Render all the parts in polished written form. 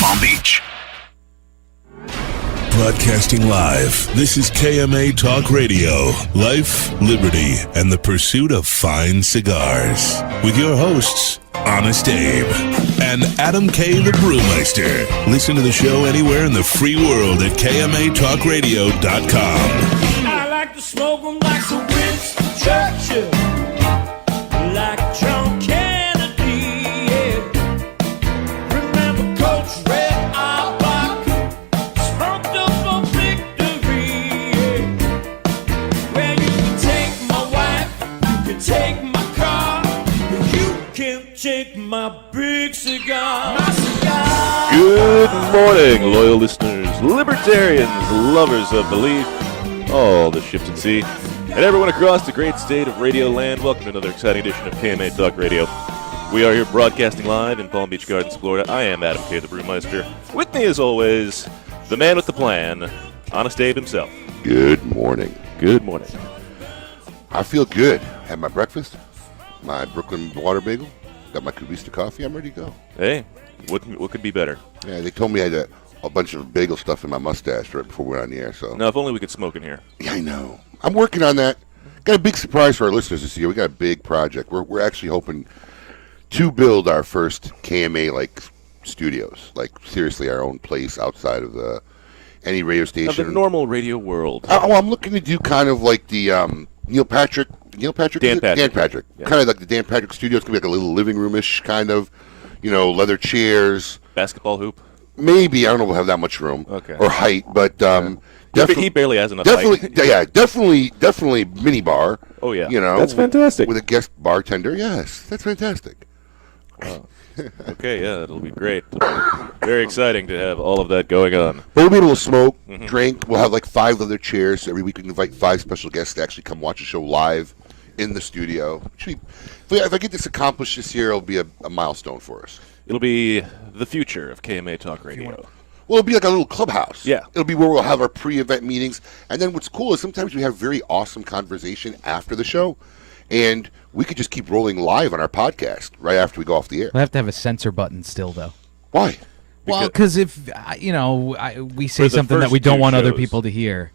Palm Beach. Broadcasting live, this is KMA Talk Radio, Life, Liberty, and the Pursuit of Fine Cigars. With your hosts, Honest Abe and Adam K. the Brewmeister. Listen to the show anywhere in the free world at KMATalkRadio.com. I like to smoke them like the Winston Churchill, like John Kennedy, yeah. Remember Coach Red Auerbach, smoked up for victory, yeah. Well, you can take my wife, you can take my car, but you can't take my big cigar. My cigar. Good morning, loyal listeners, libertarians, lovers of belief, all the ships at sea, and everyone across the great state of Radio Land. Welcome to another exciting edition of KMA Talk Radio. We are here broadcasting live in Palm Beach Gardens, Florida. I am Adam K. the Brewmeister. With me, as always, the man with the plan, Honest Abe himself. Good morning. Good morning. I feel good. Had my breakfast, my Brooklyn water bagel, got my Kubista coffee. I'm ready to go. Hey, what could be better? Yeah, they told me I had a bunch of bagel stuff in my mustache right before we went on the air. So Now, if only we could smoke in here. yeah, I know. I'm working on that. Got a big surprise for our listeners this year. We got a big project. We're actually hoping to build our first KMA like studios, like seriously our own place outside of any radio station. Of the normal radio world. Well, I'm looking to do kind of like the Dan Patrick. Yeah. Kind of like the Dan Patrick studio. It's going to be like a little living room-ish kind of, leather chairs. Basketball hoop. Maybe. I don't know if we'll have that much room or height, but He barely has enough height. Definitely mini bar. Oh, yeah. That's fantastic. With a guest bartender. Yes, that's fantastic. Wow. Okay, yeah, it'll be great. Very exciting to have all of that going on. But we'll be able to smoke, drink. We'll have like 5 leather chairs. Every week we can invite 5 special guests to actually come watch the show live in the studio. If I get this accomplished this year, it'll be a milestone for us. It'll be the future of KMA Talk Radio. Well, it'll be like a little clubhouse. Yeah. It'll be where we'll have our pre-event meetings. And then what's cool is sometimes we have very awesome conversation after the show. And we could just keep rolling live on our podcast right after we go off the air. We'll have to have a censor button still, though. Why? Well, because if, we say something that we don't want other people to hear.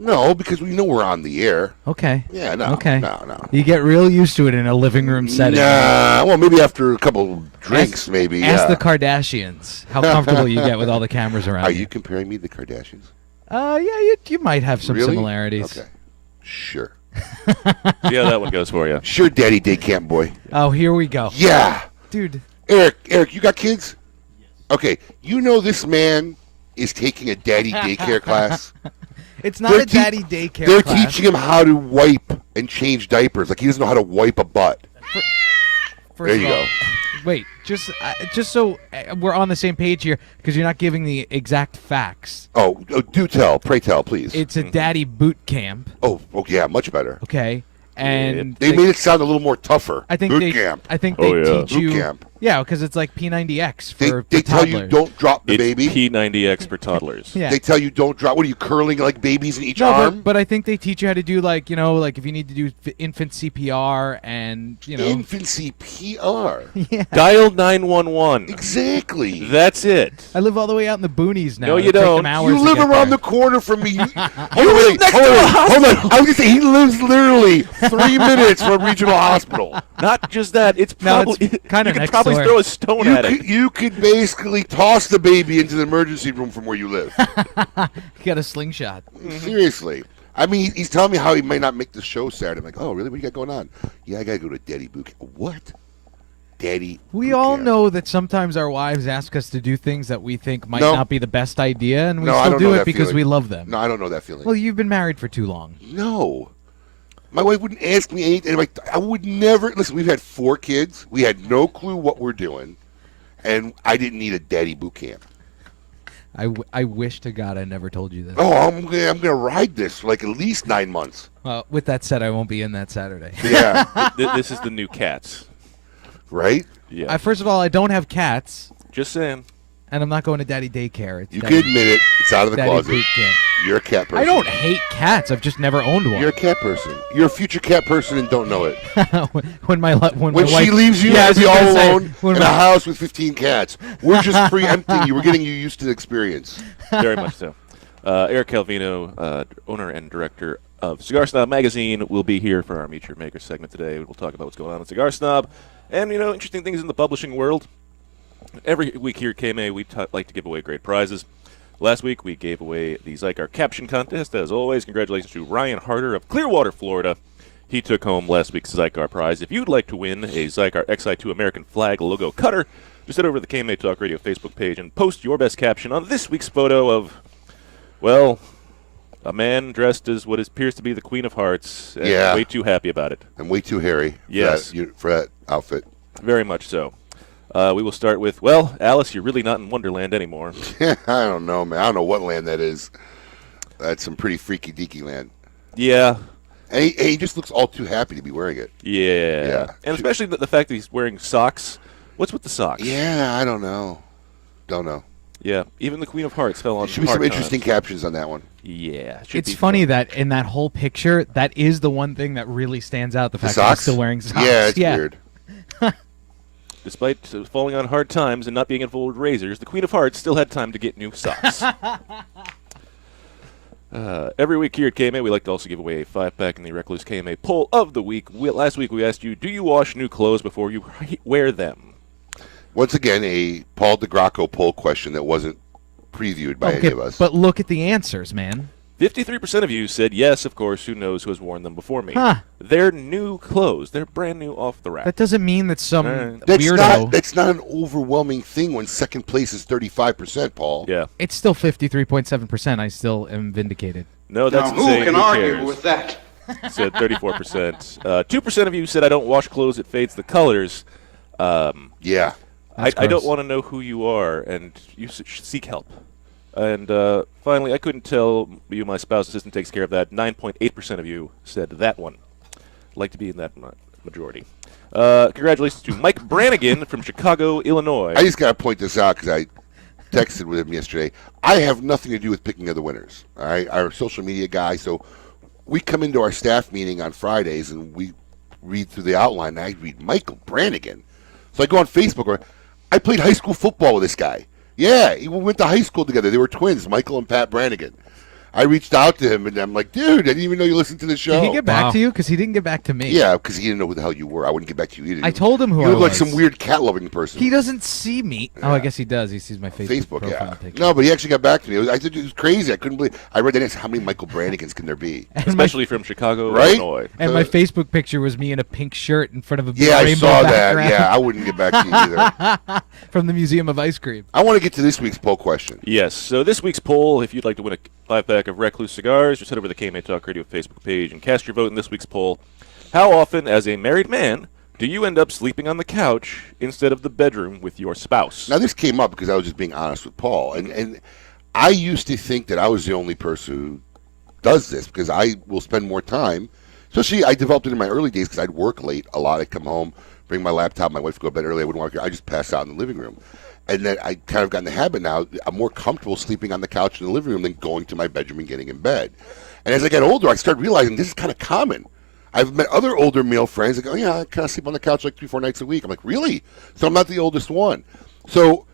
No, because we know we're on the air. Okay. Yeah, no. Okay. No. You get real used to it in a living room setting. Nah, well, maybe after a couple drinks, maybe. Ask the Kardashians how comfortable you get with all the cameras around Are you. you comparing me to the Kardashians? Yeah, you might have some Really? similarities. Okay. Sure. See how that one goes for you. Sure, Daddy Day Camp Boy. Oh, here we go. Yeah. Dude. Eric, you got kids? Okay. You know this man is taking a daddy daycare class? It's not a daddy daycare They're class. teaching him how to wipe and change diapers. Like he doesn't know how to wipe a butt. First There of you all, go. Wait, just so we're on the same page here, because you're not giving the exact facts. Oh, do tell. Pray tell, please. It's a daddy boot camp. Oh, yeah, much better. Okay. And They made it sound a little more tougher. I think Boot they camp. I think Oh, they yeah. teach you. Boot camp. Yeah, because it's like P90X They for tell toddlers. you don't drop the It's baby. P90X for toddlers. Yeah. They tell you don't drop. What are you curling like babies in each No, arm? but I think they teach you how to do like if you need to do infant CPR and Infancy PR. Yeah. Dial 911. Exactly. That's it. I live all the way out in the boonies now. No, you It'll take don't. them hours You to live get around there. the corner from me. Hold live next to a on. I was gonna say he lives literally 3 minutes from a regional hospital. Not just that. It's No, probably it's kinda you could next probably door. throw a stone at it. You could basically toss the baby into the emergency room from where you live. You got a slingshot. Seriously. I mean, he's telling me how he might not make the show Saturday. I'm like, oh, really? What do you got going on? Yeah, I got to go to Daddy Boot Camp. What? Daddy We Boot all Camp. know that sometimes our wives ask us to do things that we think might No. not be the best idea, and we No, I still don't do know it that because feeling. we love them. No, I don't know that feeling. Well, you've been married for too long. No. My wife wouldn't ask me anything. Like, I would never. Listen, we've had 4 kids. We had no clue what we're doing. And I didn't need a daddy boot camp. I wish to God I never told you this. Oh, I'm gonna ride this for like at least 9 months. With that said, I won't be in that Saturday. Yeah. This is the new Cats. Right? Yeah. First of all, I don't have cats, Just saying. and I'm not going to daddy daycare. It's You daddy, can admit it. It's out of the daddy closet. boot camp. You're a cat person. I don't hate cats. I've just never owned one. You're a cat person. You're a future cat person and don't know it. when my When my she wife, leaves you, yeah, I you'll was be just all gonna say, alone when in a my- house with 15 cats. We're just preempting you. We're getting you used to the experience. Very much so. Eric Calvino, owner and director of Cigar Snob magazine, will be here for our Meet Your Maker segment today. We'll talk about what's going on at Cigar Snob and, interesting things in the publishing world. Every week here at KMA, we like to give away great prizes. Last week, we gave away the Cigar Caption Contest. As always, congratulations to Ryan Harder of Clearwater, Florida. He took home last week's Cigar prize. If you'd like to win a Cigar XI2 American flag logo cutter, just head over to the KMA Talk Radio Facebook page and post your best caption on this week's photo of, well, a man dressed as what appears to be the Queen of Hearts. And Yeah. way too happy about it. I'm way too hairy Yes. for that outfit. Very much so. We will start with, well, Alice, you're really not in Wonderland anymore. I don't know, man. I don't know what land that is. That's some pretty freaky deaky land. Yeah. And he just looks all too happy to be wearing it. Yeah. And especially the fact that he's wearing socks. What's with the socks? Yeah, I don't know. Don't know. Yeah. Even the Queen of Hearts fell on Should be hard some interesting times. captions on that one. Yeah. It's funny that in that whole picture, that is the one thing that really stands out. The fact that he's Socks? still wearing socks. Yeah, it's weird. Despite falling on hard times and not being involved with razors, the Queen of Hearts still had time to get new socks. Every week here at KMA, we like to also give away a 5-pack in the Recluse KMA poll of the week. Last week, we asked you, do you wash new clothes before you wear them? Once again, a Paul DeGracco poll question that wasn't previewed by any of us. But look at the answers, man. 53% of you said yes, of course. Who knows who has worn them before me? Huh. They're new clothes. They're brand new off the rack. That doesn't mean that some that's weirdo. that's not an overwhelming thing when second place is 35%, Paul. Yeah. It's still 53.7%. I still am vindicated. No, that's Now, insane. who can Who argue cares? with that? Said 34%. 2% of you said I don't wash clothes. It fades the colors. Yeah. That's I don't gross. want to know who you are, and you should seek help. And finally, I couldn't tell you my spouse assistant takes care of that. 9.8% of you said that one. I'd like to be in that majority. Congratulations to Mike Brannigan from Chicago, Illinois. I just got to point this out because I texted with him yesterday. I have nothing to do with picking of the winners. All right, our social media guy. So we come into our staff meeting on Fridays and we read through the outline. And I read Michael Brannigan. So I go on Facebook. Or I played high school football with this guy. Yeah, we went to high school together. They were twins, Michael and Pat Brannigan. I reached out to him, and I'm like, dude, I didn't even know you listened to the show. Did he get back Wow. to you? Because he didn't get back to me. Yeah, because he didn't know who the hell you were. I wouldn't get back to you either. I told him who you I look like was. some weird cat-loving person. He doesn't see me. Oh, I guess he does. He sees my Facebook Facebook, profile yeah. picture. No, but he actually got back to me. I thought it was crazy. I couldn't believe. I read that. And said, how many Michael Brannigans can there be? And my, Especially from Chicago, Right? Illinois. and my Facebook picture was me in a pink shirt in front of a big Yeah, I rainbow saw that. background Yeah, I wouldn't get back to you either. from the Museum of Ice Cream. I want to get to this week's poll question. Yes. So this week's poll, if you'd like to win a 5-pack of Recluse cigars, just head over to the KMA Talk Radio Facebook page and cast your vote in this week's poll. How often, as a married man, do you end up sleeping on the couch instead of the bedroom with your spouse? Now, this came up because I was just being honest with Paul. And I used to think that I was the only person who does this because I will spend more time. Especially, I developed it in my early days because I'd work late a lot. I'd come home, bring my laptop, my wife would go to bed early. I wouldn't want to. I just pass out in the living room. And then I kind of got in the habit now. I'm more comfortable sleeping on the couch in the living room than going to my bedroom and getting in bed. And as I got older, I started realizing this is kind of common. I've met other older male friends that go, yeah, I kind of sleep on the couch like 3-4 nights a week. I'm like, really? So I'm not the oldest one. So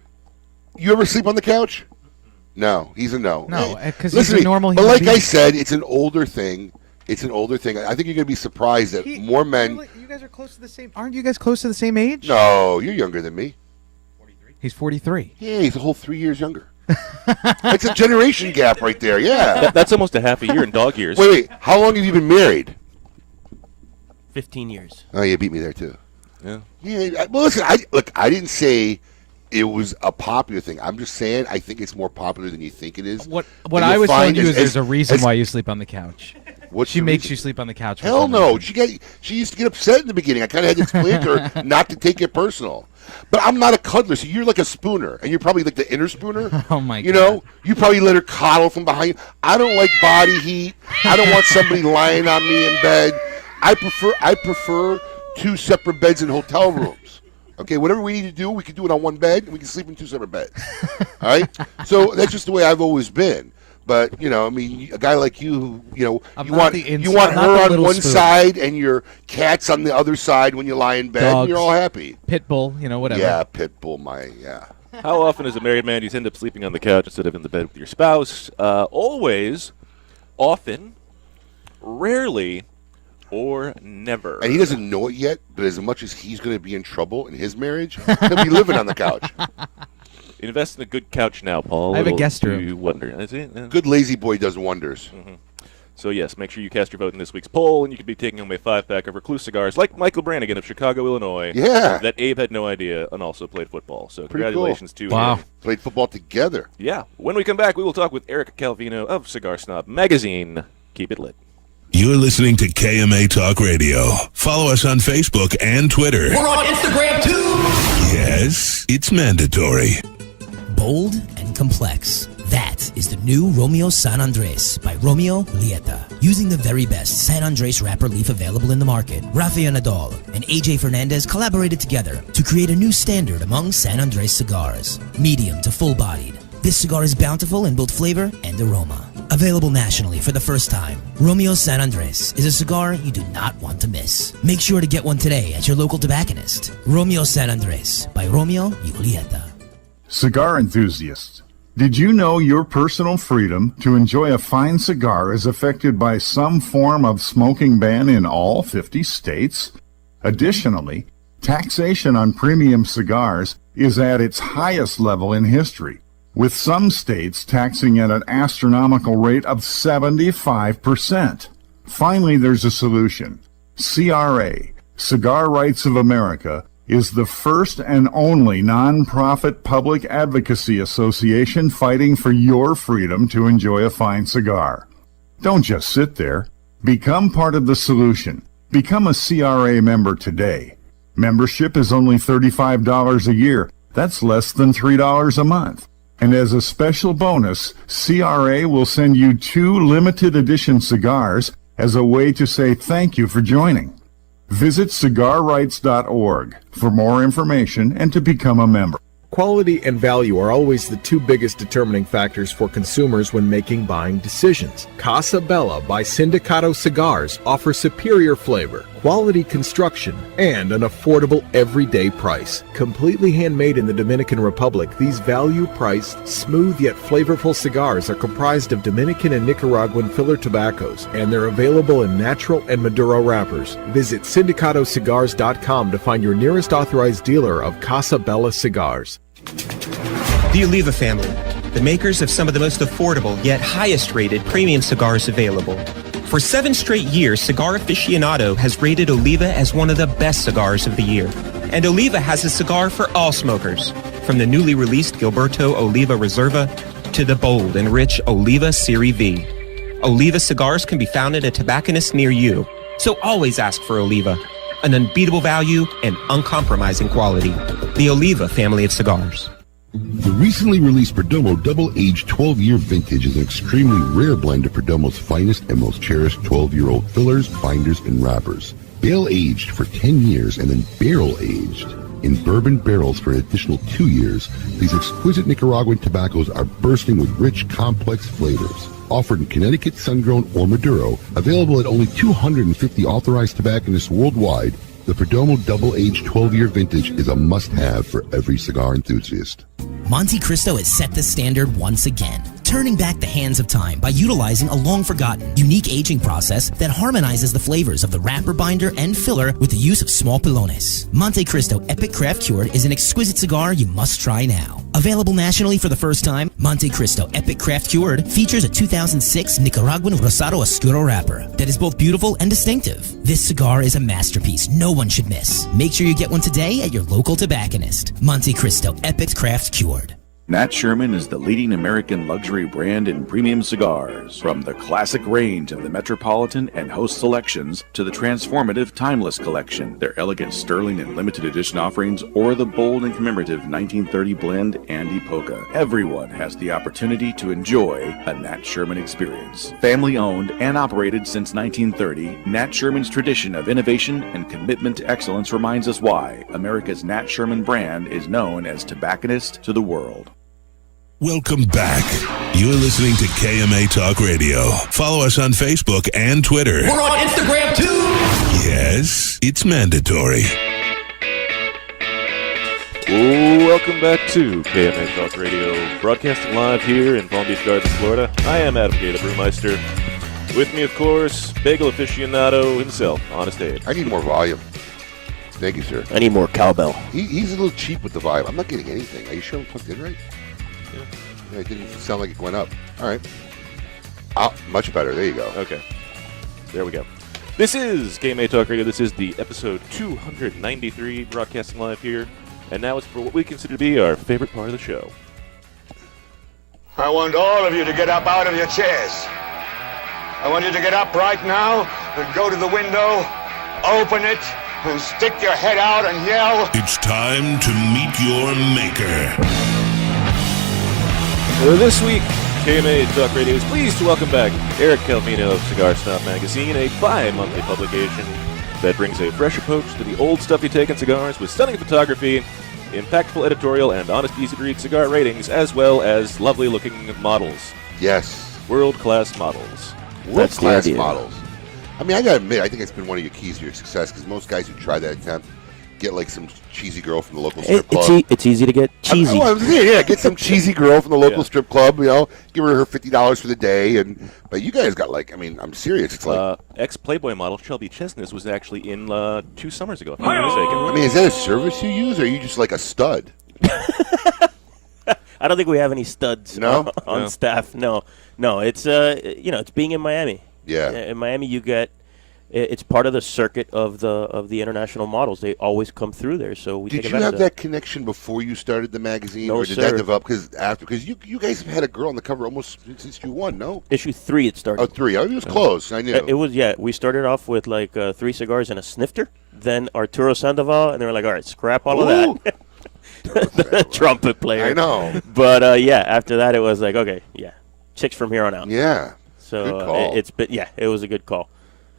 you ever sleep on the couch? No, he's a no. No, because he's Listen a to me, normal But human like I being. said, it's an older thing. It's an older thing. I think you're going to be surprised that more men. You guys are close to the same. Aren't you guys close to the same age? No, you're younger than me. He's 43. Yeah, he's a whole 3 years younger. It's a generation gap right there. Yeah. That's almost a half a year in dog years. Wait. How long have you been married? 15 years. Oh, you beat me there too. Yeah. Yeah. Well, listen. I didn't say it was a popular thing. I'm just saying I think it's more popular than you think it is. What And I you'll was telling find you is as- there's a reason as- why you sleep on the couch. What's She the makes reason? you sleep on the couch. for Hell some no. reason. She used to get upset in the beginning. I kind of had to explain to her not to take it personal. But I'm not a cuddler, so you're like a spooner, and you're probably like the inner spooner. Oh, my You know, you probably let her coddle from behind. I don't like body heat. I don't want somebody lying on me in bed. I prefer 2 separate beds in hotel rooms. Okay, whatever we need to do, we can do it on one bed, and we can sleep in 2 separate beds. All right? So that's just the way I've always been. But I mean, a guy like you, who, I'm you not want the you inside- want not her the on little one spoon. side and your cat's on the other side when you lie in bed, and you're all happy. Pit bull, whatever. Yeah, pit bull, How often, as a married man, do you end up sleeping on the couch instead of in the bed with your spouse? Always, often, rarely, or never. And he doesn't know it yet, but as much as he's going to be in trouble in his marriage, he'll be living on the couch. Invest in a good couch now, Paul. I have a Little guest do room. you wonder. Is it? Yeah. Good lazy boy does wonders. So, yes, make sure you cast your vote in this week's poll, and you could be taking home a 5-pack of Recluse cigars like Michael Brannigan of Chicago, Illinois. Yeah. That Abe had no idea and also played football. So, Pretty congratulations to Wow. him. Played football together. Yeah. When we come back, we will talk with Erik Calvino of Cigar Snob Magazine. Keep it lit. You're listening to KMA Talk Radio. Follow us on Facebook and Twitter. We're on Instagram too. Yes, it's mandatory. Bold and complex. That is the new Romeo San Andres by Romeo Julieta. Using the very best San Andres wrapper leaf available in the market, Rafael Nadal and AJ Fernandez collaborated together to create a new standard among San Andres cigars. Medium to full-bodied. This cigar is bountiful in both flavor and aroma. Available nationally for the first time, Romeo San Andres is a cigar you do not want to miss. Make sure to get one today at your local tobacconist. Romeo San Andres by Romeo Julieta. Cigar enthusiasts, did you know your personal freedom to enjoy a fine cigar is affected by some form of smoking ban in all 50 states? Additionally, taxation on premium cigars is at its highest level in history, with some states taxing at an astronomical rate of 75%. Finally, there's a solution. CRA, Cigar Rights of America, is the first and only non-profit public advocacy association fighting for your freedom to enjoy a fine cigar. Don't just sit there. Become part of the solution. Become a CRA member today. Membership is only $35 a year. That's less than $3 a month. And as a special bonus, CRA will send you 2 limited edition cigars as a way to say thank you for joining. Visit cigarrights.org for more information and to become a member. Quality and value are always the 2 biggest determining factors for consumers when making buying decisions. Casa Bella by Sindicato Cigars offers superior flavor, quality construction, and an affordable everyday price. Completely handmade in the Dominican Republic, these value-priced, smooth yet flavorful cigars are comprised of Dominican and Nicaraguan filler tobaccos, and they're available in natural and Maduro wrappers. Visit sindicatocigars.com to find your nearest authorized dealer of Casa Bella cigars. The Oliva family, the makers of some of the most affordable yet highest rated premium cigars available. For 7 straight years, Cigar Aficionado has rated Oliva as one of the best cigars of the year. And Oliva has a cigar for all smokers, from the newly released Gilberto Oliva Reserva to the bold and rich Oliva Serie V. Oliva cigars can be found at a tobacconist near you, so always ask for Oliva. An unbeatable value and uncompromising quality. The Oliva family of cigars. The recently released Perdomo Double-Aged 12-Year Vintage is an extremely rare blend of Perdomo's finest and most cherished 12-year-old fillers, binders, and wrappers. Bale-aged for 10 years and then barrel-aged in bourbon barrels for an additional 2 years, these exquisite Nicaraguan tobaccos are bursting with rich, complex flavors. Offered in Connecticut, sun-grown, or Maduro, available at only 250 authorized tobacconists worldwide, the Perdomo Double-Aged 12-Year Vintage is a must-have for every cigar enthusiast. Monte Cristo has set the standard once again, turning back the hands of time by utilizing a long-forgotten, unique aging process that harmonizes the flavors of the wrapper, binder, and filler with the use of small pilones. Monte Cristo Epic Craft Cured is an exquisite cigar you must try now. Available nationally for the first time, Monte Cristo Epic Craft Cured features a 2006 Nicaraguan Rosado Oscuro wrapper that is both beautiful and distinctive. This cigar is a masterpiece no one should miss. Make sure you get one today at your local tobacconist. Monte Cristo Epic Craft Cured. Nat Sherman is the leading American luxury brand in premium cigars. From the classic range of the Metropolitan and Host selections to the transformative Timeless collection, their elegant Sterling and limited edition offerings, or the bold and commemorative 1930 blend Andy Polka, everyone has the opportunity to enjoy a Nat Sherman experience. Family owned and operated since 1930, Nat Sherman's tradition of innovation and commitment to excellence reminds us why America's Nat Sherman brand is known as tobacconist to the world. Welcome back. You're listening to KMA Talk Radio. Follow us on Facebook and Twitter. We're on Instagram too. Yes, it's mandatory. Welcome back to KMA Talk Radio, broadcasting live here in Palm Beach Gardens, Florida. I am Adam K, the Brewmeister. With me, of course, bagel aficionado himself, Honest Abe. I need more volume. Thank you, sir. I need more cowbell. He's a little cheap with the volume. I'm not getting anything. Are you sure I'm plugged in right? Yeah, it didn't sound like it went up. All right. Much better. There you go. Okay. There we go. This is KMA Talk Radio. This is the episode 293, broadcasting live here. And now it's for what we consider to be our favorite part of the show. I want all of you to get up out of your chairs. I want you to get up right now and go to the window, open it, and stick your head out and yell. It's time to meet your maker. This week, KMA Talk Radio is pleased to welcome back Erik Calvino of Cigar Snob magazine, a bi-monthly publication that brings a fresh approach to the old stuffy take in cigars with stunning photography, impactful editorial, and honest, easy-to-read cigar ratings, as well as lovely-looking models. Yes. World-class models. World-class models. I mean, I gotta admit, I think it's been one of your keys to your success, because most guys who try that attempt get like some cheesy girl from the local strip club. It's easy to get cheesy. Get some cheesy girl from the local strip club, give her $50 for the day, but you guys got like, I mean, I'm serious. It's like ex-Playboy model Shelby Chesness was actually in 2 summers ago, if I'm not mistaken. I mean, is that a service you use, or are you just like a stud? I don't think we have any studs on staff. No, it's it's being in Miami. Yeah. In Miami, you get. It's part of the circuit of the international models. They always come through there, so we take Did you advantage have of that connection before you started the magazine, No, or did sir. that develop after? Because you guys have had a girl on the cover almost since you won, no? Issue 3 it started. Oh, 3. It was close. I knew. It was, we started off with like 3 cigars and a snifter, then Arturo Sandoval, and they were like, all right, scrap all of that. The trumpet player. I know. But, after that it was like, okay, chicks from here on out. Yeah. So Good call. it was a good call.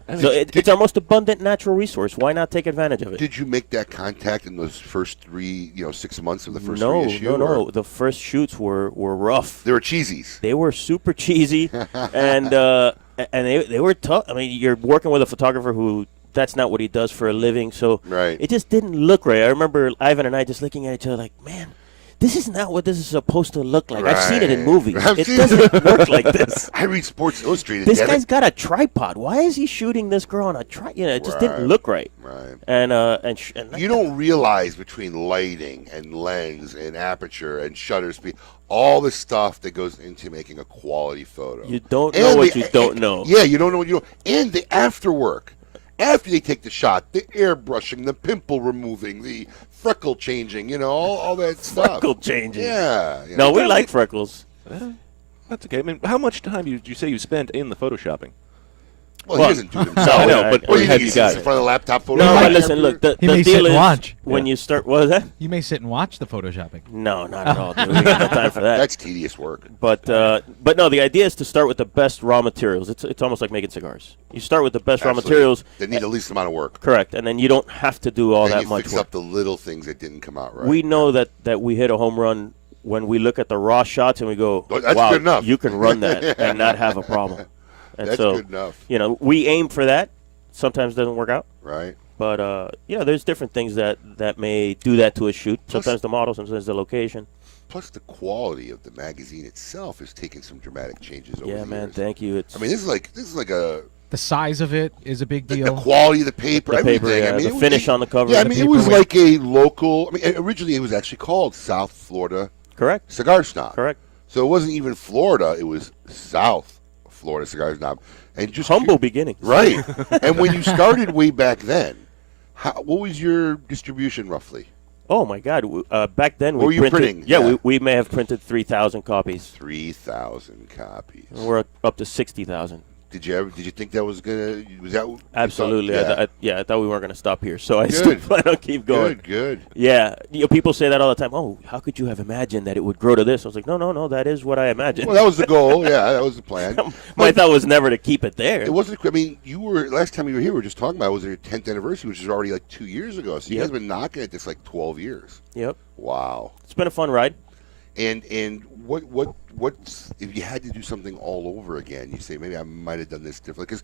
I mean, So it's our most abundant natural resource. Why not take advantage of it? Did you make that contact in those first 3, 6 months of the first No, reissue? no. The first shoots were rough. They were cheesies. They were super cheesy, and they were tough. I mean, you're working with a photographer who that's not what he does for a living, so it just didn't look right. I remember Ivan and I just looking at each other like, man, this is not what this is supposed to look like. I've seen it in movies. It doesn't work like this. I read Sports Illustrated. This guy's got a tripod. Why is he shooting this girl on a tripod? It just didn't look right. Right. And you don't realize between lighting and lens and aperture and shutter speed, all the stuff that goes into making a quality photo. You don't know what you don't know. Yeah, you don't know what you know. And the afterwork. After they take the shot, the airbrushing, the pimple removing, the freckle changing, all that stuff. Freckle changing. Yeah. No, we like freckles. That's okay. I mean, how much time did you say you spent in the photoshopping? Well, he doesn't do it himself. I know, but what have he you got in front of the laptop photo? No, but listen, look, the He may sit deal and is watch. when you start. What was that? You may sit and watch the photoshopping. No, not at all. Dude. We got no time for that. That's tedious work. But no, the idea is to start with the best raw materials. It's almost like making cigars. You start with the best raw materials. That need the least amount of work. Correct, and then you don't have to do all and that you much fix work. up the little things that didn't come out right. We know that we hit a home run when we look at the raw shots and we go, Well, that's wow, good enough. you can run that and not have a problem. And That's so, good enough. We aim for that. Sometimes it doesn't work out. Right. But, there's different things that may do that to a shoot. Sometimes the model, sometimes the location. Plus, the quality of the magazine itself has taken some dramatic changes over the Yeah, man, years. thank you. I mean, this is like a The size of it is a big deal. the quality of the paper, The paper, everything. yeah, I mean, the finish on the cover. Yeah, I The mean, it paper was weight. like a local. I mean, originally it was actually called South Florida. Correct. Cigar Snob. Correct. So it wasn't even Florida; it was South Florida Cigar Snob, and just humble beginnings. Right. And when you started way back then, what was your distribution roughly? Oh my God! Back then, What were you printed. printing? Yeah, Yeah. We may have printed 3,000 copies. 3,000 copies. We're up to 60,000. Did you think that was gonna? Was that Absolutely. Yeah. I thought we weren't going to stop here, so I Good. still plan on keep going. Good. Yeah, people say that all the time. Oh, how could you have imagined that it would grow to this? I was like, no, that is what I imagined. Well, that was the goal. Yeah, that was the plan. My thought was never to keep it there. It wasn't. I mean, last time you were here. We were just talking about it was your 10th anniversary, which is already like 2 years ago. So you guys have been knocking at this like 12 years. Yep. Wow. It's been a fun ride. And what's if you had to do something all over again? You say maybe I might have done this differently because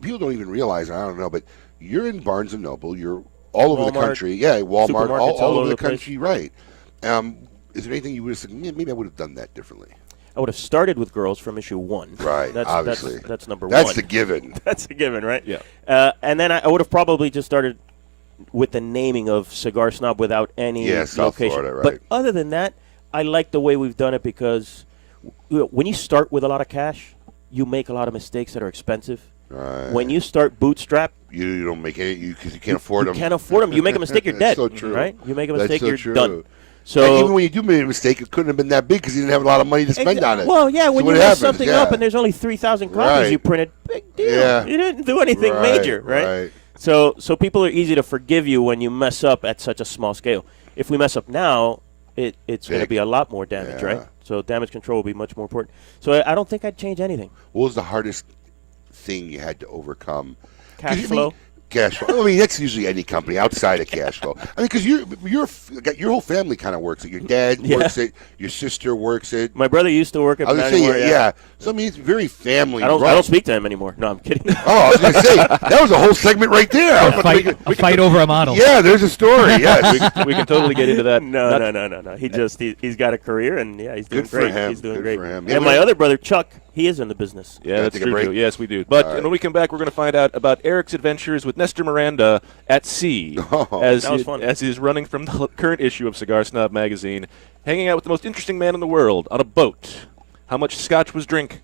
people don't even realize. I don't know, but you're in Barnes and Noble. You're all over the country. Yeah, Walmart, all over the country. Right. Is there anything you would have said? Maybe I would have done that differently. I would have started with girls from issue 1. Right, obviously. That's number 1. That's the given. That's a given, right? Yeah. And then I would have probably just started with the naming of Cigar Snob without any South location. Florida, right. But other than that, I like the way we've done it because when you start with a lot of cash, you make a lot of mistakes that are expensive. Right. When you start bootstrap, you don't make any because you can't afford them. You can't afford them. You make a mistake, you're dead. So true. Right? You make a mistake, That's you're done. So and even when you do make a mistake, it couldn't have been that big because you didn't have a lot of money to spend on it. Well, yeah, when you mess something yeah. up and there's only 3,000 copies you printed, big deal. Yeah. You didn't do anything major, right? So people are easy to forgive you when you mess up at such a small scale. If we mess up now, it's going to be a lot more damage, right? So damage control will be much more important. So I don't think I'd change anything. What was the hardest thing you had to overcome? Cash flow. Cash flow. I mean, that's usually any company outside of cash flow. I mean, because your whole family kind of works it. Your dad works it. Your sister works it. My brother used to work at Manuel. Yeah. So I mean, it's very family. I don't speak to him anymore. No, I'm kidding. Oh, I was going to say that was a whole segment right there. A fight over a model. Yeah, there's a story. Yes, we can totally get into that. No. He's got a career and he's doing great. He's doing great. For him. And my other brother Chuck, he is in the business. Yeah, that's true too. Yes, we do. But when we come back, we're going to find out about Erik's adventures with Nestor Miranda at sea as he's running from the current issue of Cigar Snob magazine, hanging out with the most interesting man in the world on a boat. How much scotch was drunk,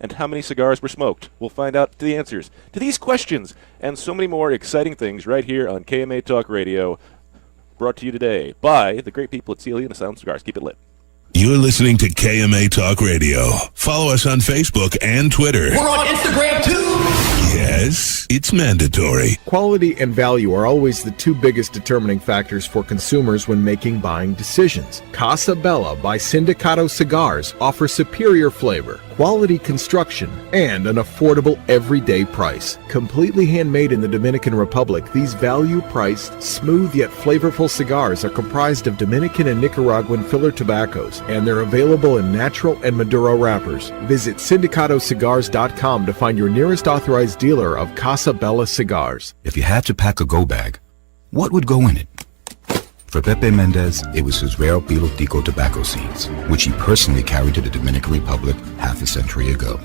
and how many cigars were smoked? We'll find out the answers to these questions and so many more exciting things right here on KMA Talk Radio, brought to you today by the great people at Celia and Sound Cigars. Keep it lit. You're listening to KMA Talk Radio. Follow us on Facebook and Twitter. We're on Instagram, too. Yes, it's mandatory. Quality and value are always the two biggest determining factors for consumers when making buying decisions. Casa Bella by Sindicato Cigars offers superior flavor, quality construction, and an affordable everyday price. Completely handmade in the Dominican Republic, these value-priced, smooth yet flavorful cigars are comprised of Dominican and Nicaraguan filler tobaccos, and they're available in natural and Maduro wrappers. Visit syndicatocigars.com to find your nearest authorized dealer of Casa Bella cigars. If you had to pack a go bag, what would go in it? For Pepe Mendez, it was his rare Pilotico tobacco seeds, which he personally carried to the Dominican Republic half a century ago.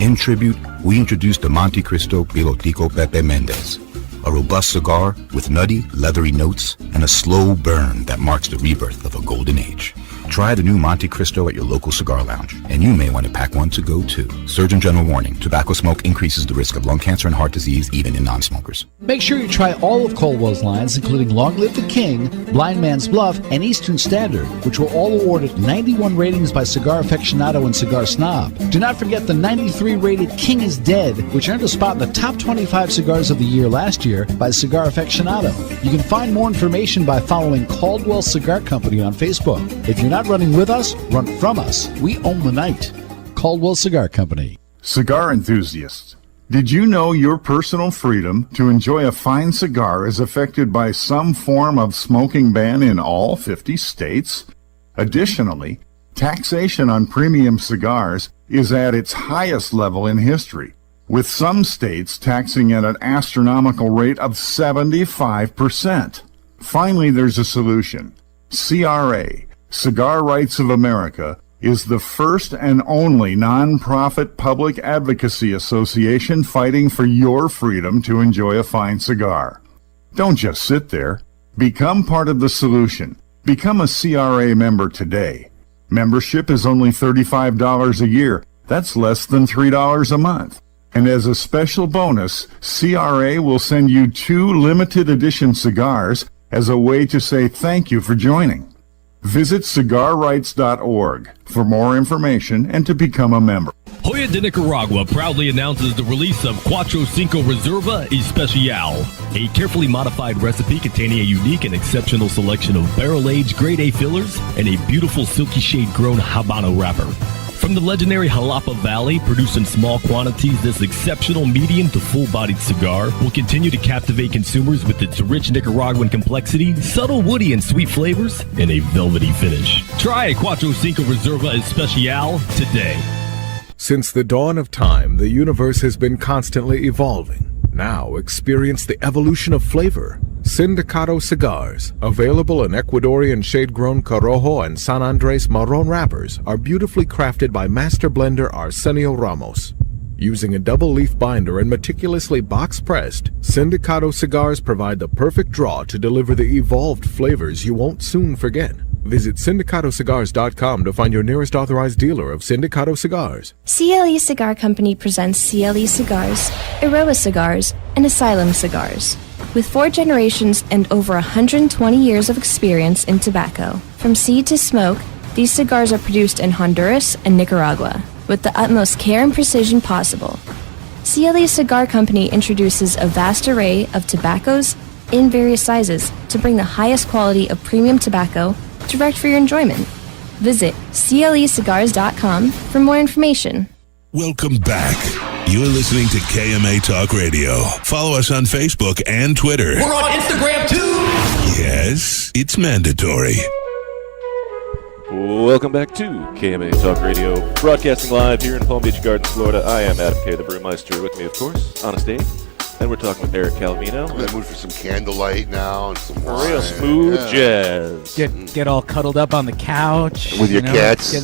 In tribute, we introduced the Monte Cristo Pilotico Pepe Mendez, a robust cigar with nutty, leathery notes and a slow burn that marks the rebirth of a golden age. Try the new Monte Cristo at your local cigar lounge, and you may want to pack one to go too. Surgeon General warning, tobacco smoke increases the risk of lung cancer and heart disease even in non-smokers. Make sure you try all of Caldwell's lines, including Long Live the King, Blind Man's Bluff, and Eastern Standard, which were all awarded 91 ratings by Cigar Aficionado and Cigar Snob. Do not forget the 93-rated King is Dead, which earned a spot in the top 25 cigars of the year last year by Cigar Aficionado. You can find more information by following Caldwell Cigar Company on Facebook. If you're not running with us, run from us. We own the night. Caldwell Cigar Company. Cigar enthusiasts, did you know your personal freedom to enjoy a fine cigar is affected by some form of smoking ban in all 50 states? Additionally, taxation on premium cigars is at its highest level in history, with some states taxing at an astronomical rate of 75%. Finally, there's a solution. CRA, Cigar Rights of America, is the first and only non-profit public advocacy association fighting for your freedom to enjoy a fine cigar. Don't just sit there. Become part of the solution. Become a CRA member today. Membership is only $35 a year. That's less than $3 a month. And as a special bonus, CRA will send you 2 limited edition cigars as a way to say thank you for joining. Visit cigarrights.org for more information and to become a member. Joya de Nicaragua proudly announces the release of Cuatro Cinco Reserva Especial, a carefully modified recipe containing a unique and exceptional selection of barrel-aged grade A fillers and a beautiful silky shade grown Habano wrapper. From the legendary Jalapa Valley, produced in small quantities, this exceptional medium to full-bodied cigar will continue to captivate consumers with its rich Nicaraguan complexity, subtle woody and sweet flavors, and a velvety finish. Try a Cuatro Cinco Reserva Especial today. Since the dawn of time, the universe has been constantly evolving. Now experience the evolution of flavor. Sindicato Cigars, available in Ecuadorian shade-grown Corojo and San Andres Marron wrappers, are beautifully crafted by master blender Arsenio Ramos. Using a double-leaf binder and meticulously box-pressed, Sindicato Cigars provide the perfect draw to deliver the evolved flavors you won't soon forget. Visit syndicatocigars.com to find your nearest authorized dealer of Sindicato Cigars. CLE Cigar Company presents CLE Cigars, Eroa Cigars, and Asylum Cigars. With 4 generations and over 120 years of experience in tobacco. From seed to smoke, these cigars are produced in Honduras and Nicaragua with the utmost care and precision possible. CLE Cigar Company introduces a vast array of tobaccos in various sizes to bring the highest quality of premium tobacco direct for your enjoyment. Visit clecigars.com for more information. Welcome back. You're listening to KMA Talk Radio. Follow us on Facebook and Twitter. We're on Instagram too. Yes, it's mandatory. Welcome back to KMA Talk Radio, broadcasting live here in Palm Beach Gardens, Florida. I am Adam K., the Brewmeister. With me, of course, Honest Dave. And we're talking with Erik Calvino. I'm in the mood for some candlelight now and some wine. Real smooth jazz. Get all cuddled up on the couch. With your cats.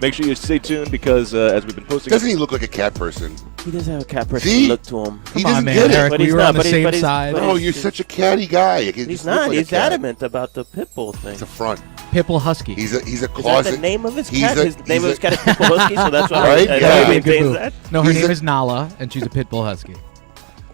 Make sure you stay tuned because as we've been posting... Doesn't he look like a cat person? He does have a cat person See? look to him. He doesn't get it. Eric, But we he's were not, on the but he's- same but he's- side. but Oh, you're such a catty guy. You He's just look not. like a He's cat. adamant about the pit bull thing. It's a front. Pitbull Husky. He's a Is closet. that the name of his he's cat? a- His name he's of his a- cat is Pitbull Husky, so that's why Right? I Yeah. he maintains that. No, her He's name a- is Nala, and she's a Pitbull Husky.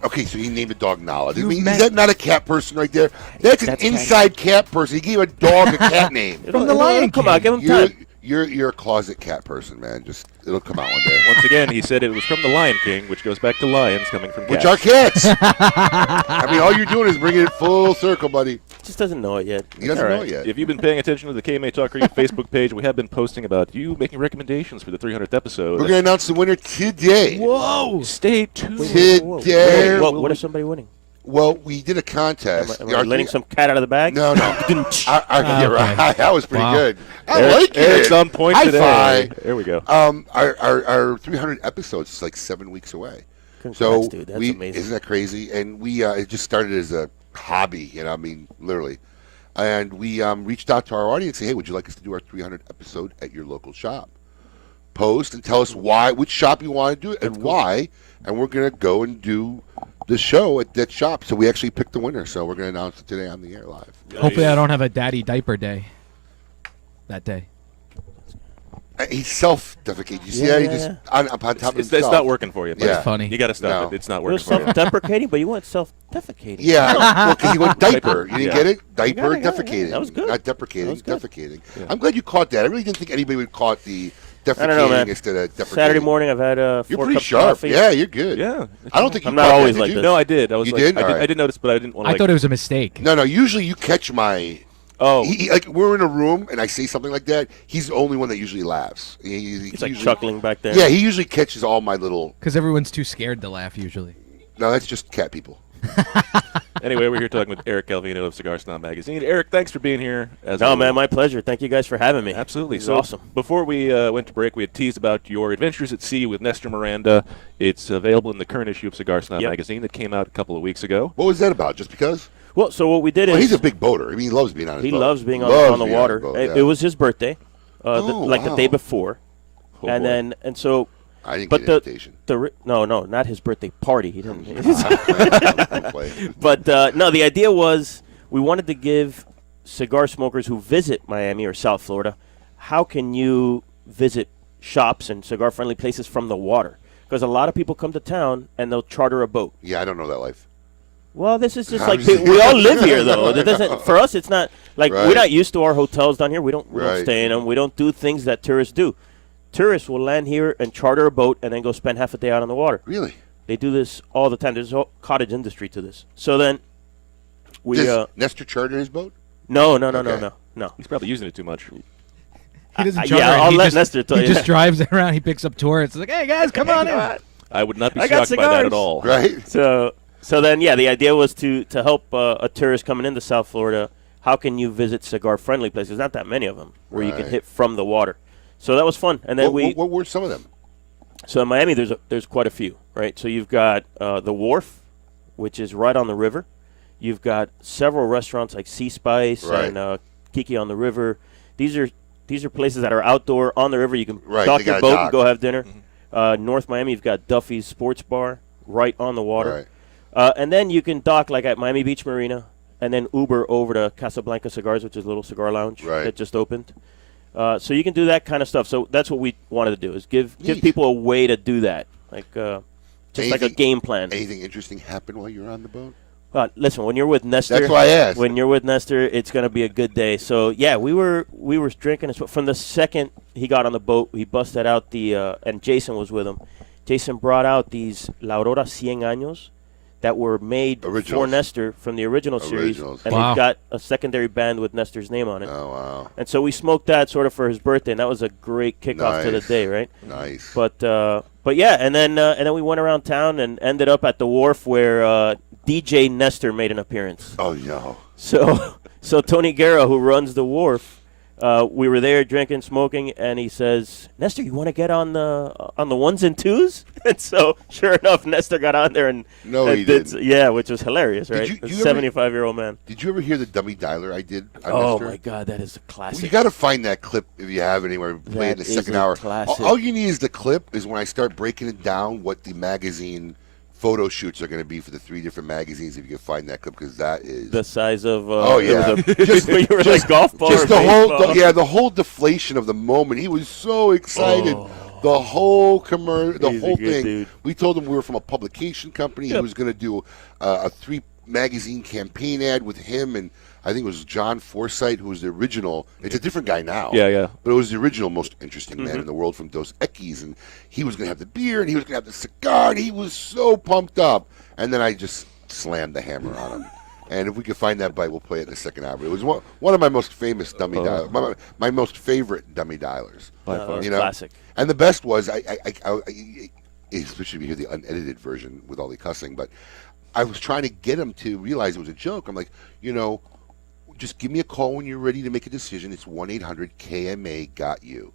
Okay, so he named a dog Nala. I You've mean, met- is that not a cat person right there? That's an That's a cat. inside cat person. He gave a dog a cat name. From the Lion Come on, King. give him time. You're a closet cat person, man. Just it'll come out one day. Once again, he said it was from the Lion King, which goes back to lions coming from cats. Which are cats. I mean, all you're doing is bringing it full circle, buddy. Just doesn't know it yet. He doesn't know it yet. If you've been paying attention to the KMA Talk Radio Facebook page, we have been posting about you making recommendations for the 300th episode. We're going to announce the winner today. Whoa! Stay tuned. Today. What is somebody winning? Well, we did a contest. Am I letting some cat out of the bag? No. Yeah, right. That was pretty good. I like it. Eric's on point High today. five. There we go. Our 300 episodes is like 7 weeks away. Congrats, dude. That's amazing. Isn't that crazy? And we it just started as a hobby, I mean, literally. And we reached out to our audience and say, hey, would you like us to do our 300 episode at your local shop? Post and tell us which shop you want to do it and why. And we're going to go and do the show at that shop. So we actually picked the winner. So we're going to announce it today on the air live. Hopefully, I don't have a daddy diaper day that day. He self-defecated. You see that? He just on top of himself. It's not working for you. Yeah. That's funny. You got to stop it. It's not It working was for you. self-deprecating, but you went self-defecating. Yeah, well, because you went diaper. You didn't Yeah. get it? I Diaper, got it. defecating. That was good. Not deprecating, That was good. defecating. I'm glad you caught that. I really didn't think anybody would caught the defecating I don't know, man. instead of deprecating. Saturday morning, I've had You're 4 pretty cups sharp. of coffee. Yeah, you're good. Yeah. I don't think you I'm not caught always that, like did you? this. No, I did. I was You like, did? I All right. did notice, but I didn't want to. I thought it was a mistake. No, usually you catch my... Oh. Like, we're in a room, and I say something like that, he's the only one that usually laughs. He's like usually, chuckling back there. Yeah, he usually catches all my little... Because everyone's too scared to laugh usually. No, that's just cat people. Anyway, we're here talking with Erik Calvino of Cigar Snob Magazine. Eric, thanks for being here. No, man, my pleasure. Thank you guys for having me. Absolutely. It's So awesome. Before we went to break, we had teased about your adventures at sea with Nestor Miranda. It's available in the current issue of Cigar Snob Magazine that came out a couple of weeks ago. What was that about? Just because? Well, so what we did is... he's a big boater. I mean, he loves being on his boat. He loves being on the being water. his boat, It yeah. was his birthday, Oh, the day before, Oh, and boy. then so. I didn't But get an invitation. no, not his birthday party. He didn't. Play. But no, the idea was we wanted to give cigar smokers who visit Miami or South Florida, how can you visit shops and cigar-friendly places from the water? Because a lot of people come to town and they'll charter a boat. Yeah, I don't know that life. Well, this is just I'm like just- we all live here, though. It doesn't for us. It's not like Right. we're not used to our hotels down here. We don't Right. stay in them. We don't do things that tourists do. Tourists will land here and charter a boat and then go spend half a day out on the water. Really? They do this all the time. There's a whole cottage industry to this. So then we Does Nestor charter his boat? no. He's probably using it too much. He doesn't Yeah, charter. I'll He let just, Nestor tell He you just that. drives around. He picks up tourists. It's like, hey guys, come on in. I would not be I got shocked by that at cigars. all. Right. So then, yeah, the idea was to help a tourist coming into South Florida. How can you visit cigar-friendly places? There's not that many of them where you can Right. hit from the water. So that was fun. And then what were some of them? So in Miami, there's quite a few, right? So you've got the Wharf, which is right on the river. You've got several restaurants like Sea Spice Right. and Kiki on the River. These are places that are outdoor on the river. You can Right, dock they your got a boat dock. and go have dinner. North Miami, you've got Duffy's Sports Bar right on the water. And then you can dock like at Miami Beach Marina and then Uber over to Casablanca Cigars, which is a little cigar lounge that just opened. So you can do that kind of stuff. So that's what we wanted to do is give people a way to do that, like like a game plan. Anything interesting happen while you were on the boat? Listen, when you're with Nestor, That's why I asked. When you're with Nestor, it's going to be a good day. So yeah, we were drinking from the second he got on the boat. He busted out and Jason was with him. Jason brought out these La Aurora 100 Años that were made for Nestor from the original series, and they've got a secondary band with Nestor's name on it. Oh wow! And so we smoked that sort of for his birthday, and that was a great kickoff to the day, right? Nice. But yeah, and then we went around town and ended up at the Wharf where DJ Nestor made an appearance. Oh no! So Tony Guerra, who runs the Wharf, we were there drinking, smoking, and he says, "Nestor, you want to get on the ones and twos?" And so, sure enough, Nestor got on there and he didn't. Yeah, which was hilarious, right? Did A you 75-year-old man. Did you ever hear the dummy dialer I did? On Oh Nestor? my God, that is a classic. Well, you got to find that clip if you have it anywhere. Play it in the That is second a hour. classic. All you need is the clip. Is when I start breaking it down what the magazine photo shoots are going to be for the 3 different magazines. If you can find that clip, because that is the size of. Oh yeah, you were like golf ball. Just or the whole deflation of the moment. He was so excited. The whole commercial, the He's a whole good thing. dude. We told him we were from a publication company. Yep. He was going to do a 3 magazine campaign ad with him, and I think it was John Forsythe, who was the original. It's a different guy now. Yeah. But it was the original most interesting man in the world from Dos Equis, and he was going to have the beer, and he was going to have the cigar, and he was so pumped up. And then I just slammed the hammer on him. And if we can find that bite, we'll play it in the second hour. It was one of my most famous dummy dialers, my most favorite dummy dialers. By far. Classic. And the best was, I especially if you hear the unedited version with all the cussing, but I was trying to get him to realize it was a joke. I'm like, just give me a call when you're ready to make a decision. It's 1-800-KMA-GOT-YOU.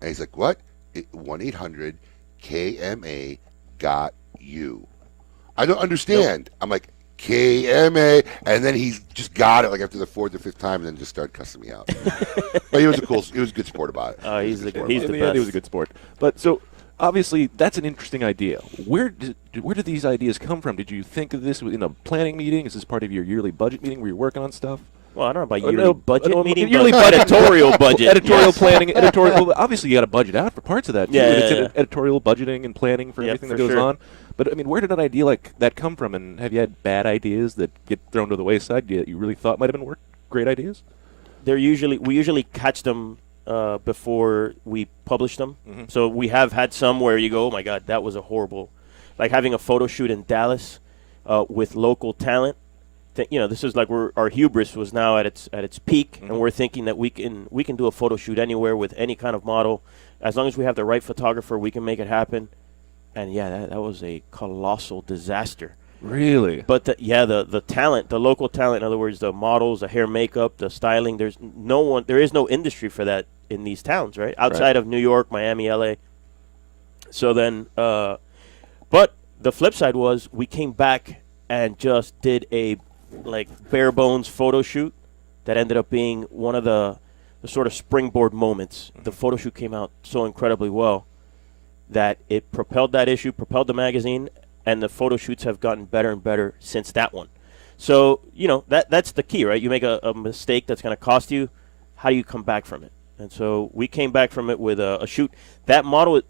And he's like, what? 1-800-KMA-GOT-YOU. I don't understand. I'm like, KMA, and then he just got it like after the 4th or 5th time, and then just started cussing me out. But he was a good sport about it. He's the best. He was a good sport. But so obviously that's an interesting idea. Where did these ideas come from? Did you think of this in a planning meeting? Is this part of your yearly budget meeting where you're working on stuff? Well, I don't know about yearly budget meeting, yearly but budget, editorial budget. editorial Yes. planning, editorial. Well, obviously, you got to budget out for parts of that. Too. Yeah, It's yeah. editorial budgeting and planning for everything that for goes sure. on. But I mean, where did an idea like that come from? And have you had bad ideas that get thrown to the wayside that you really thought might have been great ideas? We usually catch them before we publish them. Mm-hmm. So we have had some where you go, oh my God, that was a horrible, like having a photo shoot in Dallas with local talent. This is like our hubris was now at its peak, and we're thinking that we can do a photo shoot anywhere with any kind of model, as long as we have the right photographer, we can make it happen. And yeah, that was a colossal disaster. Really? But the talent, the local talent, in other words, the models, the hair, makeup, the styling. There is no industry for that in these towns, right? Outside of New York, Miami, LA. So then, but the flip side was we came back and just did a bare bones photo shoot that ended up being one of the sort of springboard moments. The photo shoot came out so incredibly well that it propelled that issue, propelled the magazine, and the photo shoots have gotten better and better since that one. So, that's the key, right? You make a mistake that's going to cost you. How do you come back from it? And so we came back from it with a shoot. The model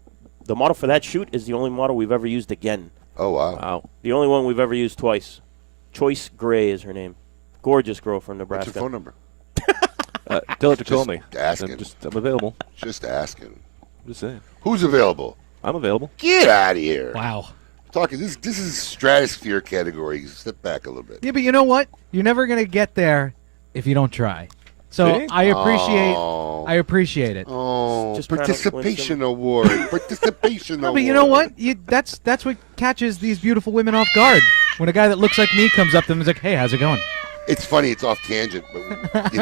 for that shoot is the only model we've ever used again. Oh, wow. The only one we've ever used twice. Choice Gray is her name. Gorgeous girl from Nebraska. What's your phone number? Tell her to call me. Asking. I'm available. Just asking. Just saying. Who's available? I'm available. Get out of here. Wow. Talking this is stratosphere category. Step back a little bit. Yeah, but you know what? You're never going to get there if you don't try. So See? I appreciate it. Oh, Just participation award. Participation No, award. but you know what? That's what catches these beautiful women off guard. When a guy that looks like me comes up to them and is like, "Hey, how's it going?" It's funny. It's off tangent, but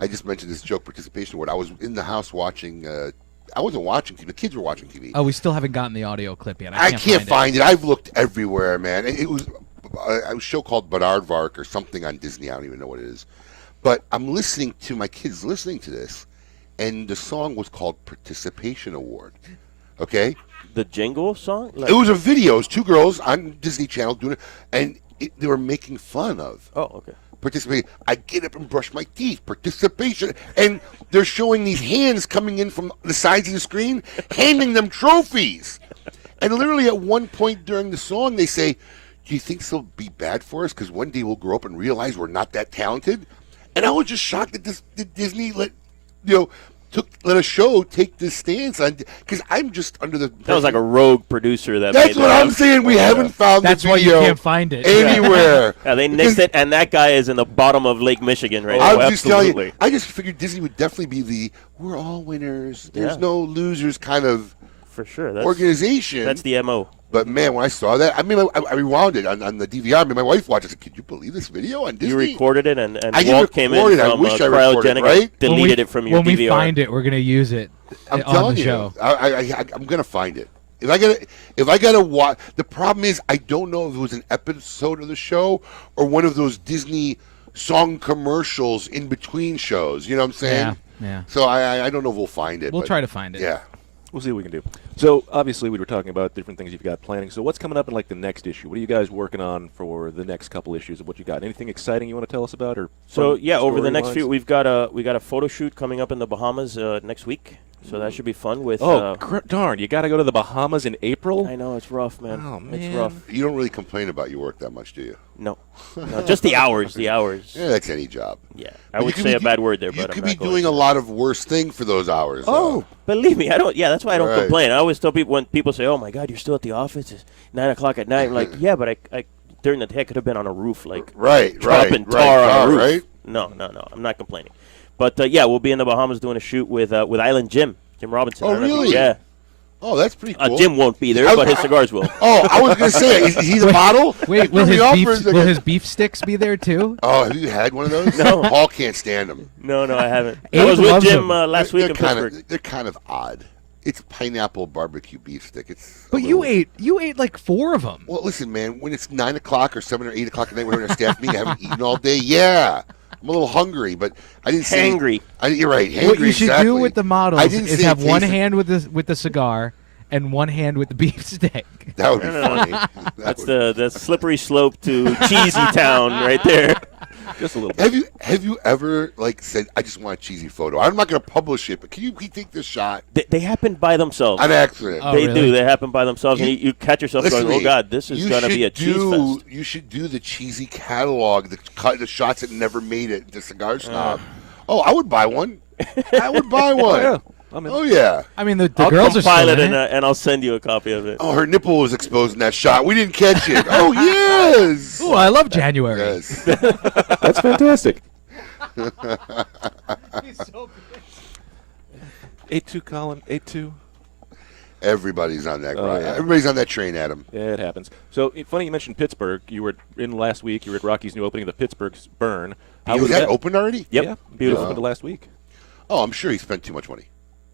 I just mentioned this joke participation award. I was in the house watching. I wasn't watching TV. The kids were watching TV. Oh, we still haven't gotten the audio clip yet. I can't find it. I've looked everywhere, man. It was a show called Aardvark or something on Disney. I don't even know what it is. But I'm listening to my kids listening to this, and the song was called Participation Award. Okay? The jingle song? It was a video. It was two girls on Disney Channel doing it, and they were making fun of. Oh, okay. Participate. I get up and brush my teeth. Participation. And they're showing these hands coming in from the sides of the screen, handing them trophies. And literally at one point during the song, they say, "Do you think this will be bad for us? Because one day we'll grow up and realize we're not that talented." And I was just shocked that Disney let a show take this stance on, because I'm just under the. That was like a rogue producer that. That's made what that I'm up. saying. We haven't found That's the why you video can't find it anywhere. Yeah, they nixed it, and that guy is in the bottom of Lake Michigan right now. I'm just telling Absolutely. you. I just figured Disney would definitely be the "we're all winners, there's Yeah. no losers" kind of For sure. That's, organization. That's the MO. But man, when I saw that, I mean, I rewound it on the DVR. I mean, my wife watched it. I said, "Could you believe this video on Disney?" You recorded it, and I didn't Walt came in record it. I from wish I recorded it, cryogenic right? and deleted it from your when DVR. we find it, we're gonna use it I'm on telling the you, show. I'm gonna find it. If I gotta watch, the problem is I don't know if it was an episode of the show or one of those Disney song commercials in between shows. You know what I'm saying? Yeah. So I don't know if we'll find it. We'll but try to find it. Yeah. We'll see what we can do. So, obviously, we were talking about different things you've got planning. So, what's coming up in, like, the next issue? What are you guys working on for the next couple issues of what you got? Anything exciting you want to tell us about? Or So, fun yeah, over the next storylines? few, we've got a photo shoot coming up in the Bahamas next week. So that should be fun with... darn, you got to go to the Bahamas in April? I know, it's rough, man. Oh, man. It's rough. You don't really complain about your work that much, do you? No. No, just the hours, the hours. Yeah, that's any job. Yeah, But I you would could say be a bad word there, You but I'm could not be going doing to. a lot of worse thing for those hours. Oh, believe me, I don't. Yeah, that's why I don't Right. complain. I always tell people when people say, "Oh my God, you're still at the office? It's 9 o'clock at night." I'm like, yeah, but I during the day I could have been on a roof, like dropping tar on a roof. Right? No, I'm not complaining. But yeah, we'll be in the Bahamas doing a shoot with Island Jim Robinson. Oh, I don't know if you- really? Yeah. Oh, that's pretty cool. Jim won't be there, but his cigars will. Oh, I was going to say, is he the model? Wait, will Remember the offers will his beef sticks be there too? Oh, have you had one of those? No. Paul can't stand them. No, I haven't. I Abe was with loves Jim them. last week in kinda, Pittsburgh. They're kind of odd. It's pineapple barbecue beef stick. It's. But you ate like 4 of them. Well, listen, man. When it's 9 o'clock or 7 or 8 o'clock at night, we're having a staff meeting. I haven't eaten all day. Yeah, I'm a little hungry, but I didn't say. Hangry. You're right. Hangry, What you should exactly. do with the models I didn't is say have one tasted- hand with the cigar and one hand with the beef stick. That would be funny. That's the slippery slope to cheesy town right there. Just a little bit. Have you ever said, "I just want a cheesy photo"? I'm not going to publish it, but can you take this shot? They happen by themselves. An accident. Oh, They really? do. They happen by themselves, and you catch yourself Listen going, to "Oh me. God, this is You going to be a should cheese fest." You should do the cheesy catalog, the shots that never made it, the Cigar Snob. Oh, I would buy one. I would buy one. yeah. Oh, yeah. I mean, the I'll girls are compile still it in it. and I'll send you a copy of it. Oh, her nipple was exposed in that shot. We didn't catch it. Oh, yes. Oh, I love January. Yes. That's fantastic. 8-2, Colin. 8-2. Everybody's on that grind. yeah. Everybody's on that train, Adam. Yeah, it happens. So, funny you mentioned Pittsburgh. You were in last week. You were at Rocky's new opening of the Pittsburgh Burn. How Was that open already? Yep. Yeah, Beautiful. opened last week. Oh, I'm sure he spent too much money.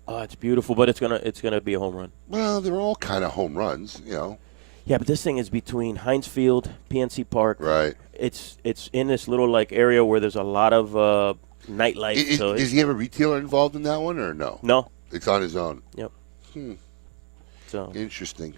Oh, it's beautiful, but it's gonna be a home run. Well, they're all kind of home runs, you know. Yeah, but this thing is between Heinz Field, PNC Park. Right. It's in this little area where there's a lot of nightlife. So Does he have a retailer involved in that one or no? No. It's on his own. Yep. So Interesting.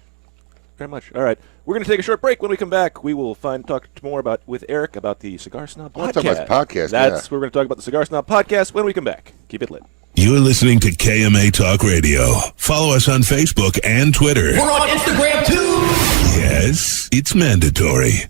Very much. All right. We're going to take a short break. When we come back, we will talk more with Eric about the Cigar Snob I podcast. want to talk about the podcast, That's we're going to talk about the Cigar Snob podcast when we come back. Keep it lit. You're listening to KMA Talk Radio. Follow us on Facebook and Twitter. We're on Instagram too. Yes, it's mandatory.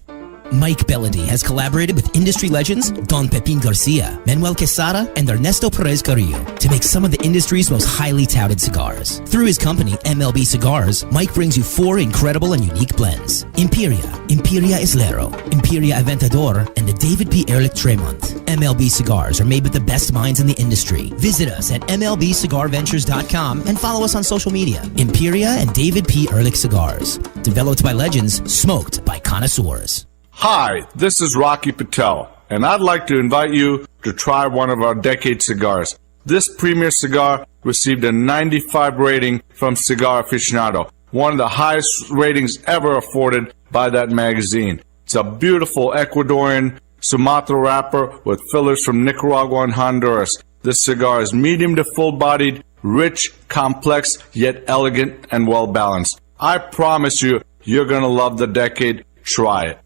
Mike Bellady has collaborated with industry legends Don Pepin Garcia, Manuel Quesada, and Ernesto Perez Carrillo to make some of the industry's most highly touted cigars. Through his company, MLB Cigars, Mike brings you 4 incredible and unique blends. Imperia Islero, Imperia Aventador, and the David P. Ehrlich Tremont. MLB Cigars are made with the best minds in the industry. Visit us at MLBCigarVentures.com and follow us on social media. Imperia and David P. Ehrlich Cigars. Developed by legends, smoked by connoisseurs. Hi, this is Rocky Patel, and I'd like to invite you to try one of our decade cigars. This premier cigar received a 95 rating from Cigar Aficionado, one of the highest ratings ever afforded by that magazine. It's a beautiful Ecuadorian Sumatra wrapper with fillers from Nicaragua and Honduras. This cigar is medium to full-bodied, rich, complex, yet elegant and well-balanced. I promise you, you're going to love the decade. Try it.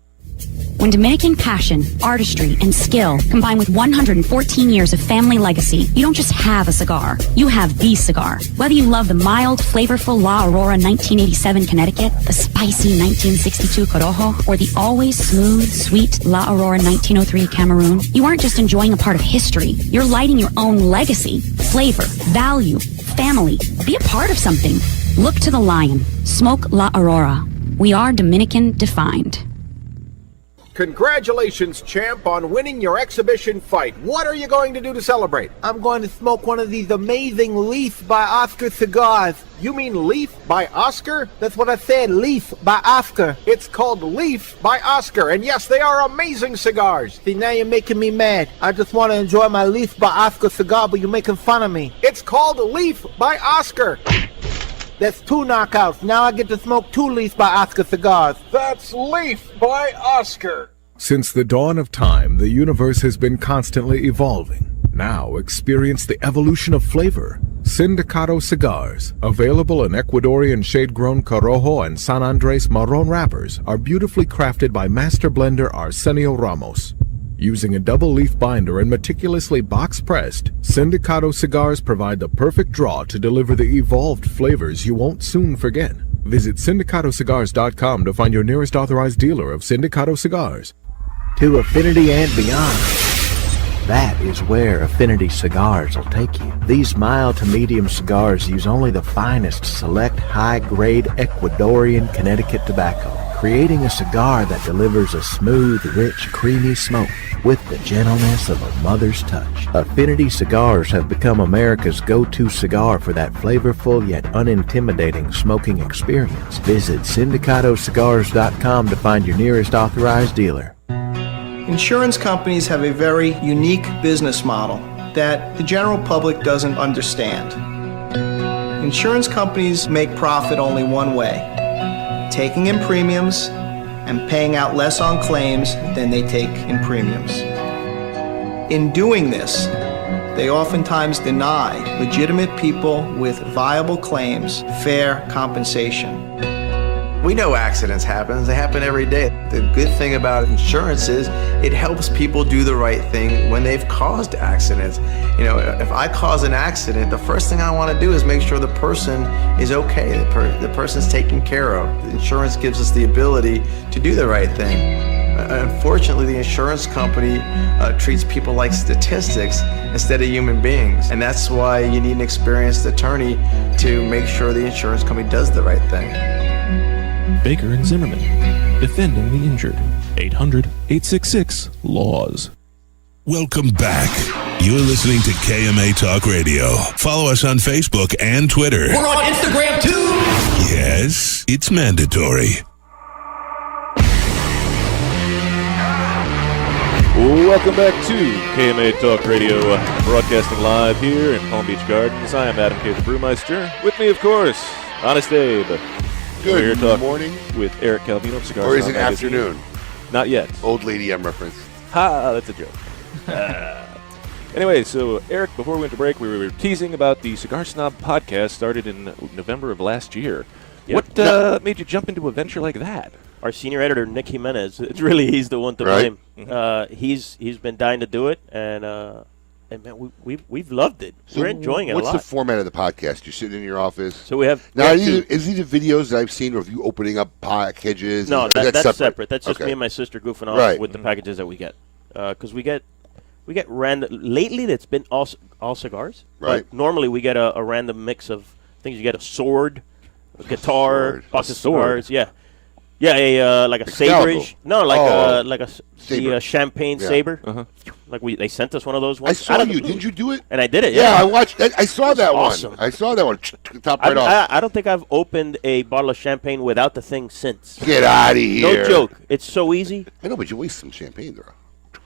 When Dominican passion, artistry, and skill combine with 114 years of family legacy, you don't just have a cigar, you have the cigar. Whether you love the mild, flavorful La Aurora 1987 Connecticut, the spicy 1962 Corojo, or the always smooth, sweet La Aurora 1903 Cameroon, you aren't just enjoying a part of history, you're lighting your own legacy, flavor, value, family. Be a part of something. Look to the lion. Smoke La Aurora. We are Dominican defined. Congratulations, champ, on winning your exhibition fight. What are you going to do to celebrate? I'm going to smoke one of these amazing Leaf by Oscar cigars. You mean Leaf by Oscar? That's what I said, Leaf by Oscar. It's called Leaf by Oscar, and yes, they are amazing cigars. See, now you're making me mad. I just want to enjoy my Leaf by Oscar cigar, but you're making fun of me. It's called Leaf by Oscar. That's 2 knockouts. Now I get to smoke 2 Leaf by Oscar cigars. That's Leaf by Oscar. Since the dawn of time, the universe has been constantly evolving. Now experience the evolution of flavor. Sindicato Cigars, available in Ecuadorian shade-grown Corojo and San Andres Marron wrappers, are beautifully crafted by master blender Arsenio Ramos. Using a double leaf binder and meticulously box-pressed, Sindicato Cigars provide the perfect draw to deliver the evolved flavors you won't soon forget. Visit syndicatocigars.com to find your nearest authorized dealer of Sindicato Cigars. To affinity and beyond. That is where Affinity Cigars will take you. These mild to medium cigars use only the finest select high-grade Ecuadorian Connecticut tobacco, creating a cigar that delivers a smooth, rich, creamy smoke with the gentleness of a mother's touch. Affinity Cigars have become America's go-to cigar for that flavorful yet unintimidating smoking experience. Visit syndicatocigars.com to find your nearest authorized dealer. Insurance companies have a very unique business model that the general public doesn't understand. Insurance companies make profit only one way: taking in premiums and paying out less on claims than they take in premiums. In doing this, they oftentimes deny legitimate people with viable claims fair compensation. We know accidents happen. They happen every day. The good thing about insurance is it helps people do the right thing when they've caused accidents. You know, if I cause an accident, the first thing I want to do is make sure the person is okay, the person's taken care of. The insurance gives us the ability to do the right thing. Unfortunately, the insurance company treats people like statistics instead of human beings. And that's why you need an experienced attorney to make sure the insurance company does the right thing. Baker and Zimmerman, defending the injured. 800-866-LAWS. Welcome back. You're listening to KMA Talk Radio. Follow us on Facebook and Twitter. We're on Instagram too. Yes, it's mandatory. Welcome back to KMA Talk Radio, broadcasting live here in Palm Beach Gardens. I am Adam K. the Brewmeister. With me, of course, Honest Abe. We're here talking morning with Erik Calvino of Cigar. Or is Snob it magazine. afternoon? Not yet. Old lady M reference. Ha, that's a joke. Anyway, so Erik, before we went to break, we were teasing about the Cigar Snob podcast started in November of last year. Yep. What made you jump into a venture like that? Our senior editor, Nick Jimenez, it's really he's the one to Right. blame. He's been dying to do it, and And man, we've loved it. So We're enjoying it a lot. What's the format of the podcast? You're sitting in your office. So we have now. we have Is these the videos that I've seen of you opening up packages? No, that's separate. That's just Okay. me and my sister goofing off with the Mm-hmm. packages that we get. Because we get random. Lately, that's been all cigars. Right. But normally, we get a random mix of things. You get a sword, a guitar, box of cigars. Yeah. Yeah, like a saberage. No, like the champagne saber. Like they sent us one of those ones. I saw you. Didn't you do it? And I did it. Yeah, Yeah, I watched. I saw that awesome. one. I saw that one. Top right off. I don't think I've opened a bottle of champagne without the thing since. Get out of here. No joke. It's so easy. I know, but you waste some champagne, though.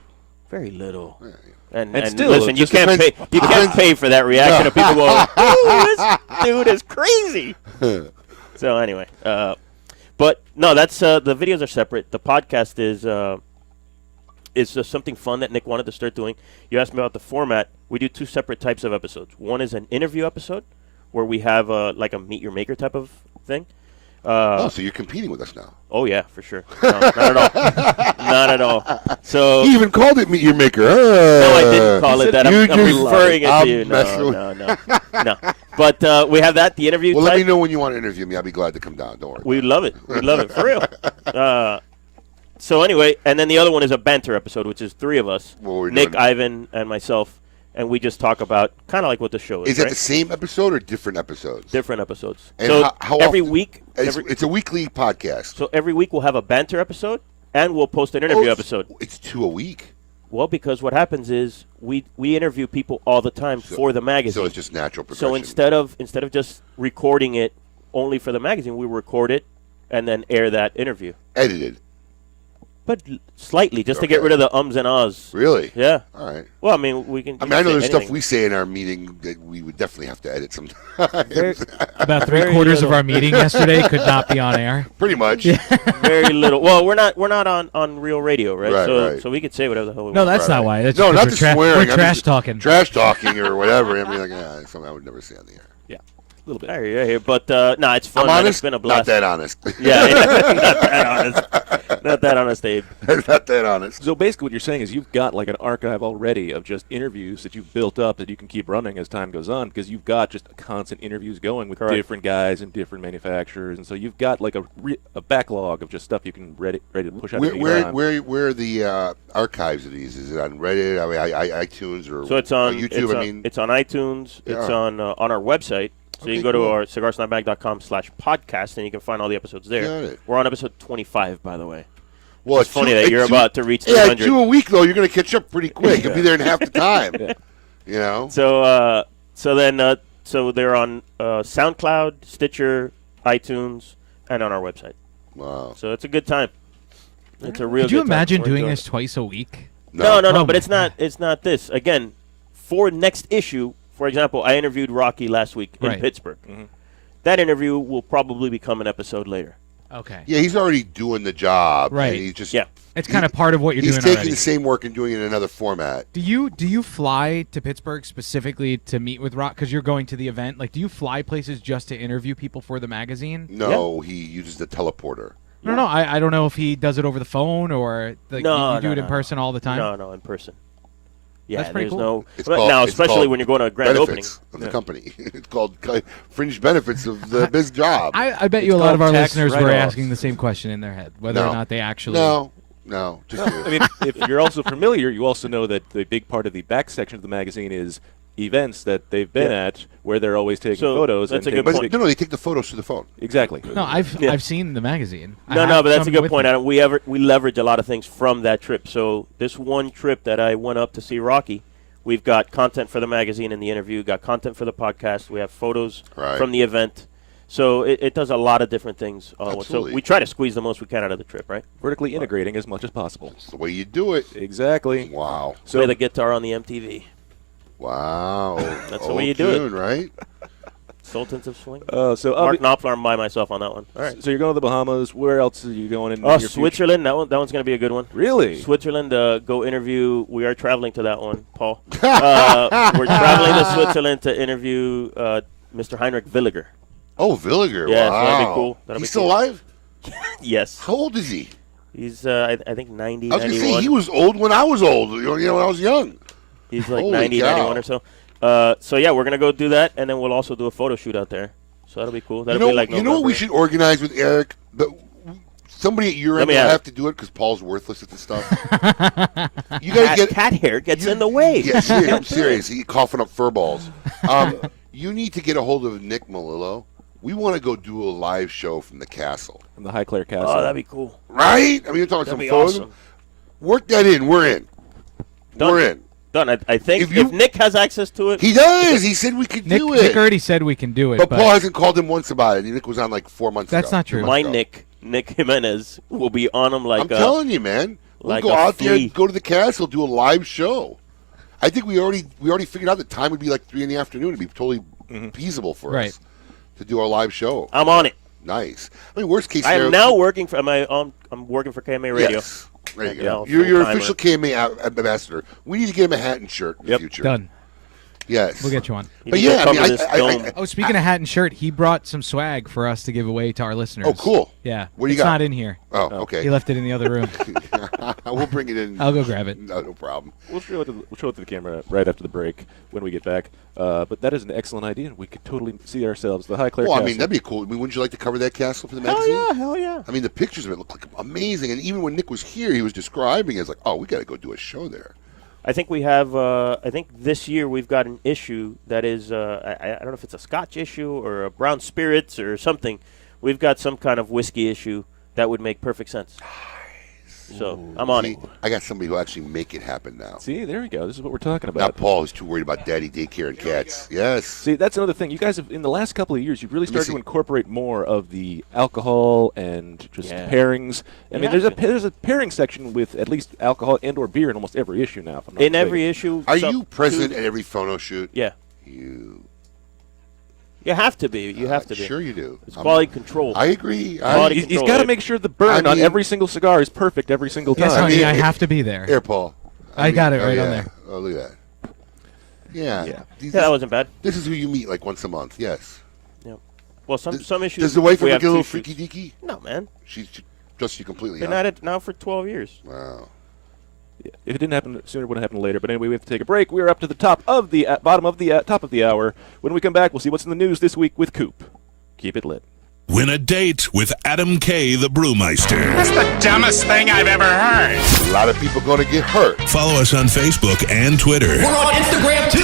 Very little. Yeah. And still, listen, you just can't pay. You can't pay for that reaction of people going, "Ooh, this dude is crazy." So anyway, but no, that's the videos are separate. The podcast is just something fun that Nick wanted to start doing. You asked me about the format. We do two separate types of episodes. One is an interview episode where we have like a meet your maker type of thing. So you're competing with us now. Oh yeah, for sure. No, not at all. Not at all. So he even called it Meet Your Maker. No, I didn't call it that. I'm referring it I'm to you. messing No. But we have that, the interview Well, type. let me know when you want to interview me. I'll be glad to come down. Don't worry. We'd love it. We'd love it, for real. So anyway, and then the other one is a banter episode, which is three of us, Nick, Ivan, and myself, and we just talk about kind of like what the show is. Is it right? the same episode or different episodes? Different episodes. And so how every often? week. It's a weekly podcast. So every week we'll have a banter episode, and we'll post an interview episode. It's 2 a week. Well, because what happens is we interview people all the time for the magazine. So it's just natural progression. So instead of just recording it only for the magazine, we record it and then air that interview. Edited. But slightly, just to get rid of the ums and ahs. Really? Yeah. All right. Well, I mean, we can. I mean, I know there's anything. stuff we say in our meeting that we would definitely have to edit sometimes. About three-quarters of our meeting yesterday could not be on air. Pretty much. Very little. Well, we're not on real radio, right? Right, so right. so we could say whatever the hell we No, want. that's not why. That's No, just not 'cause the swearing. We're I mean, trash talking. Trash talking or whatever. I mean, like, something I would never say on the air. Yeah, a little bit. I hear you, but no, it's fun. I'm man. honest. It's been a blast. Not that honest. Yeah, not that honest. Not that honest, Abe. Not that honest. So basically what you're saying is you've got like an archive already of just interviews that you've built up that you can keep running as time goes on because you've got just constant interviews going with different guys and different manufacturers. And so you've got like a backlog of just stuff you can ready to push out. Where are the archives of these? Is it on Reddit? I mean, iTunes or So it's on YouTube? it's on iTunes. Yeah. It's on our website. So you can go to our cigarsnobbag.com/podcast and you can find all the episodes there. Got it. We're on episode 25. By the way. Well, it's funny that you're about to reach 200. 300. 2 a week though. You're going to catch up pretty quick. You'll be there in half the time. Yeah. You know. So they're on SoundCloud, Stitcher, iTunes, and on our website. Wow. So it's a good time. It's a real. Could you good time. imagine We're doing enjoying this twice a week? No. Oh But my it's not. It's not this. Again, for next issue, for example, I interviewed Rocky last week in Right. Pittsburgh. That interview will probably become an episode later. Okay. Yeah, he's already doing the job. Right. And he's just It's kind of part of what you're he's doing taking already. the same work and doing it in another format. Do you fly to Pittsburgh specifically to meet with Rock because you're going to the event? Like, do you fly places just to interview people for the magazine? No, he uses the teleporter. No. I don't know if he does it over the phone or like, No, you do no, it in no, person all the time. No, in person. Yeah, That's pretty there's cool. no. Now, especially when you're going to a grand opening. benefits of the company. It's called fringe benefits of the biz job. I bet you a lot of our listeners were asking the same question in their head, whether or not they actually. No. Just I mean, if you're also familiar, you also know that the big part of the back section of the magazine is events that they've been at where they're always taking photos. That's and a good taking point. No, they take the photos through the phone. Exactly. No, I've seen the magazine. No, but that's a good point, Adam. We leverage a lot of things from that trip. So this one trip that I went up to see Rocky, we've got content for the magazine and the interview, got content for the podcast. We have photos from the event. So it does a lot of different things. So we try to squeeze the most we can out of the trip, right? Vertically integrating as much as possible. That's the way you do it. Exactly. Wow. Play the guitar on the MTV. Wow. That's the way you do it. Right? Sultans of Swing. So Mark Knopfler, I'm by myself on that one. All right. So you're going to the Bahamas. Where else are you going in? Oh, Switzerland. That one's going to be a good one. Really? Switzerland. Go interview. We are traveling to that one, Paul. We're traveling to Switzerland to interview Mr. Heinrich Villiger. Oh, Villiger. Yeah, wow. so that'll be cool. That'll He's be still cool. alive? Yes. How old is he? He's I think 90. I was going to 91. say he was old when I was old. When I was young. He's like Holy 90, cow. 91 or so. So yeah, we're gonna go do that, and then we'll also do a photo shoot out there. So that'll be cool. That'll be like you know what we should organize with Eric? Somebody at your end will have to do it because Paul's worthless at this stuff. You gotta get cat hair gets in the way. Yeah, I'm serious. He's coughing up fur balls. You need to get a hold of Nick Melillo. We want to go do a live show from the castle. From the Highclere Castle. Oh, that'd be cool. Right? I mean, you're talking That'd some be photos. awesome. Work that in. We're in. Done. We're in. Done. I think if Nick has access to it. He does. He said we could do it. Nick already said we can do it. But Paul hasn't called him once about it. Nick was on like 4 months ago. That's not true. My Nick Jimenez will be on him like I'm telling you, man. We'll like go a out there flea. and go to the castle, do a live show. I think we already figured out the time would be like 3 in the afternoon. It'd be totally feasible for us to do our live show. I'm on it. Nice. I mean, worst case I scenario. am now working for I'm working for KMA Radio. Yes. There you Yeah, go. You're full-timer. official KMA ambassador. We need to get him a hat and shirt in the future. Done. Yes. We'll get you one. But yeah, I mean, oh, speaking of hat and shirt, he brought some swag for us to give away to our listeners. Oh, cool. Yeah. What do you it's got? not in here. Oh, okay. He left it in the other room. We'll bring it in. I'll go grab it. No problem. We'll show it to the camera right after the break when we get back. But that is an excellent idea. We could totally see ourselves, the Highclere Well, Castle. I mean, that'd be cool. I mean, wouldn't you like to cover that castle for the magazine? Hell yeah. I mean, the pictures of it look like amazing. And even when Nick was here, he was describing it as like, oh, we got to go do a show there. I think we have. I think this year we've got an issue that is. I don't know if it's a Scotch issue or a brown spirits or something. We've got some kind of whiskey issue that would make perfect sense. So I'm on it. I got somebody who actually make it happen now. See, there we go. This is what we're talking about. Not Paul, who's too worried about daddy daycare and cats. Yes. See, that's another thing. You guys have, in the last couple of years, you've really started to incorporate more of the alcohol and just pairings. I mean, there's a pairing section with at least alcohol and or beer in almost every issue now. If I'm not In mistaken. every issue. Are you present at every photo shoot? Yeah. You have to be. You have to be. Sure you do. It's quality control. I agree. He's got to make sure the burn on every single cigar is perfect every single time. Yes, honey, I have to be there. Here, Paul. I got it right yeah. on there. Oh, look at that. Yeah. Yeah, that wasn't bad. This is who you meet like once a month. Yes. Yeah. Well, some issues. Does the wife we ever have get a little two freaky shoots. deaky? No, man. She's just you completely. Been at it now for 12 years. Wow. Yeah. If it didn't happen sooner, it would have happened later. But anyway, we have to take a break. We are up to the top of the top of the hour. When we come back, we'll see what's in the news this week with Coop. Keep it lit. Win a date with Adam K. the Brewmeister. That's the dumbest thing I've ever heard. A lot of people going to get hurt. Follow us on Facebook and Twitter. We're on Instagram too.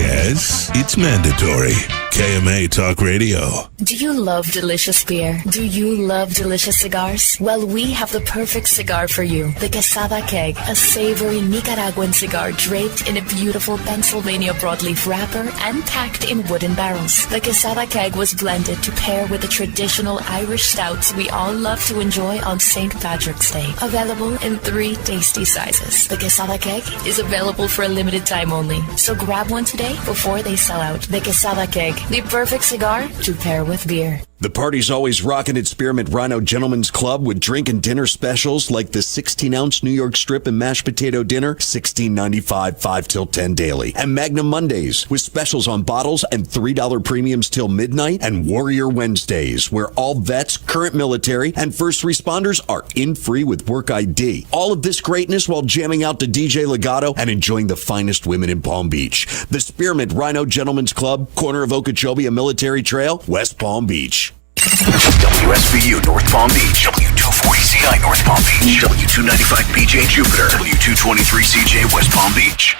Yes, it's mandatory. KMA Talk Radio. Do you love delicious beer? Do you love delicious cigars? Well, we have the perfect cigar for you. The Quesada Keg, a savory Nicaraguan cigar draped in a beautiful Pennsylvania broadleaf wrapper and packed in wooden barrels. The Quesada Keg was blended to pair with the traditional Irish stouts we all love to enjoy on St. Patrick's Day. Available in 3 tasty sizes. The Quesada Keg is available for a limited time only, so grab one today before they sell out. The Quesada Keg, the perfect cigar to pair with beer. The party's always rocking at Spearmint Rhino Gentlemen's Club with drink and dinner specials like the 16-ounce New York strip and mashed potato dinner, $16.95, 5 till 10 daily. And Magnum Mondays with specials on bottles and $3 premiums till midnight. And Warrior Wednesdays, where all vets, current military, and first responders are in free with work ID. All of this greatness while jamming out to DJ Legato and enjoying the finest women in Palm Beach. The Spearmint Rhino Gentlemen's Club, corner of Okeechobee and Military Trail, West Palm Beach. WSBU North Palm Beach, W240CI North Palm Beach, W295BJ Jupiter, W223CJ West Palm Beach.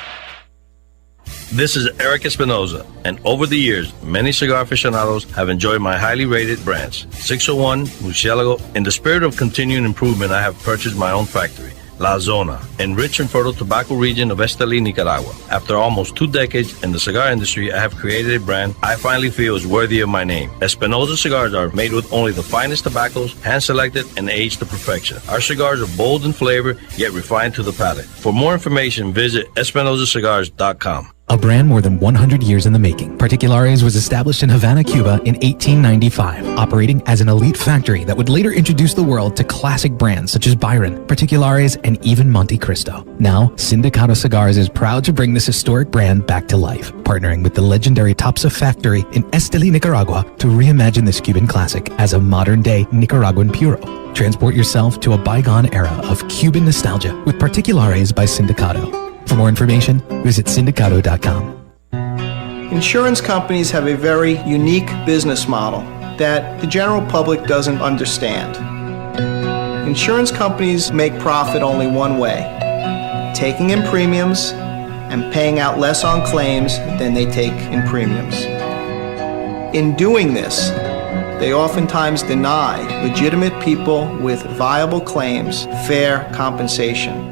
This is Erik Espinoza, and over the years, many cigar aficionados have enjoyed my highly rated brands. 601, Murcielago. In the spirit of continuing improvement, I have purchased my own factory, La Zona, in rich and fertile tobacco region of Esteli, Nicaragua. After almost 2 decades in the cigar industry, I have created a brand I finally feel is worthy of my name. Espinoza cigars are made with only the finest tobaccos, hand-selected and aged to perfection. Our cigars are bold in flavor, yet refined to the palate. For more information, visit EspinozaCigars.com. A brand more than 100 years in the making, Particulares was established in Havana, Cuba in 1895, operating as an elite factory that would later introduce the world to classic brands such as Byron, Particulares, and even Monte Cristo. Now, Sindicato Cigars is proud to bring this historic brand back to life, partnering with the legendary Topsa factory in Esteli, Nicaragua, to reimagine this Cuban classic as a modern-day Nicaraguan puro. Transport yourself to a bygone era of Cuban nostalgia with Particulares by Sindicato. For more information, visit Sindicato.com. Insurance companies have a very unique business model that the general public doesn't understand. Insurance companies make profit only one way, taking in premiums and paying out less on claims than they take in premiums. In doing this, they oftentimes deny legitimate people with viable claims fair compensation.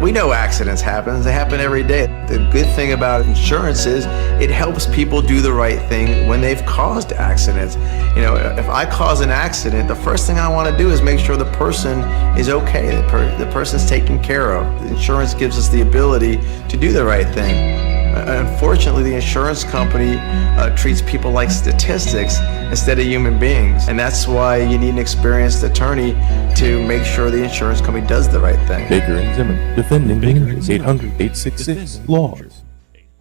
We know accidents happen. They happen every day. The good thing about insurance is it helps people do the right thing when they've caused accidents. You know, if I cause an accident, the first thing I want to do is make sure the person is okay, the person's taken care of. The insurance gives us the ability to do the right thing. Unfortunately, the insurance company treats people like statistics instead of human beings. And that's why you need an experienced attorney to make sure the insurance company does the right thing. Baker and Zimmerman, defending Baker's 800-866-LAWS.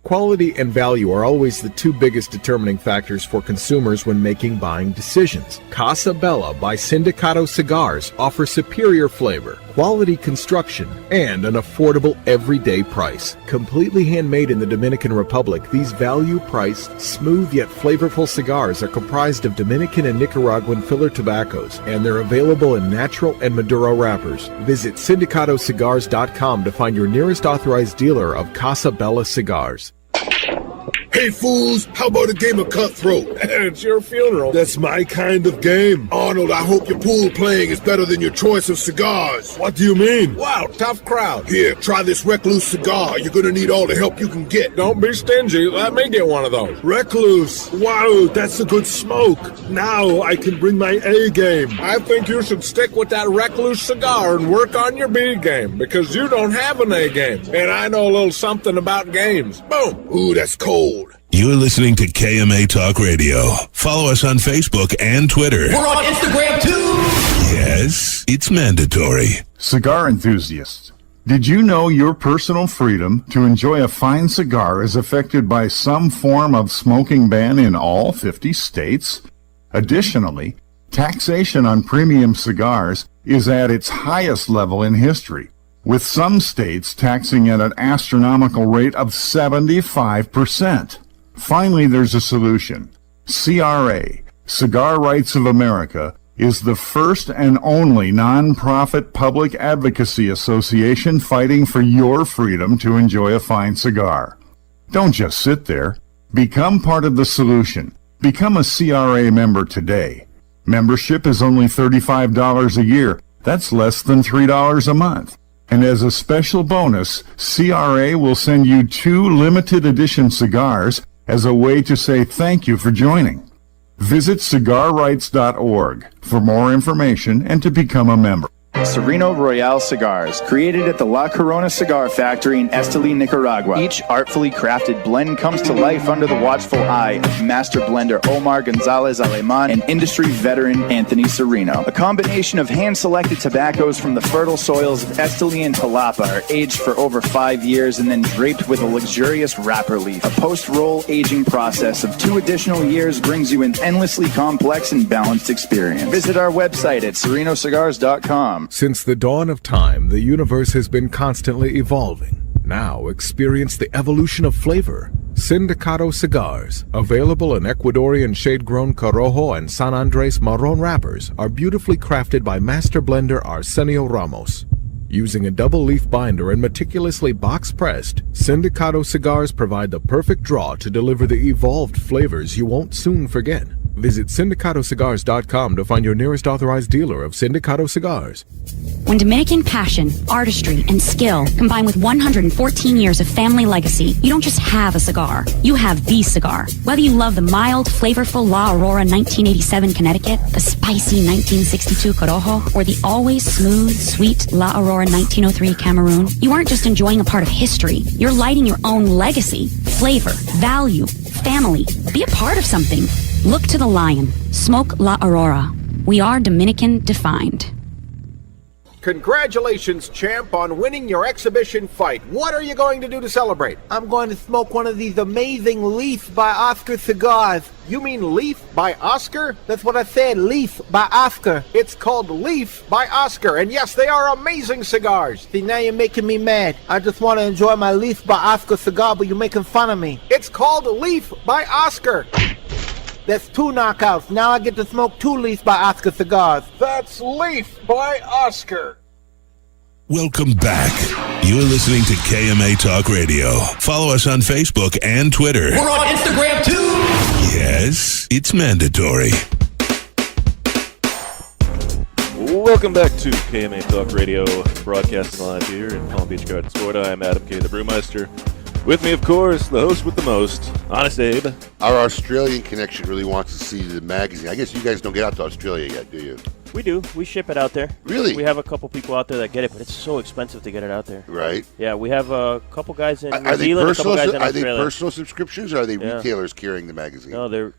Quality and value are always the two biggest determining factors for consumers when making buying decisions. Casa Bella by Sindicato Cigars offers superior flavor, quality construction, and an affordable everyday price. Completely handmade in the Dominican Republic, these value-priced, smooth yet flavorful cigars are comprised of Dominican and Nicaraguan filler tobaccos, and they're available in natural and Maduro wrappers. Visit SindicatoCigars.com to find your nearest authorized dealer of Casa Bella cigars. Hey fools, how about a game of cutthroat? It's your funeral. That's my kind of game. Arnold, I hope your pool playing is better than your choice of cigars. What do you mean? Wow, tough crowd. Here, try this Recluse cigar. You're gonna need all the help you can get. Don't be stingy. Let me get one of those. Recluse. Wow, that's a good smoke. Now I can bring my A game. I think you should stick with that Recluse cigar and work on your B game, because you don't have an A game. And I know a little something about games. Boom. Ooh, that's cold. You're listening to KMA Talk Radio. Follow us on Facebook and Twitter. We're on Instagram too. Yes, it's mandatory. Cigar enthusiasts, did you know your personal freedom to enjoy a fine cigar is affected by some form of smoking ban in all 50 states? Additionally, taxation on premium cigars is at its highest level in history, with some states taxing at an astronomical rate of 75%. Finally, there's a solution. CRA, Cigar Rights of America, is the first and only nonprofit public advocacy association fighting for your freedom to enjoy a fine cigar. Don't just sit there. Become part of the solution. Become a CRA member today. Membership is only $35 a year. That's less than $3 a month. And as a special bonus, CRA will send you 2 limited edition cigars as a way to say thank you for joining. Visit cigarrights.org for more information and to become a member. Sereno Royale cigars, created at the La Corona Cigar Factory in Esteli, Nicaragua. Each artfully crafted blend comes to life under the watchful eye of master blender Omar Gonzalez Aleman and industry veteran Anthony Sereno. A combination of hand-selected tobaccos from the fertile soils of Esteli and Jalapa are aged for over 5 years and then draped with a luxurious wrapper leaf. A post-roll aging process of 2 additional years brings you an endlessly complex and balanced experience. Visit our website at serenocigars.com. Since the dawn of time, the universe has been constantly evolving. Now experience the evolution of flavor. Sindicato Cigars, available in Ecuadorian shade-grown Corojo and San Andres Marron wrappers, are beautifully crafted by master blender Arsenio Ramos. Using a double-leaf binder and meticulously box-pressed, Sindicato Cigars provide the perfect draw to deliver the evolved flavors you won't soon forget. Visit SindicatoCigars.com to find your nearest authorized dealer of Sindicato Cigars. When Dominican passion, artistry, and skill combine with 114 years of family legacy, you don't just have a cigar, you have the cigar. Whether you love the mild, flavorful La Aurora 1987 Connecticut, the spicy 1962 Corojo, or the always smooth, sweet La Aurora 1903 Cameroon, you aren't just enjoying a part of history, you're lighting your own legacy, flavor, value, family. Be a part of something. Look to the lion. Smoke La Aurora. We are Dominican defined. Congratulations, champ, on winning your exhibition fight. What are you going to do to celebrate? I'm going to smoke one of these amazing Leaf by Oscar cigars. You mean Leaf by Oscar? That's what I said, Leaf by Oscar. It's called Leaf by Oscar, and yes, they are amazing cigars. See, now you're making me mad. I just want to enjoy my Leaf by Oscar cigar, but you're making fun of me. It's called Leaf by Oscar. That's 2 knockouts. Now I get to smoke 2 Leaf by Oscar cigars. That's Leaf by Oscar. Welcome back. You're listening to KMA Talk Radio. Follow us on Facebook and Twitter. We're on Instagram too. Yes, it's mandatory. Welcome back to KMA Talk Radio, broadcasting live here in Palm Beach Gardens, Florida. I'm Adam K. the Brewmeister. With me, of course, the host with the most, Honest Abe. Our Australian connection really wants to see the magazine. I guess you guys don't get out to Australia yet, do you? We do. We ship it out there. Really? We have a couple people out there that get it, but it's so expensive to get it out there. Right. Yeah, we have a couple guys in New Zealand, a couple guys in Australia. Are they personal subscriptions, or are they retailers carrying the magazine? No, they're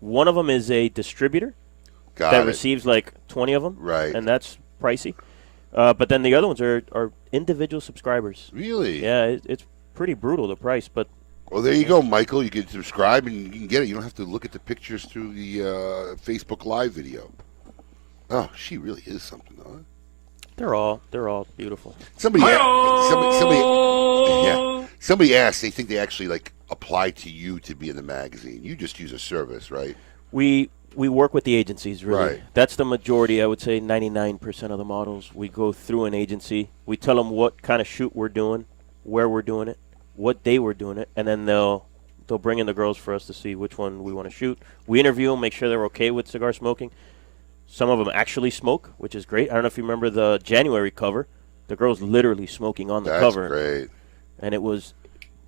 one of them is a distributor that receives like 20 of them. Right. And that's pricey. But then the other ones are individual subscribers. Really? Yeah, it's pretty brutal, the price, but... Well, there you go, Michael. You can subscribe and you can get it. You don't have to look at the pictures through the Facebook Live video. Oh, she really is something, though. They're all beautiful. Somebody asked. They think they actually like apply to you to be in the magazine. You just use a service, right? We work with the agencies, really. Right. That's the majority. I would say 99% of the models. We go through an agency. We tell them what kind of shoot we're doing, where we're doing it, what day we're doing it, and then they'll bring in the girls for us to see which one we want to shoot. We interview them, make sure they're okay with cigar smoking. Some of them actually smoke, which is great. I don't know if you remember the January cover. The girl's literally smoking on the cover. That's great. And it was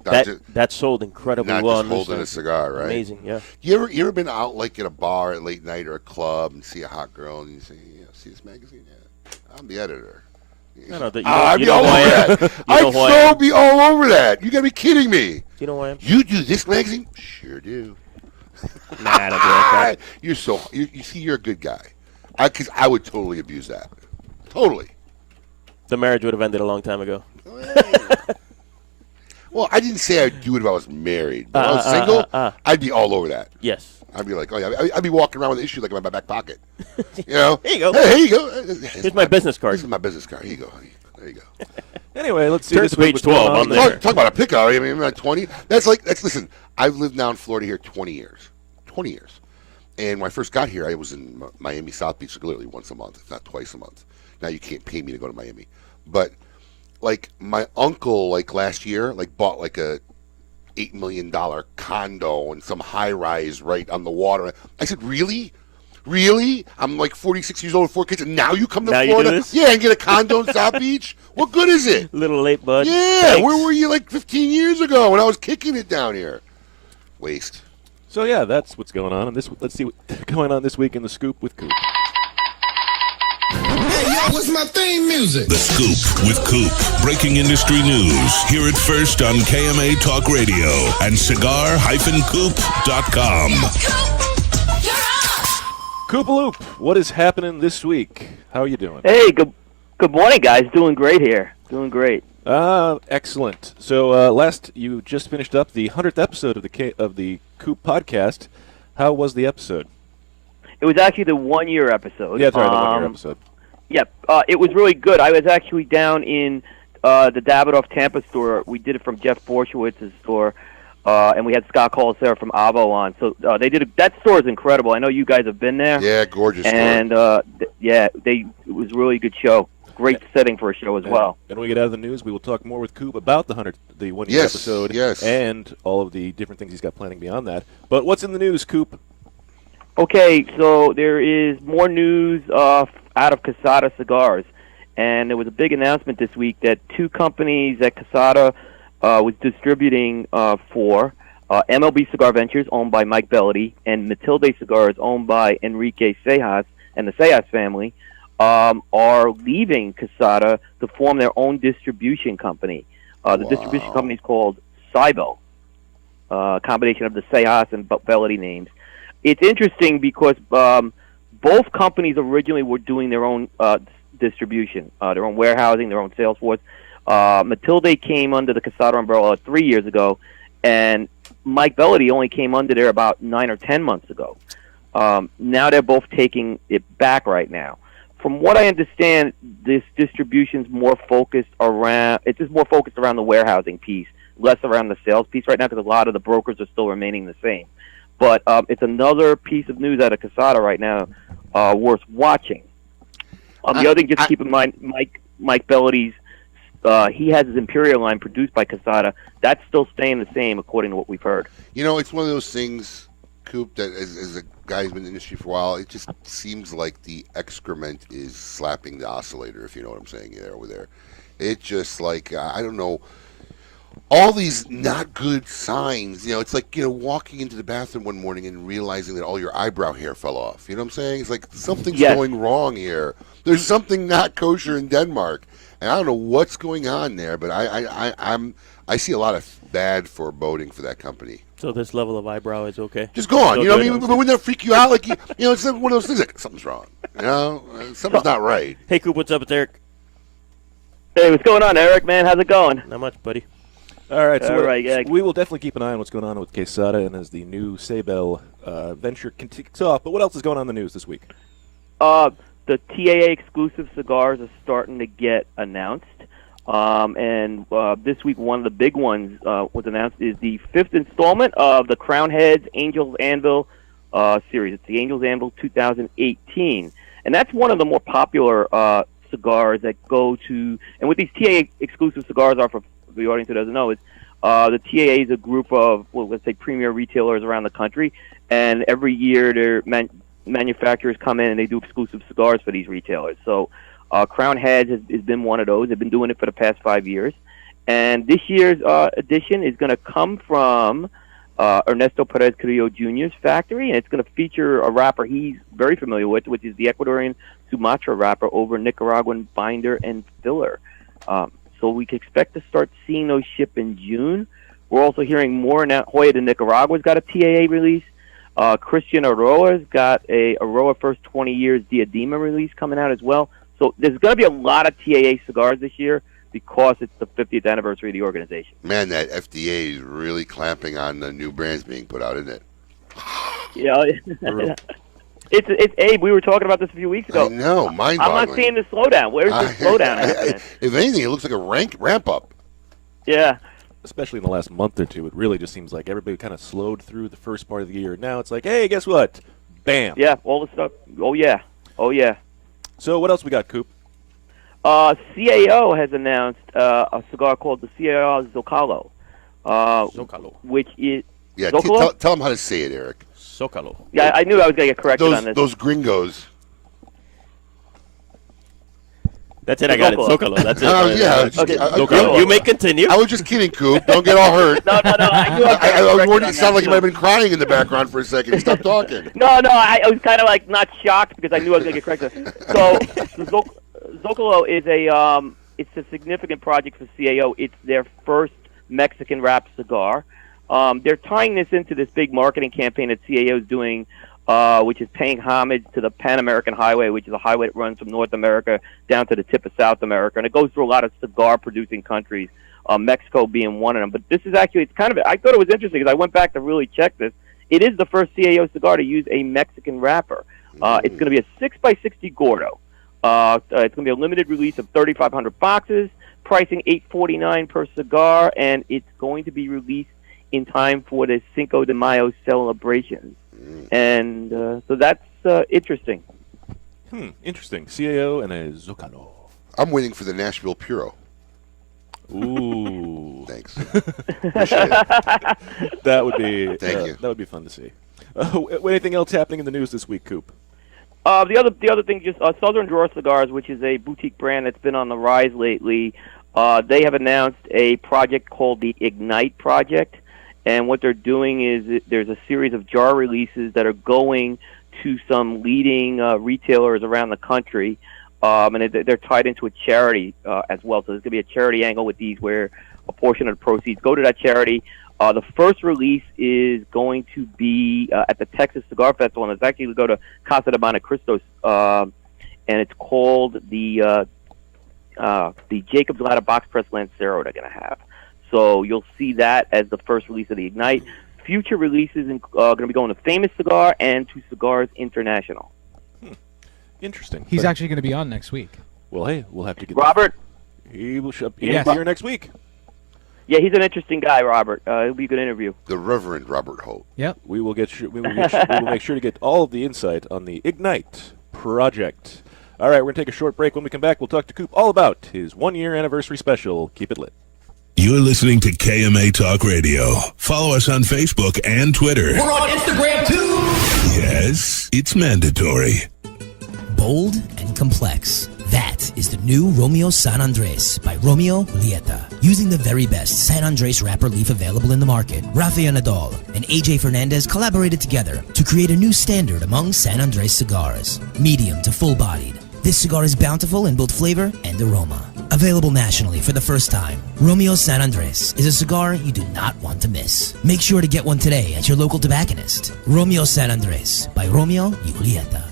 that sold incredibly well. Not just holding a cigar, right? Amazing, yeah. You ever been out like at a bar at late night or a club and see a hot girl and you say, see this magazine? Yeah, I'm the editor. I'd be all over that. I'd so be all over that. You gotta be kidding me. Do you know who I am? You do this magazine? Sure do. Nah, I don't do that. You see, you're a good guy. Because I would totally abuse that. Totally. The marriage would have ended a long time ago. Well, I didn't say I'd do it if I was married. But if I was single, I'd be all over that. Yes. I'd be like, oh yeah, I'd be walking around with an issue like in my back pocket. You know? Here you go. Hey, here you go. Here's my business card. This is my business card. Here you go. There you go. Anyway, let's see. Turn This to page 12. I'm there. Talk about a pickup. I mean, I'm not 20. Listen, I've lived now in Florida here 20 years. 20 years. And when I first got here, I was in Miami South Beach literally once a month, if not twice a month. Now you can't pay me to go to Miami. But, like, my uncle, like, last year, like, bought, like, a $8 million condo and some high-rise right on the water. I said, really? Really? I'm, like, 46 years old with 4 kids, and now you come to Florida? You do this? Yeah, and get a condo in South Beach? What good is it? Little late, bud. Yeah, Thanks. where were you, like, 15 years ago when I was kicking it down here? Waste. So yeah, that's what's going on. And let's see what's going on this week in the Scoop with Coop. Hey, yo, what's my theme music? The Scoop with Coop. Breaking industry news. Hear it first on KMA Talk Radio and cigar-coop.com. Koopaloop, what is happening this week? How are you doing? Hey, good morning, guys. Doing great here. Doing great. Excellent. So last you just finished up the 100th episode of the Coop podcast. How was the episode? It was actually the 1-year episode. Yeah, that's right, the 1-year episode. Yep, it was really good. I was actually down in the Davidoff Tampa store. We did it from Jeff Borschowitz's store, and we had Scott Colasera from Avo on. So they did that store is incredible. I know you guys have been there. Yeah, gorgeous and, store. It was a really good show. Great setting for a show as well. And when we get out of the news, we will talk more with Coop about the 1-year episode and all of the different things he's got planning beyond that. But what's in the news, Coop? Okay, so there is more news out of Casada Cigars. And there was a big announcement this week that 2 companies that Casada was distributing for, MLB Cigar Ventures, owned by Mike Bellady, and Matilde Cigars, owned by Enrique Sejas and the Sejas family, are leaving Casada to form their own distribution company. The distribution company is called Cybel, a combination of the Sejas and Bellady names. It's interesting because both companies originally were doing their own distribution, their own warehousing, their own sales force. Matilde came under the Casada umbrella 3 years ago, and Mike Bellady only came under there about 9 or 10 months ago. Now they're both taking it back right now. From what I understand, this distribution's more focused around. It's just more focused around the warehousing piece, less around the sales piece right now, because a lot of the brokers are still remaining the same. But it's another piece of news out of Casada right now worth watching. The other thing, just keep in mind, Mike Bellady's, he has his Imperial line produced by Casada. That's still staying the same, according to what we've heard. You know, it's one of those things, Coop, that as a guy who's been in the industry for a while, it just seems like the excrement is slapping the oscillator, if you know what I'm saying over there. It just like, I don't know, all these not good signs. You know, it's like, walking into the bathroom one morning and realizing that all your eyebrow hair fell off. You know what I'm saying? It's like something's going wrong here. There's something not kosher in Denmark. And I don't know what's going on there, but I see a lot of bad foreboding for that company. So this level of eyebrow is okay? Just go on. You know what I mean? But wouldn't that freak you out? Like, it's one of those things like, something's wrong. Something's not right. Hey, Coop, what's up? It's Eric. Hey, what's going on, Eric, man? How's it going? Not much, buddy. All right, so we will definitely keep an eye on what's going on with Quesada and as the new Sabel venture kicks off. But what else is going on in the news this week? The TAA exclusive cigars are starting to get announced. And this week, one of the big ones was announced is the 5th installment of the Crown Heads Angels Anvil series. It's the Angels Anvil 2018. And that's one of the more popular cigars that go to, and what these TAA exclusive cigars are, for the audience who doesn't know, is the TAA is a group of, let's say, premier retailers around the country, and every year their manufacturers come in and they do exclusive cigars for these retailers. So Crown Heads has been one of those. They've been doing it for the past 5 years. And this year's edition is going to come from Ernesto Perez Carrillo Jr.'s factory, and it's going to feature a wrapper he's very familiar with, which is the Ecuadorian Sumatra wrapper over Nicaraguan binder and filler. So we can expect to start seeing those ship in June. We're also hearing more now. Joya de Nicaragua's got a TAA release. Christian Aroa's got a Aroa First 20 Years Diadema release coming out as well. So there's going to be a lot of TAA cigars this year because it's the 50th anniversary of the organization. Man, that FDA is really clamping on the new brands being put out, isn't it? Yeah. It's Abe, we were talking about this a few weeks ago. I know, mind-boggling. I'm not seeing the slowdown. Where's the slowdown? If anything, it looks like a ramp up. Yeah. Especially in the last month or two, it really just seems like everybody kind of slowed through the first part of the year. Now it's like, hey, guess what? Bam. Yeah, all the stuff. Oh, yeah. So what else we got, Coop? CAO has announced a cigar called the CAO Zocalo. Zocalo. Which is... Yeah, Zocalo? tell them how to say it, Eric. Zocalo. Yeah, I knew I was going to get corrected on this. Those gringos. That's it. I got it. Zocalo. That's it. Yeah. You may continue. I was just kidding, Coop. Don't get all hurt. No. I knew I was worried. It sounded like you might have been crying in the background for a second. Stop talking. No. I was kind of like not shocked because I knew I was going to get corrected. So Zocalo is it's a significant project for CAO. It's their first Mexican wrapped cigar. They're tying this into this big marketing campaign that CAO is doing, which is paying homage to the Pan American Highway, which is a highway that runs from North America down to the tip of South America, and it goes through a lot of cigar-producing countries, Mexico being one of them. But this is actually, I thought it was interesting because I went back to really check this. It is the first CAO cigar to use a Mexican wrapper. It's going to be a 6x60 Gordo. It's going to be a limited release of 3,500 boxes, pricing $8.49 per cigar, and it's going to be released in time for the Cinco de Mayo celebrations. And so that's interesting. Interesting. CAO and a Zocalo. I'm waiting for the Nashville Puro. Ooh. Thanks. Appreciate it. That would be Thank you. That would be fun to see. Anything else happening in the news this week, Coop? The other thing, just Southern Drawer Cigars, which is a boutique brand that's been on the rise lately. They have announced a project called the Ignite Project. And what they're doing is there's a series of jar releases that are going to some leading retailers around the country, and they're tied into a charity as well. So there's going to be a charity angle with these where a portion of the proceeds go to that charity. The first release is going to be at the Texas Cigar Festival, and it's actually going to go to Casa de Monte Cristo. and it's called the Jacob's Ladder Box Press Lancero they're going to have. So you'll see that as the first release of the Ignite. Future releases are going to be going to Famous Cigar and to Cigars International. Interesting. He's actually going to be on next week. Well, hey, we'll have to get Robert. He will be here next week. Yeah, he's an interesting guy, Robert. It'll be a good interview. The Reverend Robert Holt. Yep. We will make sure to get all of the insight on the Ignite project. All right, we're going to take a short break. When we come back, we'll talk to Coop all about his 1-year anniversary special. Keep it lit. You're listening to KMA Talk Radio. Follow us on Facebook and Twitter. We're on Instagram, too. Yes, it's mandatory. Bold and complex. That is the new Romeo San Andres by Romeo Julieta. Using the very best San Andres wrapper leaf available in the market, Rafael Nadal and AJ Fernandez collaborated together to create a new standard among San Andres cigars. Medium to full-bodied. This cigar is bountiful in both flavor and aroma. Available nationally for the first time, Romeo San Andres is a cigar you do not want to miss. Make sure to get one today at your local tobacconist. Romeo San Andres by Romeo Julieta.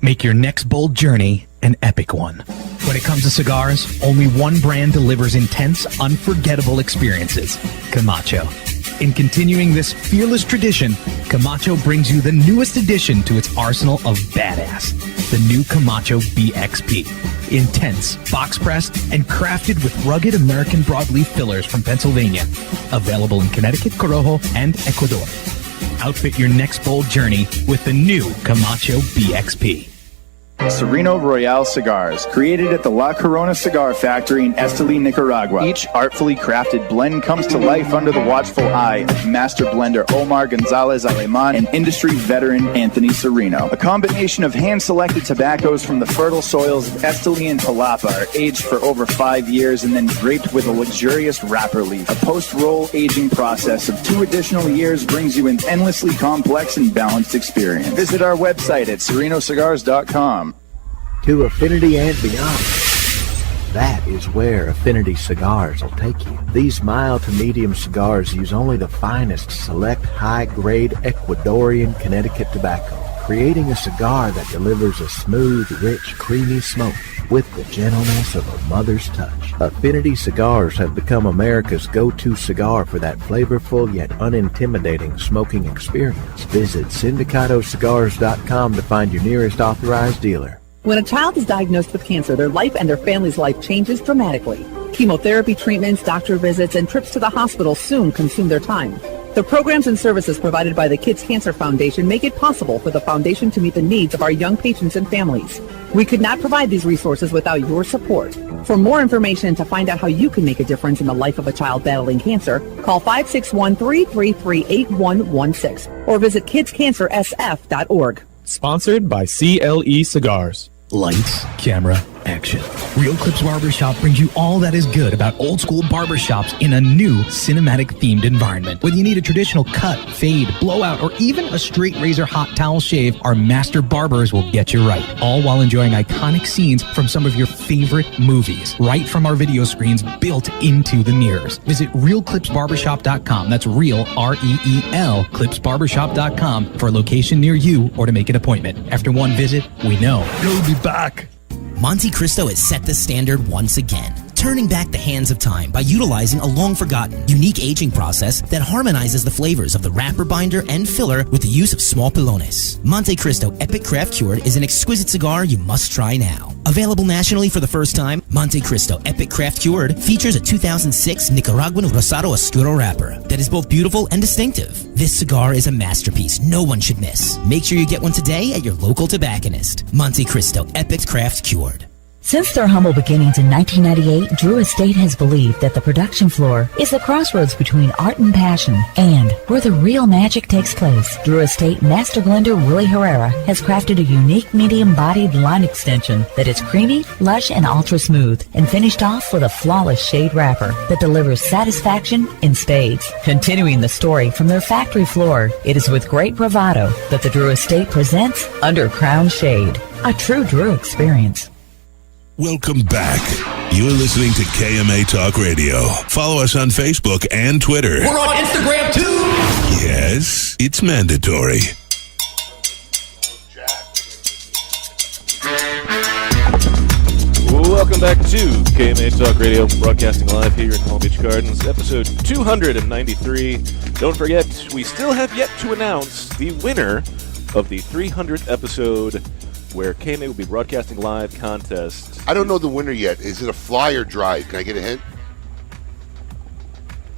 Make your next bold journey an epic one. When it comes to cigars, only one brand delivers intense, unforgettable experiences: Camacho. In continuing this fearless tradition, Camacho brings you the newest addition to its arsenal of badass, the new Camacho BXP. Intense, box-pressed, and crafted with rugged American broadleaf fillers from Pennsylvania. Available in Connecticut, Corojo, and Ecuador. Outfit your next bold journey with the new Camacho BXP. Sereno Royale Cigars, created at the La Corona Cigar Factory in Esteli, Nicaragua. Each artfully crafted blend comes to life under the watchful eye of master blender Omar Gonzalez Aleman and industry veteran Anthony Sereno. A combination of hand-selected tobaccos from the fertile soils of Esteli and Jalapa are aged for over 5 years and then draped with a luxurious wrapper leaf. A post-roll aging process of 2 additional years brings you an endlessly complex and balanced experience. Visit our website at serenocigars.com. To affinity and beyond. That is where Affinity Cigars will take you. These mild to medium cigars use only the finest select high-grade Ecuadorian Connecticut tobacco, creating a cigar that delivers a smooth, rich, creamy smoke with the gentleness of a mother's touch. Affinity Cigars have become America's go-to cigar for that flavorful yet unintimidating smoking experience. Visit syndicatocigars.com to find your nearest authorized dealer. When a child is diagnosed with cancer, their life and their family's life changes dramatically. Chemotherapy treatments, doctor visits, and trips to the hospital soon consume their time. The programs and services provided by the Kids Cancer Foundation make it possible for the foundation to meet the needs of our young patients and families. We could not provide these resources without your support. For more information and to find out how you can make a difference in the life of a child battling cancer, call 561-333-8116 or visit kidscancersf.org. Sponsored by CLE Cigars. Lights, camera, action. Real Clips Barbershop brings you all that is good about old school barbershops in a new cinematic themed environment. Whether you need a traditional cut, fade, blowout, or even a straight razor hot towel shave, our master barbers will get you right. All while enjoying iconic scenes from some of your favorite movies, right from our video screens built into the mirrors. Visit realclipsbarbershop.com. That's real, R-E-E-L, clipsbarbershop.com for a location near you or to make an appointment. After one visit, we know you'll be back. Monte Cristo has set the standard once again, turning back the hands of time by utilizing a long-forgotten, unique aging process that harmonizes the flavors of the wrapper binder and filler with the use of small pilones. Monte Cristo Epic Craft Cured is an exquisite cigar you must try now. Available nationally for the first time, Monte Cristo Epic Craft Cured features a 2006 Nicaraguan Rosado Oscuro wrapper that is both beautiful and distinctive. This cigar is a masterpiece no one should miss. Make sure you get one today at your local tobacconist. Monte Cristo Epic Craft Cured. Since their humble beginnings in 1998, Drew Estate has believed that the production floor is the crossroads between art and passion, and where the real magic takes place. Drew Estate Master Blender Willie Herrera has crafted a unique medium-bodied line extension that is creamy, lush, and ultra-smooth, and finished off with a flawless shade wrapper that delivers satisfaction in spades. Continuing the story from their factory floor, it is with great bravado that the Drew Estate presents Under Crown Shade, a true Drew experience. Welcome back. You're listening to KMA Talk Radio. Follow us on Facebook and Twitter. We're on Instagram, too. Yes, it's mandatory. Welcome back to KMA Talk Radio, broadcasting live here in Palm Beach Gardens, episode 293. Don't forget, we still have yet to announce the winner of the 300th episode where KMA will be broadcasting live contest. I don't know the winner yet. Is it a fly or dry? Can I get a hint?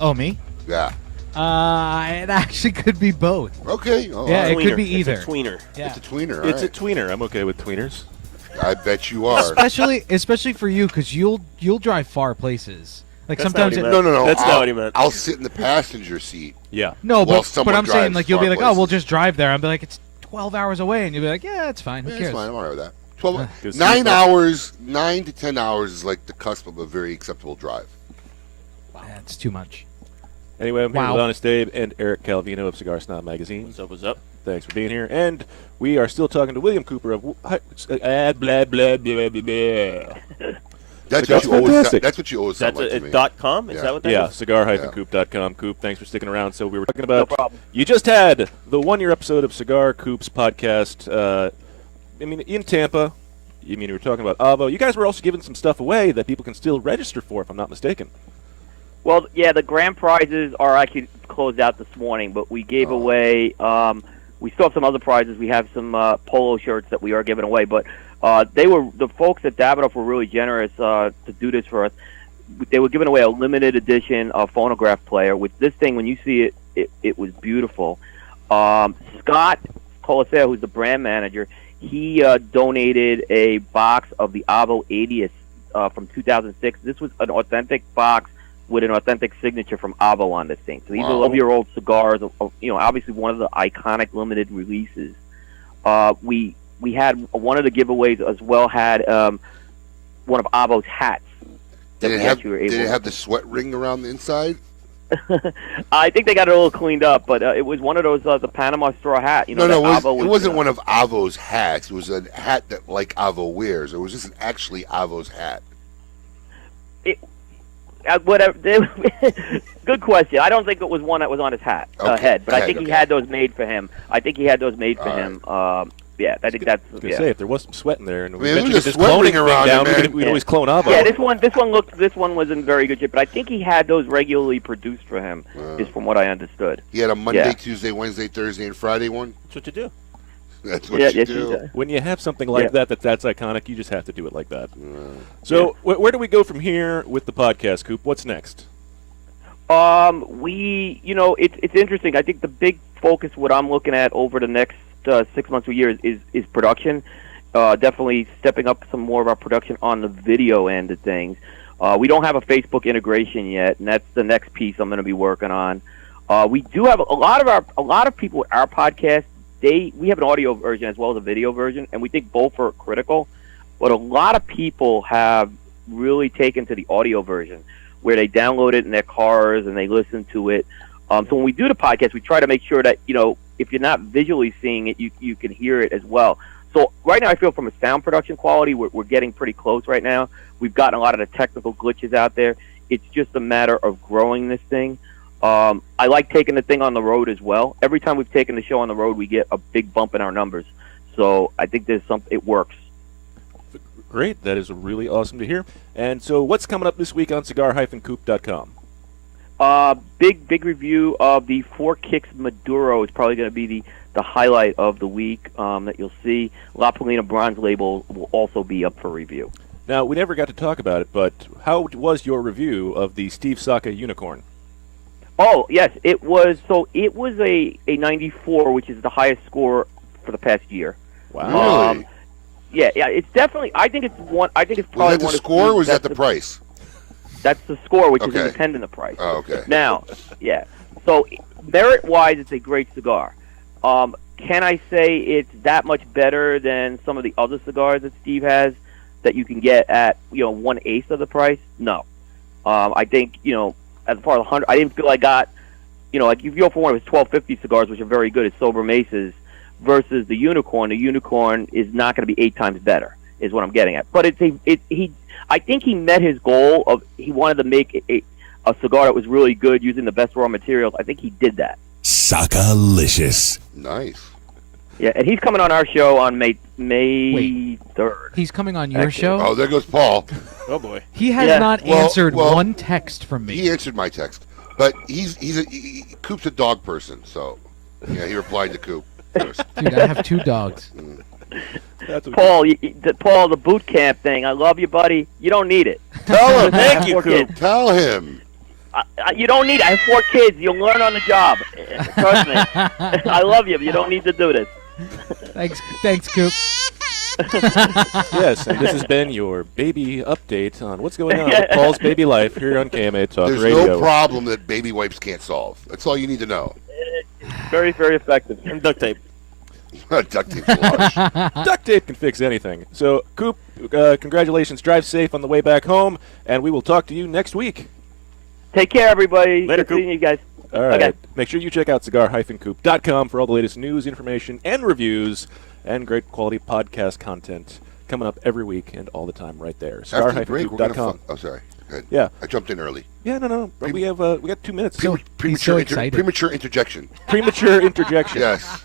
Oh, me? Yeah. It actually could be both. Okay. Yeah, it could be either. It's a tweener. Yeah. It's a tweener. It's right. a tweener. I'm okay with tweeners. I bet you are. Especially for you, because you'll drive far places. Like That's sometimes not what he meant. No. That's not what he meant. I'll sit in the passenger seat. Yeah. No, while but someone I'm saying drives like you'll be far like, oh, we'll places. just drive there. I'll be like, it's 12 hours away, and you'll be like, yeah, it's fine. Who Yeah, cares? it's fine. I'm all right with that. 9 hours, 9 to 10 hours is like the cusp of a very acceptable drive. That's too much. Anyway, I'm here Wow. with Honest Abe and Erik Calvino of Cigar Snob Magazine. What's up? Thanks for being here. And we are still talking to William Cooper of blah, blah, blah, blah, blah. That's what you always sound That's like to me. .com? Is that what that Yeah, is? cigar-coop.com. Coop, thanks for sticking around. So we were talking about, No problem. you just had the one-year episode of Cigar Coop's podcast, in Tampa. You were talking about Avo. You guys were also giving some stuff away that people can still register for, if I'm not mistaken. Well, yeah, the grand prizes are actually closed out this morning, but we gave away. We still have some other prizes. We have some polo shirts that we are giving away, but the folks at Davidoff were really generous to do this for us. They were giving away a limited edition phonograph player. With this thing, when you see it was beautiful. Scott Colaseo, who's the brand manager, he donated a box of the Avo 80th from 2006. This was an authentic box with an authentic signature from Avo on this thing. So these are 11-year-old cigars, obviously one of the iconic limited releases. We had one of the giveaways as well had one of Avo's hats. Did it have the sweat ring around the inside? I think they got it a little cleaned up, but it was one of those the Panama straw hat. It wasn't one of Avo's hats. It was a hat that like Avo wears. It was just actually Avo's hat. Whatever. Good question. I don't think it was one that was on his head, but I think he had those made for him. I think he had those made for him. Yeah, I think that's. I was gonna say if there was some sweat in there, and we there's mentioned a this sweat cloning ring thing around down, it, man. we'd always clone Avo. Yeah, this one was in very good shape, but I think he had those regularly produced for him, is from what I understood. He had a Monday, Tuesday, Wednesday, Thursday, and Friday one. That's what you do. That's what you do. When you have something like that's iconic, you just have to do it like that. So where do we go from here with the podcast, Coop? What's next? It's interesting. I think the big focus, what I'm looking at over the next 6 months or years, is production. Definitely stepping up some more of our production on the video end of things. We don't have a Facebook integration yet, and that's the next piece I'm going to be working on. We do have a lot of people with our podcast. We have an audio version as well as a video version, and we think both are critical. But a lot of people have really taken to the audio version, where they download it in their cars and they listen to it. So when we do the podcast, we try to make sure that, if you're not visually seeing it, you can hear it as well. So right now I feel from a sound production quality, we're getting pretty close right now. We've gotten a lot of the technical glitches out there. It's just a matter of growing this thing. I like taking the thing on the road as well. Every time we've taken the show on the road, we get a big bump in our numbers. So I think it works. Great. That is really awesome to hear. And so what's coming up this week on cigar-coop.com? Big review of the Four Kicks Maduro is probably going to be the highlight of the week that you'll see. La Polina Bronze Label will also be up for review. Now, we never got to talk about it, but how was your review of the Steve Saka Unicorn? Oh, yes. It was a 94, which is the highest score for the past year. Wow. Really? Yeah, it's definitely. I think it's one. I think it's probably was that one the of score, or was that that's the price? That's the score, which is Okay. independent of price. Oh, okay. Now, yeah. So merit-wise, it's a great cigar. Can I say it's that much better than some of the other cigars that Steve has that you can get at 1/8 of the price? No. I think as far as 100, I didn't feel I got like if you go for one of his 1250 cigars, which are very good, as Sober Mesas, versus the Unicorn. The Unicorn is not going to be 8 times better, is what I'm getting at. But I think he met his goal of he wanted to make a cigar that was really good using the best raw materials. I think he did that. Saka-licious. Nice. Yeah, and he's coming on our show on May 3rd. He's coming on your show? Oh, there goes Paul. Oh boy. He has not answered one text from me. He answered my text, but Coop's a dog person, so yeah, he replied to Coop first. Dude, I have 2 dogs. Paul, Paul, the boot camp thing. I love you, buddy. You don't need it. Tell him. Thank you, Coop. Tell him. You don't need it. I have 4 kids. You'll learn on the job. Trust me. I love you, but you don't need to do this. Thanks, Coop. Yes, and this has been your baby update on what's going on with Paul's baby life here on KMA Talk There's Radio. no problem that baby wipes can't solve. That's all you need to know. Very, very effective. And duct tape. Duct tape's large. Duct tape can fix anything. So, Coop, congratulations. Drive safe on the way back home, and we will talk to you next week. Take care, everybody. Later, Good seeing you guys. All right. Okay. Make sure you check out cigar-coop.com for all the latest news, information, and reviews, and great quality podcast content coming up every week and all the time right there. After the break, we're gonna cigar-coop.com. Oh, sorry. Good. Yeah. I jumped in early. Yeah, no. But we got 2 minutes. Premature interjection. Premature interjection. Yes.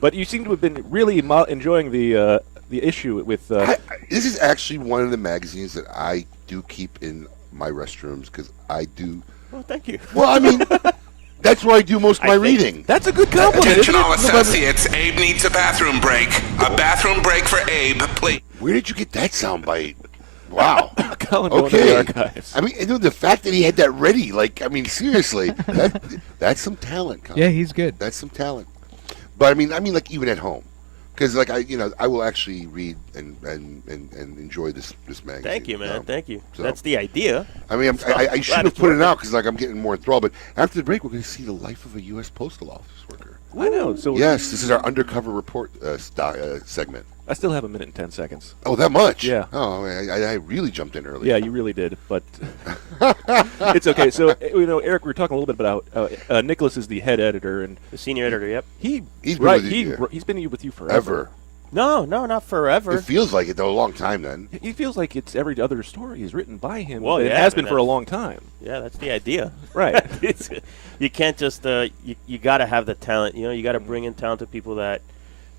But you seem to have been really enjoying the issue with. This is actually one of the magazines that I do keep in my restrooms because I do. Well, thank you. Well, I mean, that's where I do most of my reading. That's a good compliment. Attention all associates, Abe needs a bathroom break. A bathroom break for Abe, please. Where did you get that soundbite? Wow. Colin going to the archives. I mean, the fact that he had that ready, seriously, that's some talent, Colin. Yeah, he's good. That's some talent. But I mean, like even at home, because I will actually read and enjoy this magazine. Thank you, man. Thank you. So, that's the idea. I mean, I should have put it out because I'm getting more enthralled. But after the break, we're going to see the life of a U.S. Postal Office worker. I know. So yes, this is our undercover report segment. I still have 1 minute and 10 seconds. Oh, that much? Yeah. Oh, I really jumped in early. Yeah, you really did, but it's okay. So, Eric, we were talking a little bit about Nicholas is the head editor and the senior editor. Yep. He's been right. with you, He's been with you forever. No, not forever. It feels like it though, a long time then. It feels like it's every other story is written by him. Well, it has been for a long time. Yeah, that's the idea. Right. You can't just you got to have the talent. You got to bring in talented people that,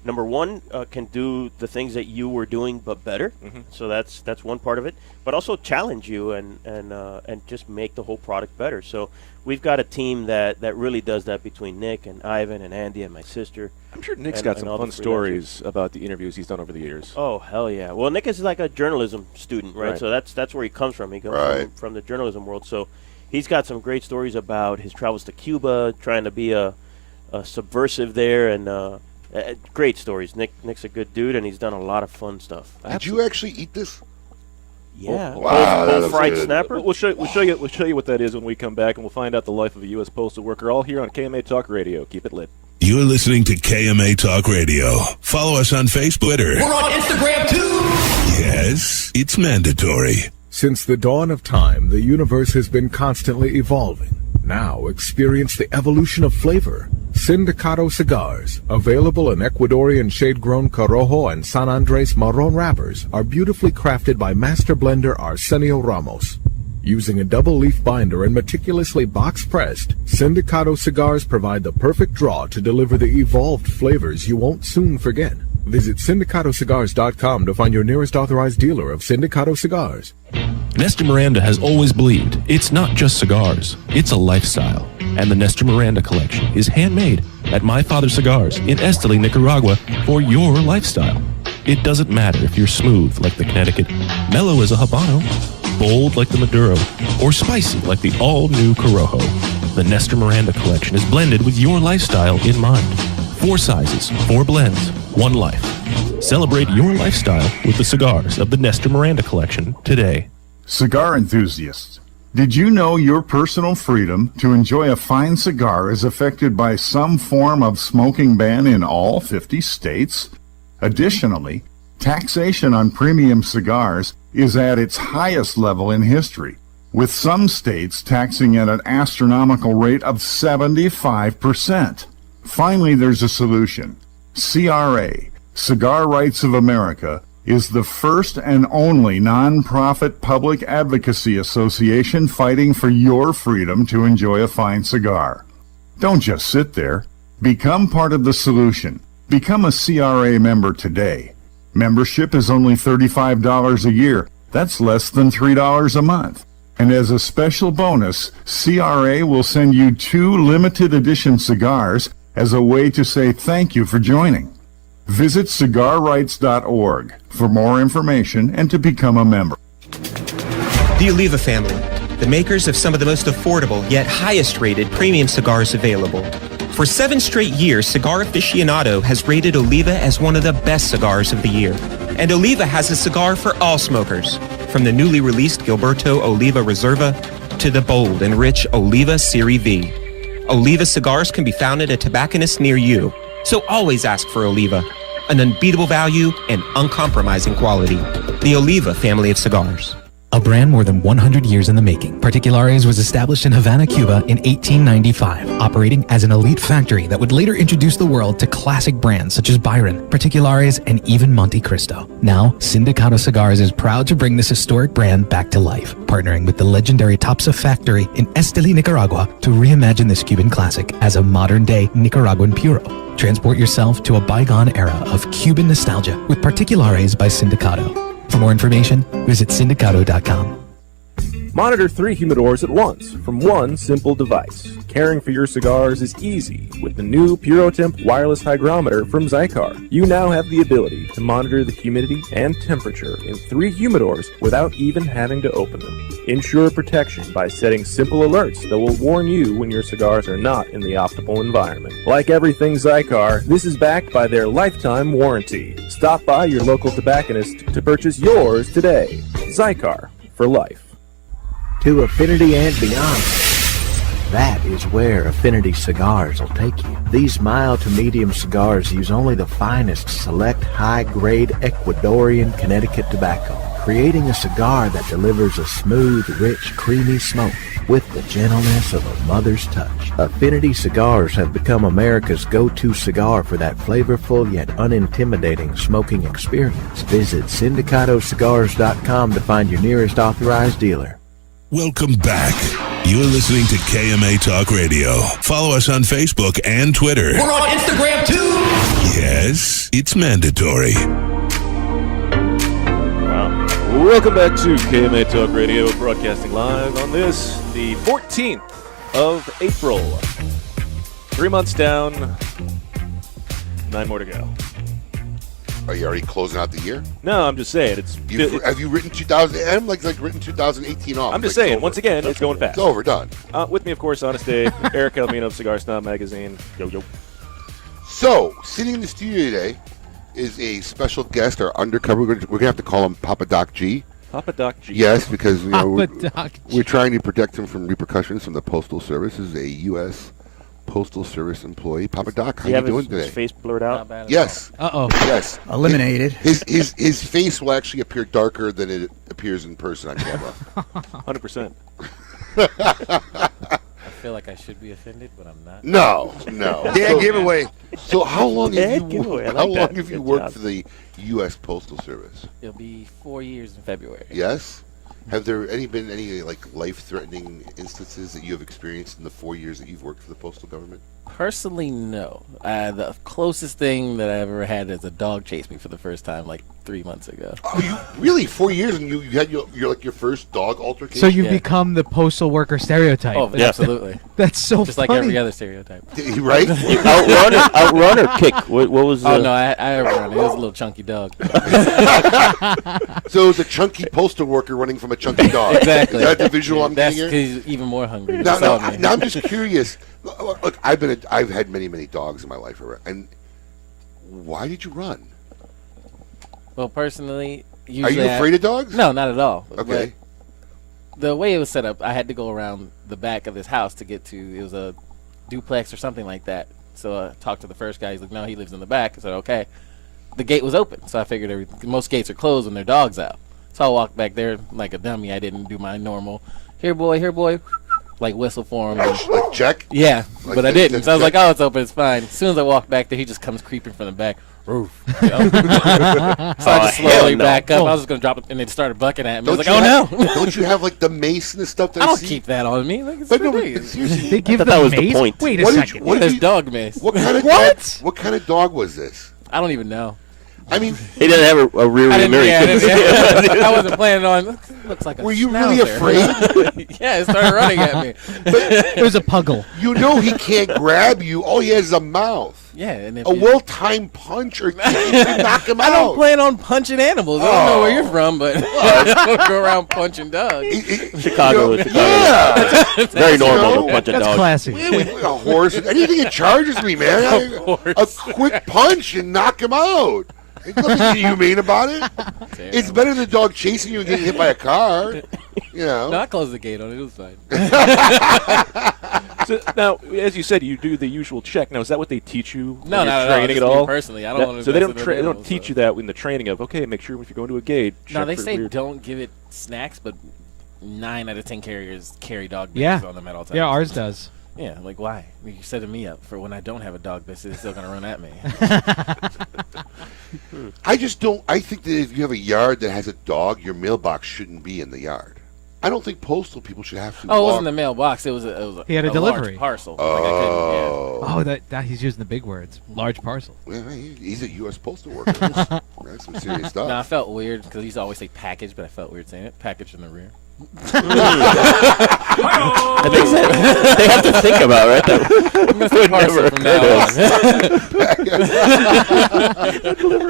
number one, can do the things that you were doing but better. Mm-hmm. So that's one part of it. But also challenge you and just make the whole product better. So we've got a team that really does that between Nick and Ivan and Andy and my sister. I'm sure Nick's got some fun stories about the interviews he's done over the years. Oh, hell yeah. Well, Nick is like a journalism student, right? So that's where he comes from. He comes from the journalism world. So he's got some great stories about his travels to Cuba, trying to be a subversive there, and great stories. Nick's a good dude, and he's done a lot of fun stuff. Did you actually eat this? Yeah. Oh, wow, whole fried snapper. We'll show you what that is when we come back, and we'll find out the life of a U.S. postal worker. All here on KMA Talk Radio. Keep it lit. You're listening to KMA Talk Radio. Follow us on Facebook. We're on Instagram too. Yes, it's mandatory. Since the dawn of time, the universe has been constantly evolving. Now experience the evolution of flavor. Sindicato cigars, available in Ecuadorian shade-grown Corojo and San Andres Marron wrappers, are beautifully crafted by master blender Arsenio Ramos. Using a double-leaf binder and meticulously box-pressed, Sindicato cigars provide the perfect draw to deliver the evolved flavors you won't soon forget. Visit SindicatoCigars.com to find your nearest authorized dealer of Sindicato cigars. Nestor Miranda has always believed it's not just cigars, it's a lifestyle. And the Nestor Miranda collection is handmade at My Father Cigars in Esteli, Nicaragua for your lifestyle. It doesn't matter if you're smooth like the Connecticut, mellow as a Habano, bold like the Maduro, or spicy like the all-new Corojo. The Nestor Miranda collection is blended with your lifestyle in mind. 4 sizes, 4 blends, 1 life. Celebrate your lifestyle with the cigars of the Nestor Miranda collection today. Cigar enthusiasts, did you know your personal freedom to enjoy a fine cigar is affected by some form of smoking ban in all 50 states? Additionally, taxation on premium cigars is at its highest level in history, with some states taxing at an astronomical rate of 75%. Finally, there's a solution. CRA, Cigar Rights of America, is the first and only non-profit public advocacy association fighting for your freedom to enjoy a fine cigar. Don't just sit there. Become part of the solution. Become a CRA member today. Membership is only $35 a year. That's less than $3 a month. And as a special bonus, CRA will send you 2 limited edition cigars as a way to say thank you for joining. Visit cigarrights.org for more information and to become a member. The Oliva family, the makers of some of the most affordable yet highest rated premium cigars available. For 7 straight years, Cigar Aficionado has rated Oliva as one of the best cigars of the year. And Oliva has a cigar for all smokers, from the newly released Gilberto Oliva Reserva to the bold and rich Oliva Serie V. Oliva cigars can be found at a tobacconist near you, so always ask for Oliva, an unbeatable value and uncompromising quality. The Oliva family of cigars. A brand more than 100 years in the making, Particulares was established in Havana, Cuba in 1895, operating as an elite factory that would later introduce the world to classic brands such as Byron, Particulares, and even Monte Cristo. Now, Sindicato Cigars is proud to bring this historic brand back to life, partnering with the legendary Topsa factory in Esteli, Nicaragua, to reimagine this Cuban classic as a modern-day Nicaraguan puro. Transport yourself to a bygone era of Cuban nostalgia with Particulares by Sindicato. For more information, visit sindicato.com. Monitor 3 humidors at once from one simple device. Caring for your cigars is easy with the new PuroTemp wireless hygrometer from Cigar. You now have the ability to monitor the humidity and temperature in 3 humidors without even having to open them. Ensure protection by setting simple alerts that will warn you when your cigars are not in the optimal environment. Like everything Cigar, this is backed by their lifetime warranty. Stop by your local tobacconist to purchase yours today. Cigar, for life. To affinity and beyond. That is where Affinity Cigars will take you. These mild to medium cigars use only the finest select high-grade Ecuadorian Connecticut tobacco, creating a cigar that delivers a smooth, rich, creamy smoke with the gentleness of a mother's touch. Affinity Cigars have become America's go-to cigar for that flavorful yet unintimidating smoking experience. Visit syndicatocigars.com to find your nearest authorized dealer. Welcome back. You're listening to KMA Talk Radio. Follow us on Facebook and Twitter. We're on Instagram too. Yes, it's mandatory. Welcome back to KMA Talk Radio, broadcasting live on this, the 14th of April. 3 months down, 9 more to go. Are you already closing out the year? No, I'm just saying. Have you written 2000? I'm like written 2018 off. I'm just saying. Once again, it's going fast. It's overdone. With me, of course, Honest Dave, Erik Calvino of Cigar Snob magazine. Yo yo. So, sitting in the studio today is a special guest, our undercover. We're gonna have to call him Papa Doc G. Papa Doc G. Yes, because we're trying to protect him from repercussions from the Postal Service. This is a U.S. Postal Service employee. Papa Doc, how you doing today? His face blurred out? Yes. Uh-oh. Yes. Eliminated. His face will actually appear darker than it appears in person on camera. 100%. I feel like I should be offended, but I'm not. No. Dead giveaway. So how long have you Good worked job. for the U.S. Postal Service? It'll be 4 years in February. Yes. Have there been any like life-threatening instances that you have experienced in the 4 years that you've worked for the postal government? Personally, no. The closest thing that I ever had is a dog chased me for the first time like 3 months ago. Oh, you really 4 years and you had your first dog altercation? So you've become the postal worker stereotype. Oh, absolutely. That's so just funny. like every other stereotype. Right? outrun or kick? What was? Oh no, I outrun. It was a little chunky dog. So it was a chunky postal worker running from a chunky dog. Exactly. Is that the visual I'm That's getting here? he's even more hungry. Now I'm just curious. Look, I've had many dogs in my life, and why did you run? Well, personally, are you afraid of dogs? No, not at all. Okay. But the way it was set up, I had to go around the back of this house to get to. It was a duplex or something like that. So I talked to the first guy. He's like, "No, he lives in the back." I said, "Okay." The gate was open, so I figured most gates are closed when their dog's out. So I walked back there like a dummy. I didn't do my normal, here boy, like whistle for him. Like check? Yeah, Like but I the- didn't. the So I was check? like, oh, it's open, it's fine. As soon as I walk back there, he just comes creeping from the back. Roof. You know? So I just slowly back up. I was just going to drop it, and they started bucking at me. I was like, oh, no. Don't you have like the mace and the stuff that I I don't see? keep that on me. Like, it's But no, ridiculous. seriously. They give I thought them that was the mace? point. Wait a What did second. you- what did There's you- dog mace. What kind of What? dog? What kind of dog was this? I don't even know. I mean, He didn't have a rear I mirror. didn't, I wasn't planning on. Looks like a Were you really schnauzer. afraid? Yeah, it started running at me. It was a puggle. You know he can't grab you. All he has is a mouth. Yeah, and if A you- well-timed punch or kick can knock him I don't out. plan on punching animals. I don't know where you're from, but I don't go around punching dogs. Chicago. Yeah. Very normal You to punch a That's dog. classy. A horse. Anything that charges me, man. A quick punch and knock him out. There's nothing humane about it. It's better than a dog chasing you and getting hit by a car. You know. No, I closed the gate on it. It was fine. So, now, as you said, you do the usual check. Now, is that what they teach you No, when you're no, training just at me all? personally. I don't wanna So they mess don't with they don't animals, teach so. you that in the training of, okay, make sure if you go into a gate. No, check they for say weird- don't give it snacks, but 9 out of 10 carriers carry dog biscuits Yeah. on them at all times. Yeah, ours does. Yeah, like why? You're setting me up for when I don't have a dog biscuit, it's still going to run at me. I just don't. I think that if you have a yard that has a dog, your mailbox shouldn't be in the yard. I don't think postal people should have to. Oh, it walk. wasn't the mailbox. It was a He had a large delivery. parcel. Oh. Like I couldn't, Oh, that he's using the big words. Large parcel. Yeah, he's a U.S. postal worker. That's some serious stuff. No, I felt weird because he used to always say package, but I felt weird saying it. Package in the rear. I think they have to think about, right? That I'm going to say parcel from now on.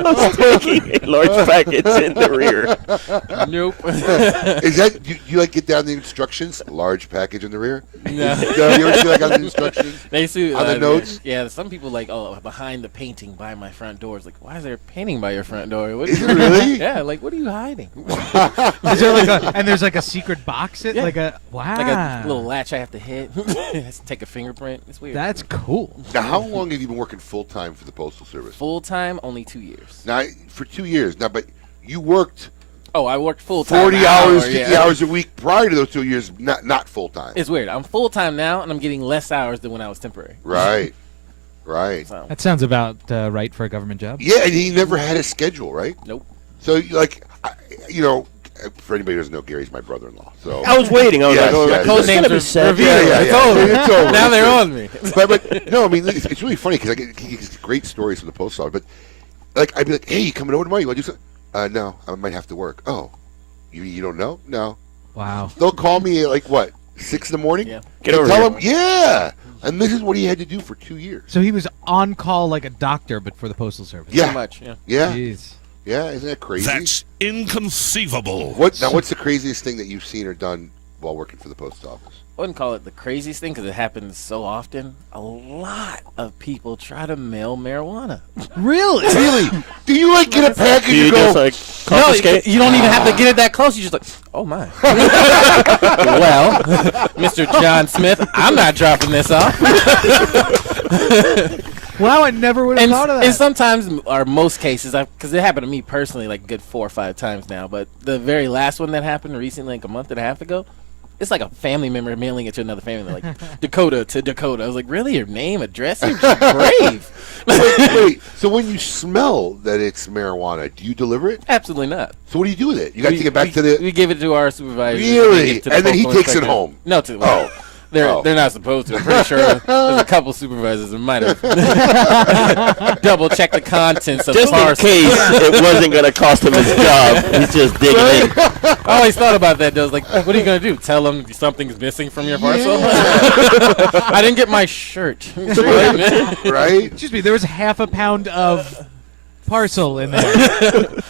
I was taking a large package in the rear. Nope. Is that you like get down the instructions? Large package in the rear. No. You ever see like on the instructions? They see on the notes. Yeah, some people like, oh, behind the painting by my front door. It's like, why is there a painting by your front door? What Is it really? Yeah, like what are you hiding? Is there like a, and there's like a secret box? Yeah. Like a wow. Like a little latch I have to hit. I have to take a fingerprint. It's weird. That's cool. Now, how long have you been working full time for the postal service? Full time, only 2 years. Now, for 2 years. Now, but you worked Oh, I worked full time. 40 hours, 50 hours a week prior to those 2 years, not full time. It's weird. I'm full time now, and I'm getting less hours than when I was temporary. Right. Right. So, That sounds about right for a government job. Yeah, and he never had a schedule, right? nope. So, like, you know, for anybody who doesn't know, Gary's my brother-in-law. So I was waiting. I was Yes, like, yes, oh, Code it's names gonna be are said. revealed. It's over. It's over. Now It's they're over. on me. But no, I mean, it's really funny because he gets great stories from the post office. But like, I'd be like, "Hey, you coming over tomorrow? You want to do something?" No, I might have to work. Oh, you don't know? No. Wow. They'll call me at like what 6 in the morning. Yeah. Get over tell here. him, yeah. And this is what he had to do for 2 years. So he was on call like a doctor, but for the postal service. Yeah. Pretty much, yeah. Yeah. Jeez. Yeah, isn't that crazy? That's inconceivable. What's the craziest thing that you've seen or done while working for the post office? I wouldn't call it the craziest thing because it happens so often. A lot of people try to mail marijuana. Really? Really? Do you like get a package Do you and go? just like No, confiscate? you don't even have to get it that close. You just like, oh my. Well, Mr. John Smith, I'm not dropping this off. Wow, I never would have And, thought of that. and sometimes, or most cases, because it happened to me personally like a good 4 or 5 times now, but the very last one that happened recently, like a month and a half ago, it's like a family member mailing it to another family, like Dakota to Dakota. I was like, really? Your name, address? You're brave. Wait. So when you smell that it's marijuana, do you deliver it? Absolutely not. So what do you do with it? You got to take it back to the. We give it to our supervisor. Really? And then he takes it home? No, to Oh. They're not supposed to. I'm pretty sure there's a couple supervisors that might have double checked the contents of Just in parcels. case it wasn't going to cost him his job, he's just digging in. I always thought about that. Though. I was like, what are you gonna do? Tell them something's missing from your parcel? I didn't get my shirt. Right? Excuse me, there was half a pound of parcel in there.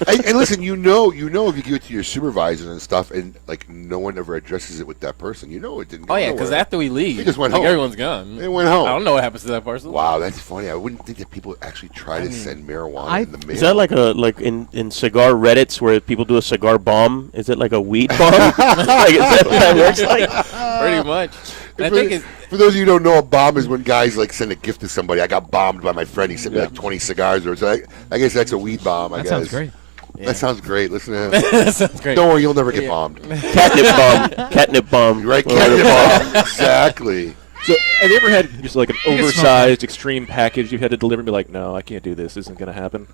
And listen, you know, if you give it to your supervisors and stuff, and like no one ever addresses it with that person, you know it didn't. Go Oh yeah, because nowhere. after we leave, He just went like, home. everyone's gone. They went home. I don't know what happens to that parcel. Wow, that's funny. I wouldn't think that people actually try to send marijuana in the mail. Is that like in cigar Reddits where people do a cigar bomb? Is it like a weed bomb? Like, is that what that works like? Pretty much. I think it's For those of you who don't know, a bomb is when guys like send a gift to somebody. I got bombed by my friend. He sent me like 20 cigars, or so. I guess that's a weed bomb. I That guess. sounds great. That sounds great. Listen to him. That sounds great. Don't worry, you'll never get bombed. Catnip bomb. You're right, catnip bomb. Exactly. So, have you ever had just like an oversized, extreme package you've had to deliver and be like, no, I can't do this. This isn't going to happen?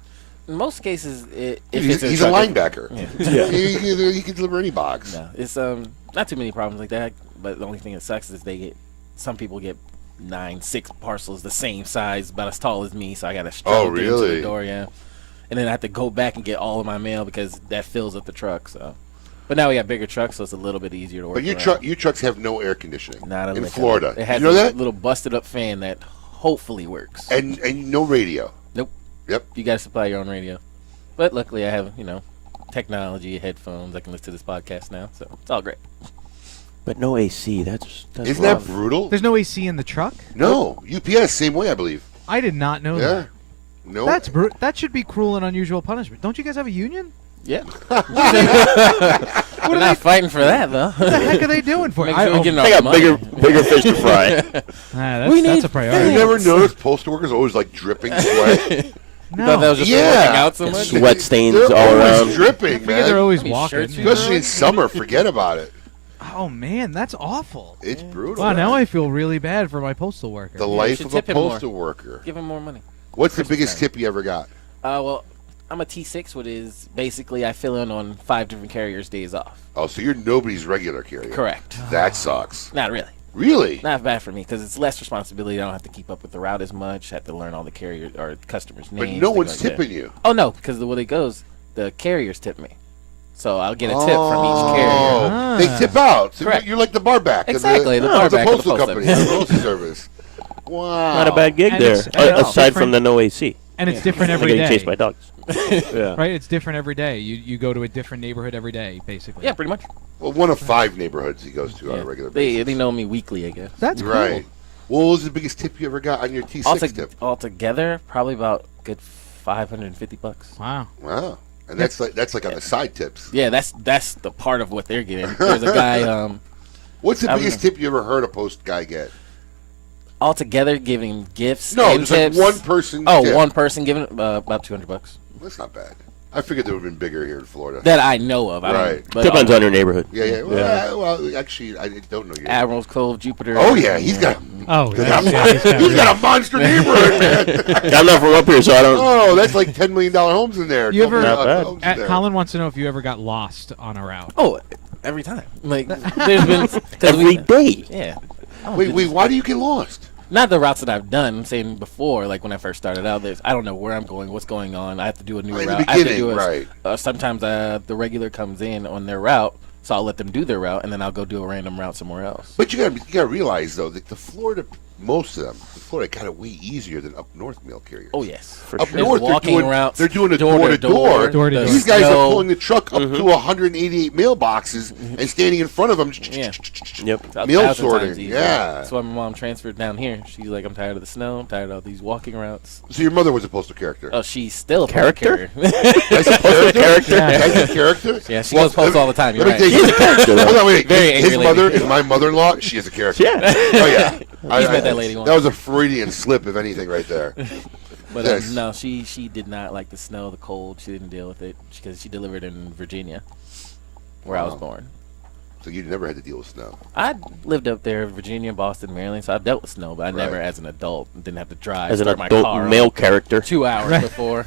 In most cases, he's a linebacker. Yeah. He can deliver any box. No, it's not too many problems like that. But the only thing that sucks is some people get 6 parcels the same size, about as tall as me. So I got to struggle to get to the door. Yeah, and then I have to go back and get all of my mail because that fills up the truck. So, but now we have bigger trucks, so it's a little bit easier to work. But your trucks have no air conditioning. Not in Florida. It has you know that little busted up fan that hopefully works. And no radio. Nope. Yep. You got to supply your own radio. But luckily, I have technology, headphones. I can listen to this podcast now, so it's all great. But no AC. That's Isn't rough. that brutal? There's no AC in the truck? No. UPS, same way, I believe. I did not know that. No. That should be cruel and unusual punishment. Don't you guys have a union? Yeah. We're not fighting for that, though. What the heck are they doing for it? They got bigger fish to fry. That's a priority. You never noticed postal workers always like dripping sweat? No. Thought that was just working out so much? Sweat stains They're all always around. dripping, I figure man. they're always walking. Especially in summer, forget about it. Oh, man, that's awful. It's brutal. Wow, now I feel really bad for my postal worker. The life of a postal worker. Give him more money. What's the biggest tip you ever got? Well, I'm a T6, which is basically I fill in on 5 different carriers' days off. Oh, so you're nobody's regular carrier. Correct. That sucks. Not really. Really? Not bad for me because it's less responsibility. I don't have to keep up with the route as much. I have to learn all the carrier or customers' names. But no one's like tipping that. you. Oh, no, because the way it goes, the carriers tip me. So I'll get a tip from each carrier. They tip out. So Correct. you're like the barback. Exactly, the of the barback of the postal post company, office. the postal service. Wow. Not a bad gig And there, it's- and it's aside different- from the no AC. And it's different I'm every getting day. chased by dogs. Yeah. Right? It's different every day. You go to a different neighborhood every day, basically. Yeah, pretty much. Well, one of 5 neighborhoods he goes to on a regular basis. They know me weekly, I guess. That's cool. Right. What was the biggest tip you ever got on your T6 tip? Altogether, probably about good $550. Wow. Wow. And that's like on the side tips. Yeah, that's the part of what they're getting. There's a guy. What's the biggest tip you ever heard a post guy get? Altogether, giving gifts. No, and just like tips. one person. Oh, tip. one person giving about $200. That's not bad. I figured they would have been bigger here in Florida. That I know of. Right. Depends on your neighborhood. Yeah. Well, actually, I don't know your Admiral's Cove, Jupiter. Oh yeah, he's got. Oh, he's got a monster neighborhood, man. I'm not from up here, so I don't. Oh, that's like $10 million homes in there. You ever? homes in there. Colin wants to know if you ever got lost on a route. Oh, every time. Like there's been Every day. Yeah. Wait, why do you get lost? Not the routes that I've done. I'm saying before, like when I first started out, I don't know where I'm going, what's going on. I have to do a new In the route. I have to beginning, do right. Sometimes the regular comes in on their route, so I'll let them do their route, and then I'll go do a random route somewhere else. But you gotta realize though that the Florida, most of them, Florida got it way easier than up north mail carriers. Oh yes, for up sure. north Walking they're doing a door door to door. Door to door. These guys are Snow. pulling the truck up to 188 mailboxes and standing in front of them. Yeah. Yep. Mail 1,000 sorting. times easier. Yeah. That's why my mom transferred down here. She's like, I'm tired of the snow. I'm tired of all these walking routes. So your mother was a postal character. Oh, she's still a Character? That's a character. That's a character. Yeah, she goes post all the time. You're Let me right. tell you- She's a character, though. Hold on, wait. Very His angry mother lady. is my mother-in-law. She is a character. Yeah. Oh yeah. He's met that lady once. That was a Freudian slip, if anything, right there. But Yes. no, she did not like the snow, the cold. She didn't deal with it because she delivered in Virginia, where I was Wow. born. So you never had to deal with snow. I lived up there, Virginia, Boston, Maryland, so I dealt with snow, but I never, Right. as an adult, didn't have to drive. As an start my adult car male up character. 2 hours Right. before.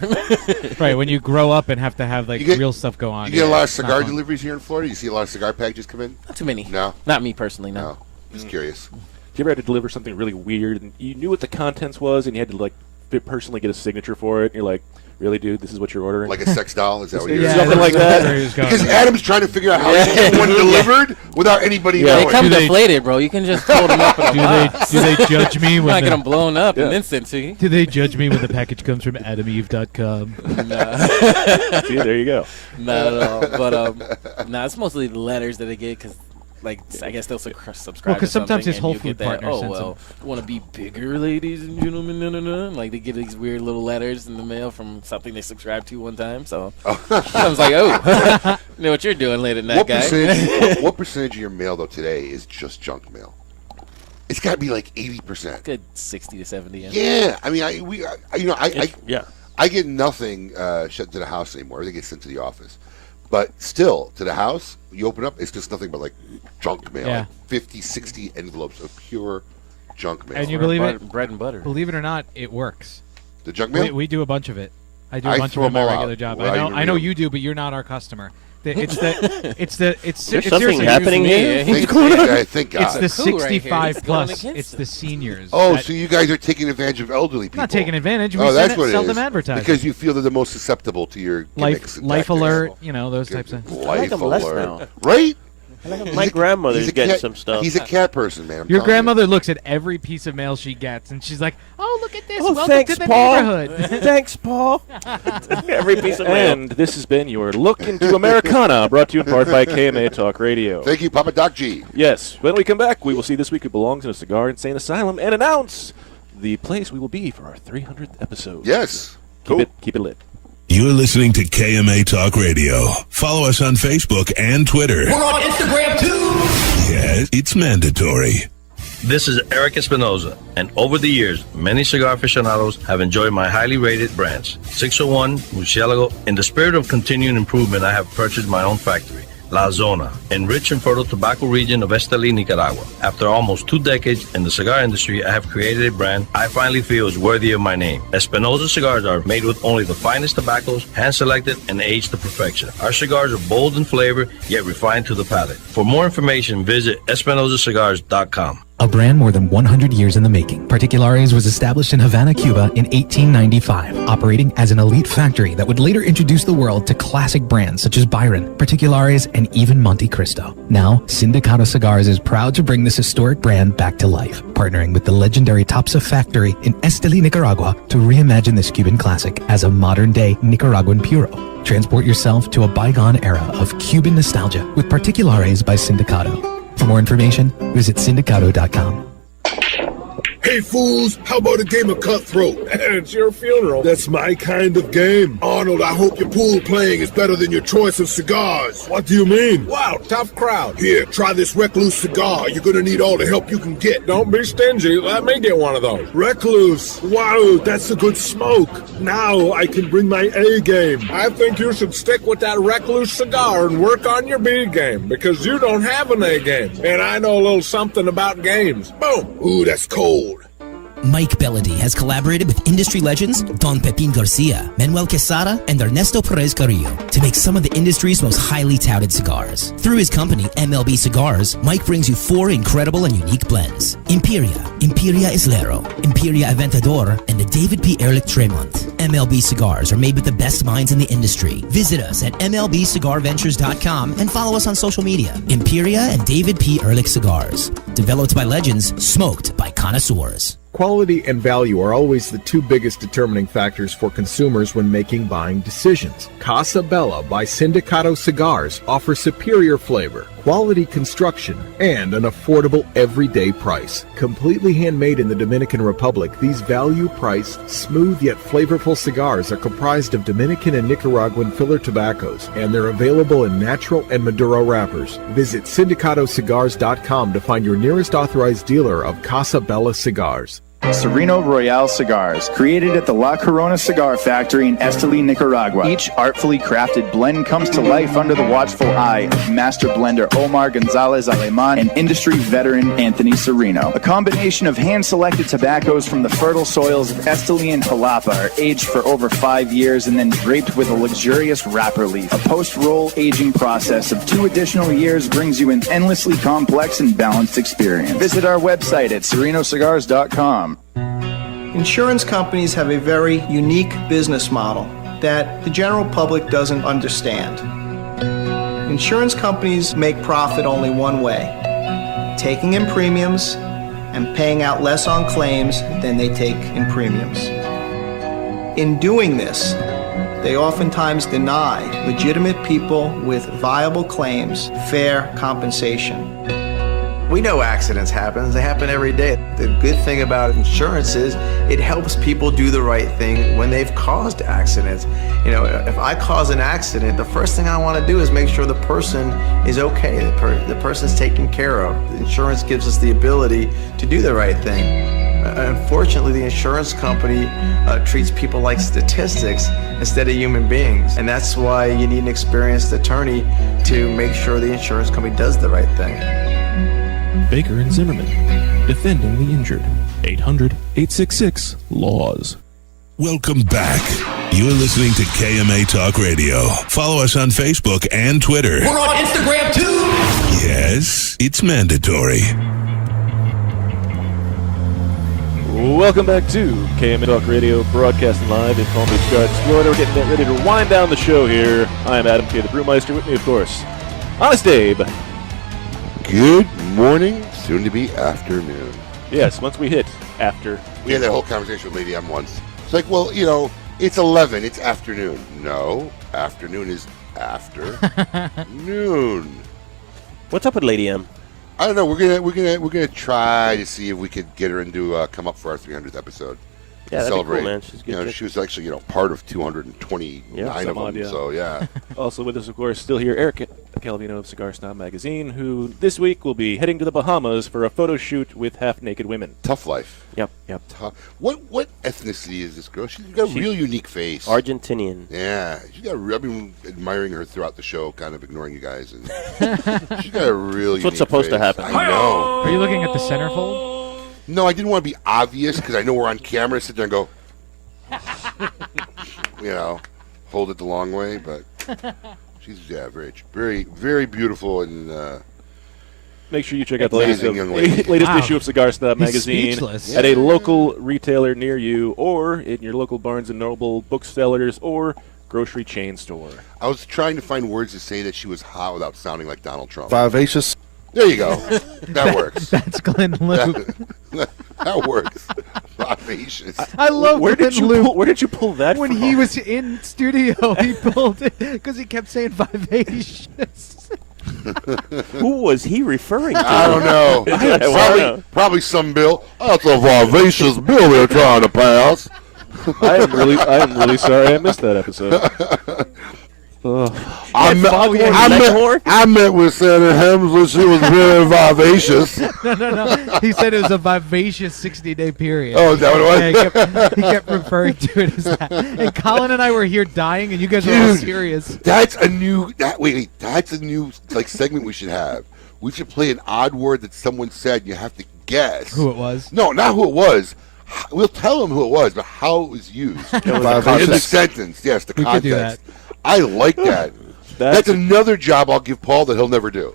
Right, when you grow up and have to have like You get- real stuff go on. You get a lot of It's not cigar fun. deliveries here in Florida? You see a lot of cigar packages come in? Not too many. No? Not me personally, no. No. Just curious. Did you ever have to deliver something really weird and you knew what the contents was and you had to like personally get a signature for it and you're like, really, dude, this is what you're ordering? Like a sex doll? Is that what you're Yeah, Something like that's that. where he was going. Because Adam's trying to figure out how to get one delivered without anybody They knowing. come Do they- deflated, bro. You can just hold them up in a box. Do they judge me You when might get the, them blown up and Yeah. then sent to you. do they judge me when the package comes from AdamEve.com? See, there you go. Not at all. But it's mostly the letters that they get because, like, I guess they'll subscribe. Well, 'cause to sometimes something his and Whole you Food get that, partner oh sends well, want to be bigger, ladies and gentlemen. No. Like they get these weird little letters in the mail from something they subscribed to one time. So I was like, oh, you know what you're doing late at night, What guy. percentage, what percentage of your mail, though, today is just junk mail? It's got to be like 80%. Good 60 to 70. Yeah. I mean, Yeah. I get nothing shipped to the house anymore. Everything gets sent to the office. But still, to the house, you open up, it's just nothing but like junk mail. Yeah. Like 50, 60 envelopes of pure junk mail. And you believe it? Bread and butter. Believe it or not, it works. The junk mail? We do a bunch of it. I do a bunch throw of it in them my all regular out job. without even I know reading you do, but you're not our customer. It's There's something seriously happening here. Thank God. It's the It's a coup right here. 65 He's going plus. against It's the seniors. Oh, that- so you guys are taking advantage of elderly people. not taking advantage. We Oh, that's sell what it is. them advertising. Because you feel they're the most susceptible to your gimmicks and Life tactics. alert, those types of. Life them less alert. now. Right? My grandmother's getting some stuff. He's a cat person, man. I'm Your telling you. grandmother looks at every piece of mail she gets, and she's like, "Oh, look at this! Oh, Welcome thanks, to the Paul. neighborhood." Thanks, Paul. Every piece of mail. And this has been your Look into Americana, brought to you in part by KMA Talk Radio. Thank you, Papa Doc G. Yes, when we come back, we will see This Week Who Belongs in a Cigar Insane Asylum and announce the place we will be for our 300th episode. Yes. Keep it lit. You're listening to KMA Talk Radio. Follow us on Facebook and Twitter. We're on Instagram too. Yes, it's mandatory. This is Erik Espinosa, and over the years, many cigar aficionados have enjoyed my highly rated brands. 601, Murcielago. In the spirit of continuing improvement, I have purchased my own factory, La Zona, in rich and fertile tobacco region of Estelí, Nicaragua. After almost 2 decades in the cigar industry, I have created a brand I finally feel is worthy of my name. Espinosa cigars are made with only the finest tobaccos, hand-selected and aged to perfection. Our cigars are bold in flavor, yet refined to the palate. For more information, visit EspinosaCigars.com. A brand more than 100 years in the making, Particulares was established in Havana, Cuba in 1895, operating as an elite factory that would later introduce the world to classic brands such as Byron, Particulares, and even Monte Cristo. Now, Sindicato Cigars is proud to bring this historic brand back to life, partnering with the legendary Topsa factory in Estelí, Nicaragua to reimagine this Cuban classic as a modern-day Nicaraguan puro. Transport yourself to a bygone era of Cuban nostalgia with Particulares by Sindicato. For more information, visit Sindicato.com. Hey, fools, how about a game of Cutthroat? It's your funeral. That's my kind of game. Arnold, I hope your pool playing is better than your choice of cigars. What do you mean? Wow, tough crowd. Here, try this Recluse cigar. You're gonna need all the help you can get. Don't be stingy. Let me get one of those. Recluse. Wow, that's a good smoke. Now I can bring my A game. I think you should stick with that Recluse cigar and work on your B game, because you don't have an A game. And I know a little something about games. Boom. Ooh, that's cold. Mike Bellady has collaborated with industry legends Don Pepin Garcia, Manuel Quesada, and Ernesto Perez Carrillo to make some of the industry's most highly touted cigars. Through his company, MLB Cigars, Mike brings you 4 incredible and unique blends. Imperia Islero, Imperia Aventador, and the David P. Ehrlich Tremont. MLB Cigars are made with the best minds in the industry. Visit us at MLBCigarVentures.com and follow us on social media. Imperia and David P. Ehrlich Cigars. Developed by legends, smoked by connoisseurs. Quality and value are always the 2 biggest determining factors for consumers when making buying decisions. Casa Bella by Sindicato Cigars offers superior flavor, quality construction, and an affordable everyday price. Completely handmade in the Dominican Republic, these value-priced, smooth yet flavorful cigars are comprised of Dominican and Nicaraguan filler tobaccos, and they're available in natural and Maduro wrappers. Visit SindicatoCigars.com to find your nearest authorized dealer of Casa Bella cigars. Sereno Royale Cigars, created at the La Corona Cigar Factory in Estelí, Nicaragua. Each artfully crafted blend comes to life under the watchful eye of master blender Omar Gonzalez Aleman and industry veteran Anthony Sereno. A combination of hand-selected tobaccos from the fertile soils of Estelí and Jalapa are aged for over 5 years and then draped with a luxurious wrapper leaf. A post-roll aging process of 2 additional years brings you an endlessly complex and balanced experience. Visit our website at serenocigars.com. Insurance companies have a very unique business model that the general public doesn't understand. Insurance companies make profit only one way, taking in premiums and paying out less on claims than they take in premiums. In doing this, they oftentimes deny legitimate people with viable claims fair compensation. We know accidents happen. They happen every day. The good thing about insurance is it helps people do the right thing when they've caused accidents. You know, if I cause an accident, the first thing I want to do is make sure the person is okay, the person's taken care of. The insurance gives us the ability to do the right thing. Unfortunately, the insurance company treats people like statistics instead of human beings. And that's why you need an experienced attorney to make sure the insurance company does the right thing. Baker and Zimmerman, defending the injured. 800-866-LAWS. Welcome back. You're listening to KMA Talk Radio. Follow us on Facebook and Twitter. We're on Instagram too. Yes, it's mandatory. Welcome back to KMA Talk Radio, broadcasting live in Palm Beach Gardens, Florida. We're getting ready to wind down the show here. I'm Adam K. the Brewmeister. With me, of course, Honest Abe. Good morning, soon to be afternoon. Yes, once we hit after. We had that whole conversation with Lady M once. It's like, well, it's 11, it's afternoon. No, afternoon is after noon. What's up with Lady M? I don't know. We're gonna try to see if we could get her into come up for our 300th episode. Yeah, that'd celebrate. be cool, man. She's good. She was actually part of 229 of them. So yeah. Also with us, of course, still here, Erik Calvino of Cigar Snob magazine, who this week will be heading to the Bahamas for a photo shoot with half-naked women. Tough life. Yep. Tough. What ethnicity is this girl? She's got a real unique face. Argentinian. Yeah, I've been admiring her throughout the show, kind of ignoring you guys, and she's got a real. That's what's supposed to happen. I know. Are you looking at the centerfold? No, I didn't want to be obvious because I know we're on camera. Sit there and go, hold it the long way. But she's very, very beautiful and. Make sure you check out the latest issue of Cigar Snob magazine at a local retailer near you, or in your local Barnes & Noble booksellers or grocery chain store. I was trying to find words to say that she was hot without sounding like Donald Trump. Vivacious. There you go. That works. That's Glenn Luke. That works. Vivacious. I love Where did you pull that when from? he was in studio, he pulled it because he kept saying vivacious. Who was he referring to? I don't know. Probably some bill. That's a vivacious bill they're trying to pass. I am really sorry I missed that episode. I met with Senator Helms. She was very vivacious. No. He said it was a vivacious 60-day period. Oh, is that what it was? Yeah, he kept referring to it as that. And Colin and I were here dying, and you guys were all serious. That's a new segment we should have. We should play an odd word that someone said. You have to guess who it was. No, not who it was. We'll tell them who it was, but how it was used in the sentence. Yes, the context. Could do that. I like that. That's another job I'll give Paul that he'll never do.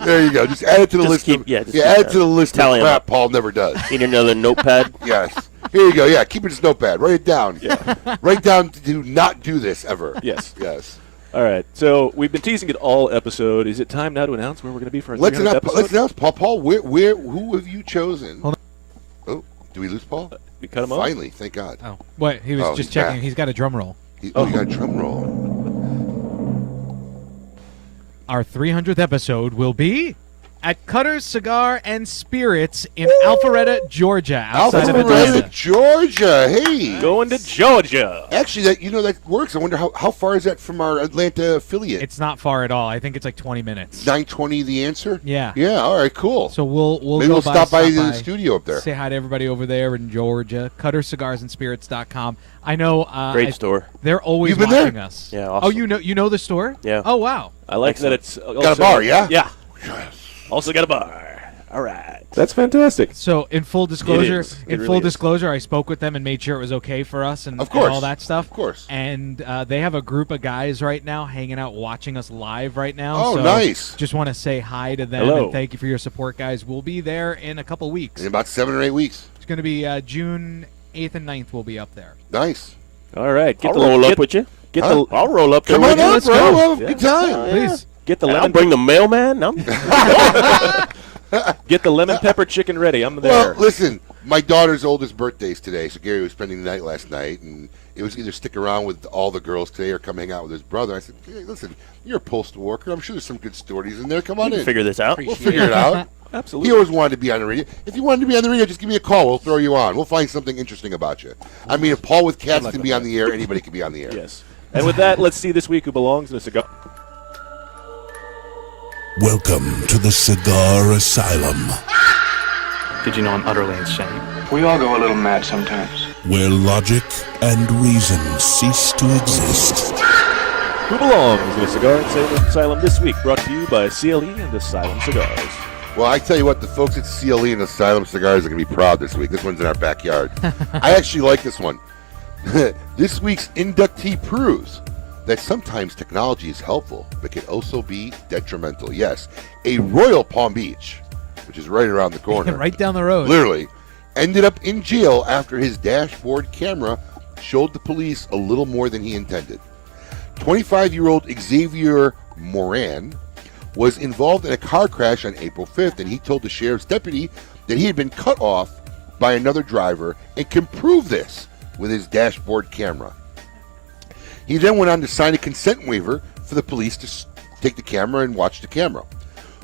There you go. Just add it to the list. Add it to the list of crap Paul never does. Need another notepad? Yes. Here you go. Yeah, keep it as notepad. Write it down. Yeah. Write down to do not do this ever. Yes. Yes. All right. So we've been teasing it all episode. Is it time now to announce where we're going to be for our 300th episode? Let's announce, Paul. Paul, who have you chosen? Hold on. Oh, do we lose Paul? We cut him off? Finally, thank God. Oh, what? He was just checking. Back. He's got a drum roll. You got a drum roll. Our 300th episode will be at Cutter's Cigar and Spirits in Alpharetta, Georgia, outside of Atlanta. Georgia. Hey. Going to Georgia. Actually, that works. I wonder how far is that from our Atlanta affiliate? It's not far at all. I think it's like 20 minutes. 9:20 the answer? Yeah. Yeah, all right, cool. So we'll Maybe we'll stop by the studio up there. Say hi to everybody over there in Georgia. CutterCigarsandSpirits.com. I know. Great store. They're always You've been watching there? us. Yeah. Awesome. Oh, you know the store? Yeah. Oh, wow. I like that it's got a bar, yeah? Yeah. Also got a bar. All right. That's fantastic. So in full disclosure, It I spoke with them and made sure it was okay for us and, of course. and all that stuff. Of course. And they have a group of guys right now hanging out watching us live right now. Oh, so nice. Just want to say hi to them Hello. and thank you for your support, guys. We'll be there in a couple weeks. In about 7 or 8 weeks. It's going to be June 8th and 9th we'll be up there. Nice. All right. I'll roll up with you. I'll roll up there Come with on you. up, bro. We'll have a good time. Please. Get the I'll lemon. bring the mailman. Get the lemon pepper chicken ready. I'm there. Well, listen, my daughter's oldest birthday's today, so Gary was spending the night last night, and it was either stick around with all the girls today or come hang out with his brother. I said, hey, listen, you're a postal worker. I'm sure there's some good stories in there. Come on in. Figure this out. We'll figure it out. Absolutely. He always wanted to be on the radio. If you wanted to be on the radio, just give me a call. We'll throw you on. We'll find something interesting about you. I mean, if Paul with Cats can be on the air, anybody can be on the air. Yes. And with that, let's see this week who belongs in a cigar. Welcome to the Cigar Asylum. Did you know I'm utterly insane? We all go a little mad sometimes. Where logic and reason cease to exist. Who belongs in a cigar asylum this week? Brought to you by CLE and Asylum Cigars. Well, I tell you what, the folks at CLE and Asylum Cigars are going to be proud this week. This one's in our backyard. I actually like this one. This week's inductee proves that sometimes technology is helpful, but can also be detrimental. Yes, a Royal Palm Beach, which is right around the corner. Right down the road. Literally. Ended up in jail after his dashboard camera showed the police a little more than he intended. 25-year-old Xavier Moran was involved in a car crash on April 5th, and he told the sheriff's deputy that he had been cut off by another driver and can prove this with his dashboard camera. He then went on to sign a consent waiver for the police to take the camera and watch the camera.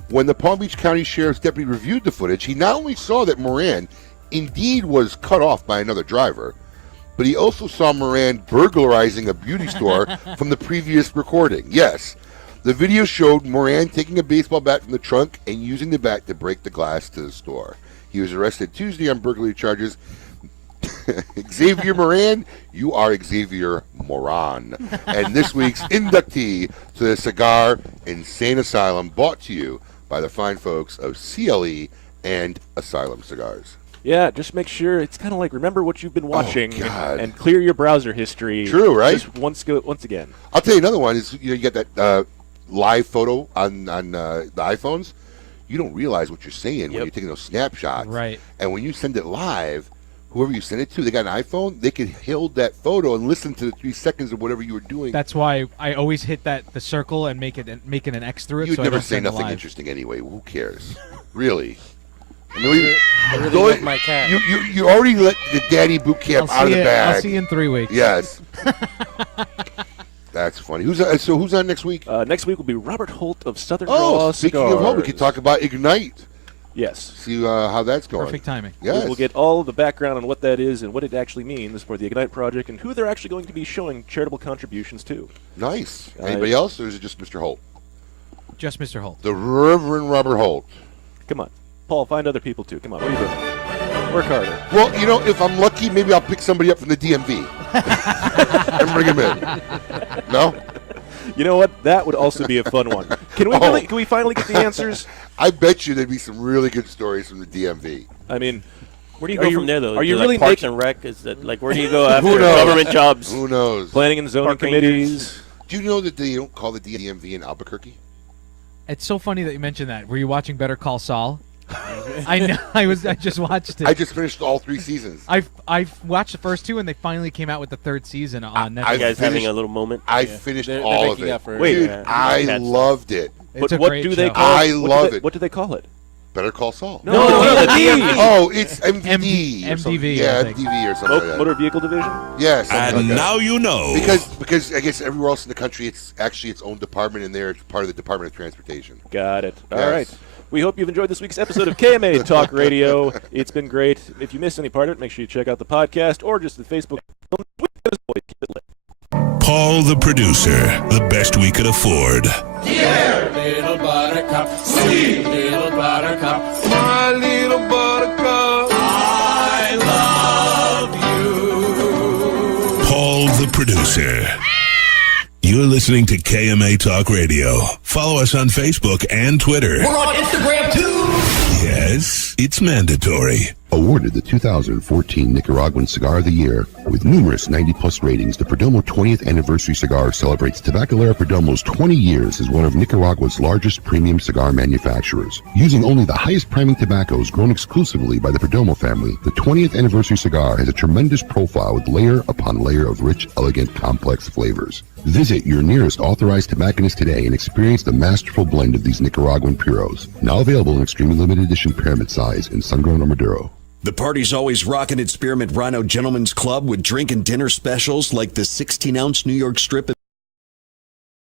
When the Palm Beach County Sheriff's deputy reviewed the footage, he not only saw that Moran indeed was cut off by another driver, but he also saw Moran burglarizing a beauty store from the previous recording. Yes, the video showed Moran taking a baseball bat from the trunk and using the bat to break the glass to the store. He was arrested Tuesday on burglary charges. Xavier Moran, you are Xavier Moran. And this week's inductee to the Cigar Insane Asylum, brought to you by the fine folks of CLE and Asylum Cigars. Yeah, just make sure it's kind of like remember what you've been watching and clear your browser history. True, right? Just once again. I'll tell you another one is you get that live photo on the iPhones. You don't realize what you're saying when you're taking those snapshots. Right. And when you send it live, whoever you send it to, they got an iPhone, they can hold that photo and listen to the 3 seconds of whatever you were doing. That's why I always hit the circle and make it an X through it. You'd so never I don't say send nothing live. interesting anyway. Who cares? Really? I mean, I really love my cat. You already let the daddy boot camp out of the bag. I'll see you in 3 weeks. Yes. That's funny. Who's on next week? Next week will be Robert Holt of Southern Draw speaking Cigars. of Holt, we could talk about Ignite. Yes. See how that's going. Perfect timing. Yes. We'll get all of the background on what that is and what it actually means for the Ignite project and who they're actually going to be showing charitable contributions to. Nice. Anybody else, or is it just Mr. Holt? Just Mr. Holt. The Reverend Robert Holt. Come on. Paul, find other people, too. Come on. What are you doing? Work harder. Well, if I'm lucky, maybe I'll pick somebody up from the DMV and bring him in. No? You know what? That would also be a fun one. Can we finally get the answers? I bet you there'd be some really good stories from the DMV. I mean, where do you go from there, though? Are you like really Parks making and Rec? Is that where do you go after Who knows? government jobs? Who knows? Planning and zoning Park committees. Do you know that they don't call the DMV in Albuquerque? It's so funny that you mentioned that. Were you watching Better Call Saul? I know. I just watched it. I just finished all 3 seasons. I've watched the first 2, and they finally came out with the 3rd season on Netflix. You guys having a little moment? I finished all of it. Wait, dude, I loved it. It's but a what great do they show. call it? I love it. What do they call it? Better Call Saul. No, the DMV. Oh, it's MVD. or something. MDV, Yeah, I think. MDV or something like that. Motor Vehicle Division? Yeah, something And like that. now you know. Because I guess everywhere else in the country, it's actually its own department, and there it's part of the Department of Transportation. Got it. Yes. All right. We hope you've enjoyed this week's episode of KMA Talk Radio. It's been great. If you missed any part of it, make sure you check out the podcast or just the Facebook. Paul the producer, the best we could afford. Dear little buttercup, sweet little buttercup, my little buttercup, I love you. Paul the producer. You're listening to KMA Talk Radio. Follow us on Facebook and Twitter. We're on Instagram too. Yes, it's mandatory. Awarded the 2014 Nicaraguan Cigar of the Year with numerous 90-plus ratings, the Perdomo 20th Anniversary Cigar celebrates Tabacalera Perdomo's 20 years as one of Nicaragua's largest premium cigar manufacturers. Using only the highest priming tobaccos grown exclusively by the Perdomo family, the 20th Anniversary Cigar has a tremendous profile with layer upon layer of rich, elegant, complex flavors. Visit your nearest authorized tobacconist today and experience the masterful blend of these Nicaraguan puros. Now available in extremely limited edition pyramid size in sun-grown or Maduro. The party's always rocking at Spearmint Rhino Gentlemen's Club with drink and dinner specials like the 16-ounce New York Strip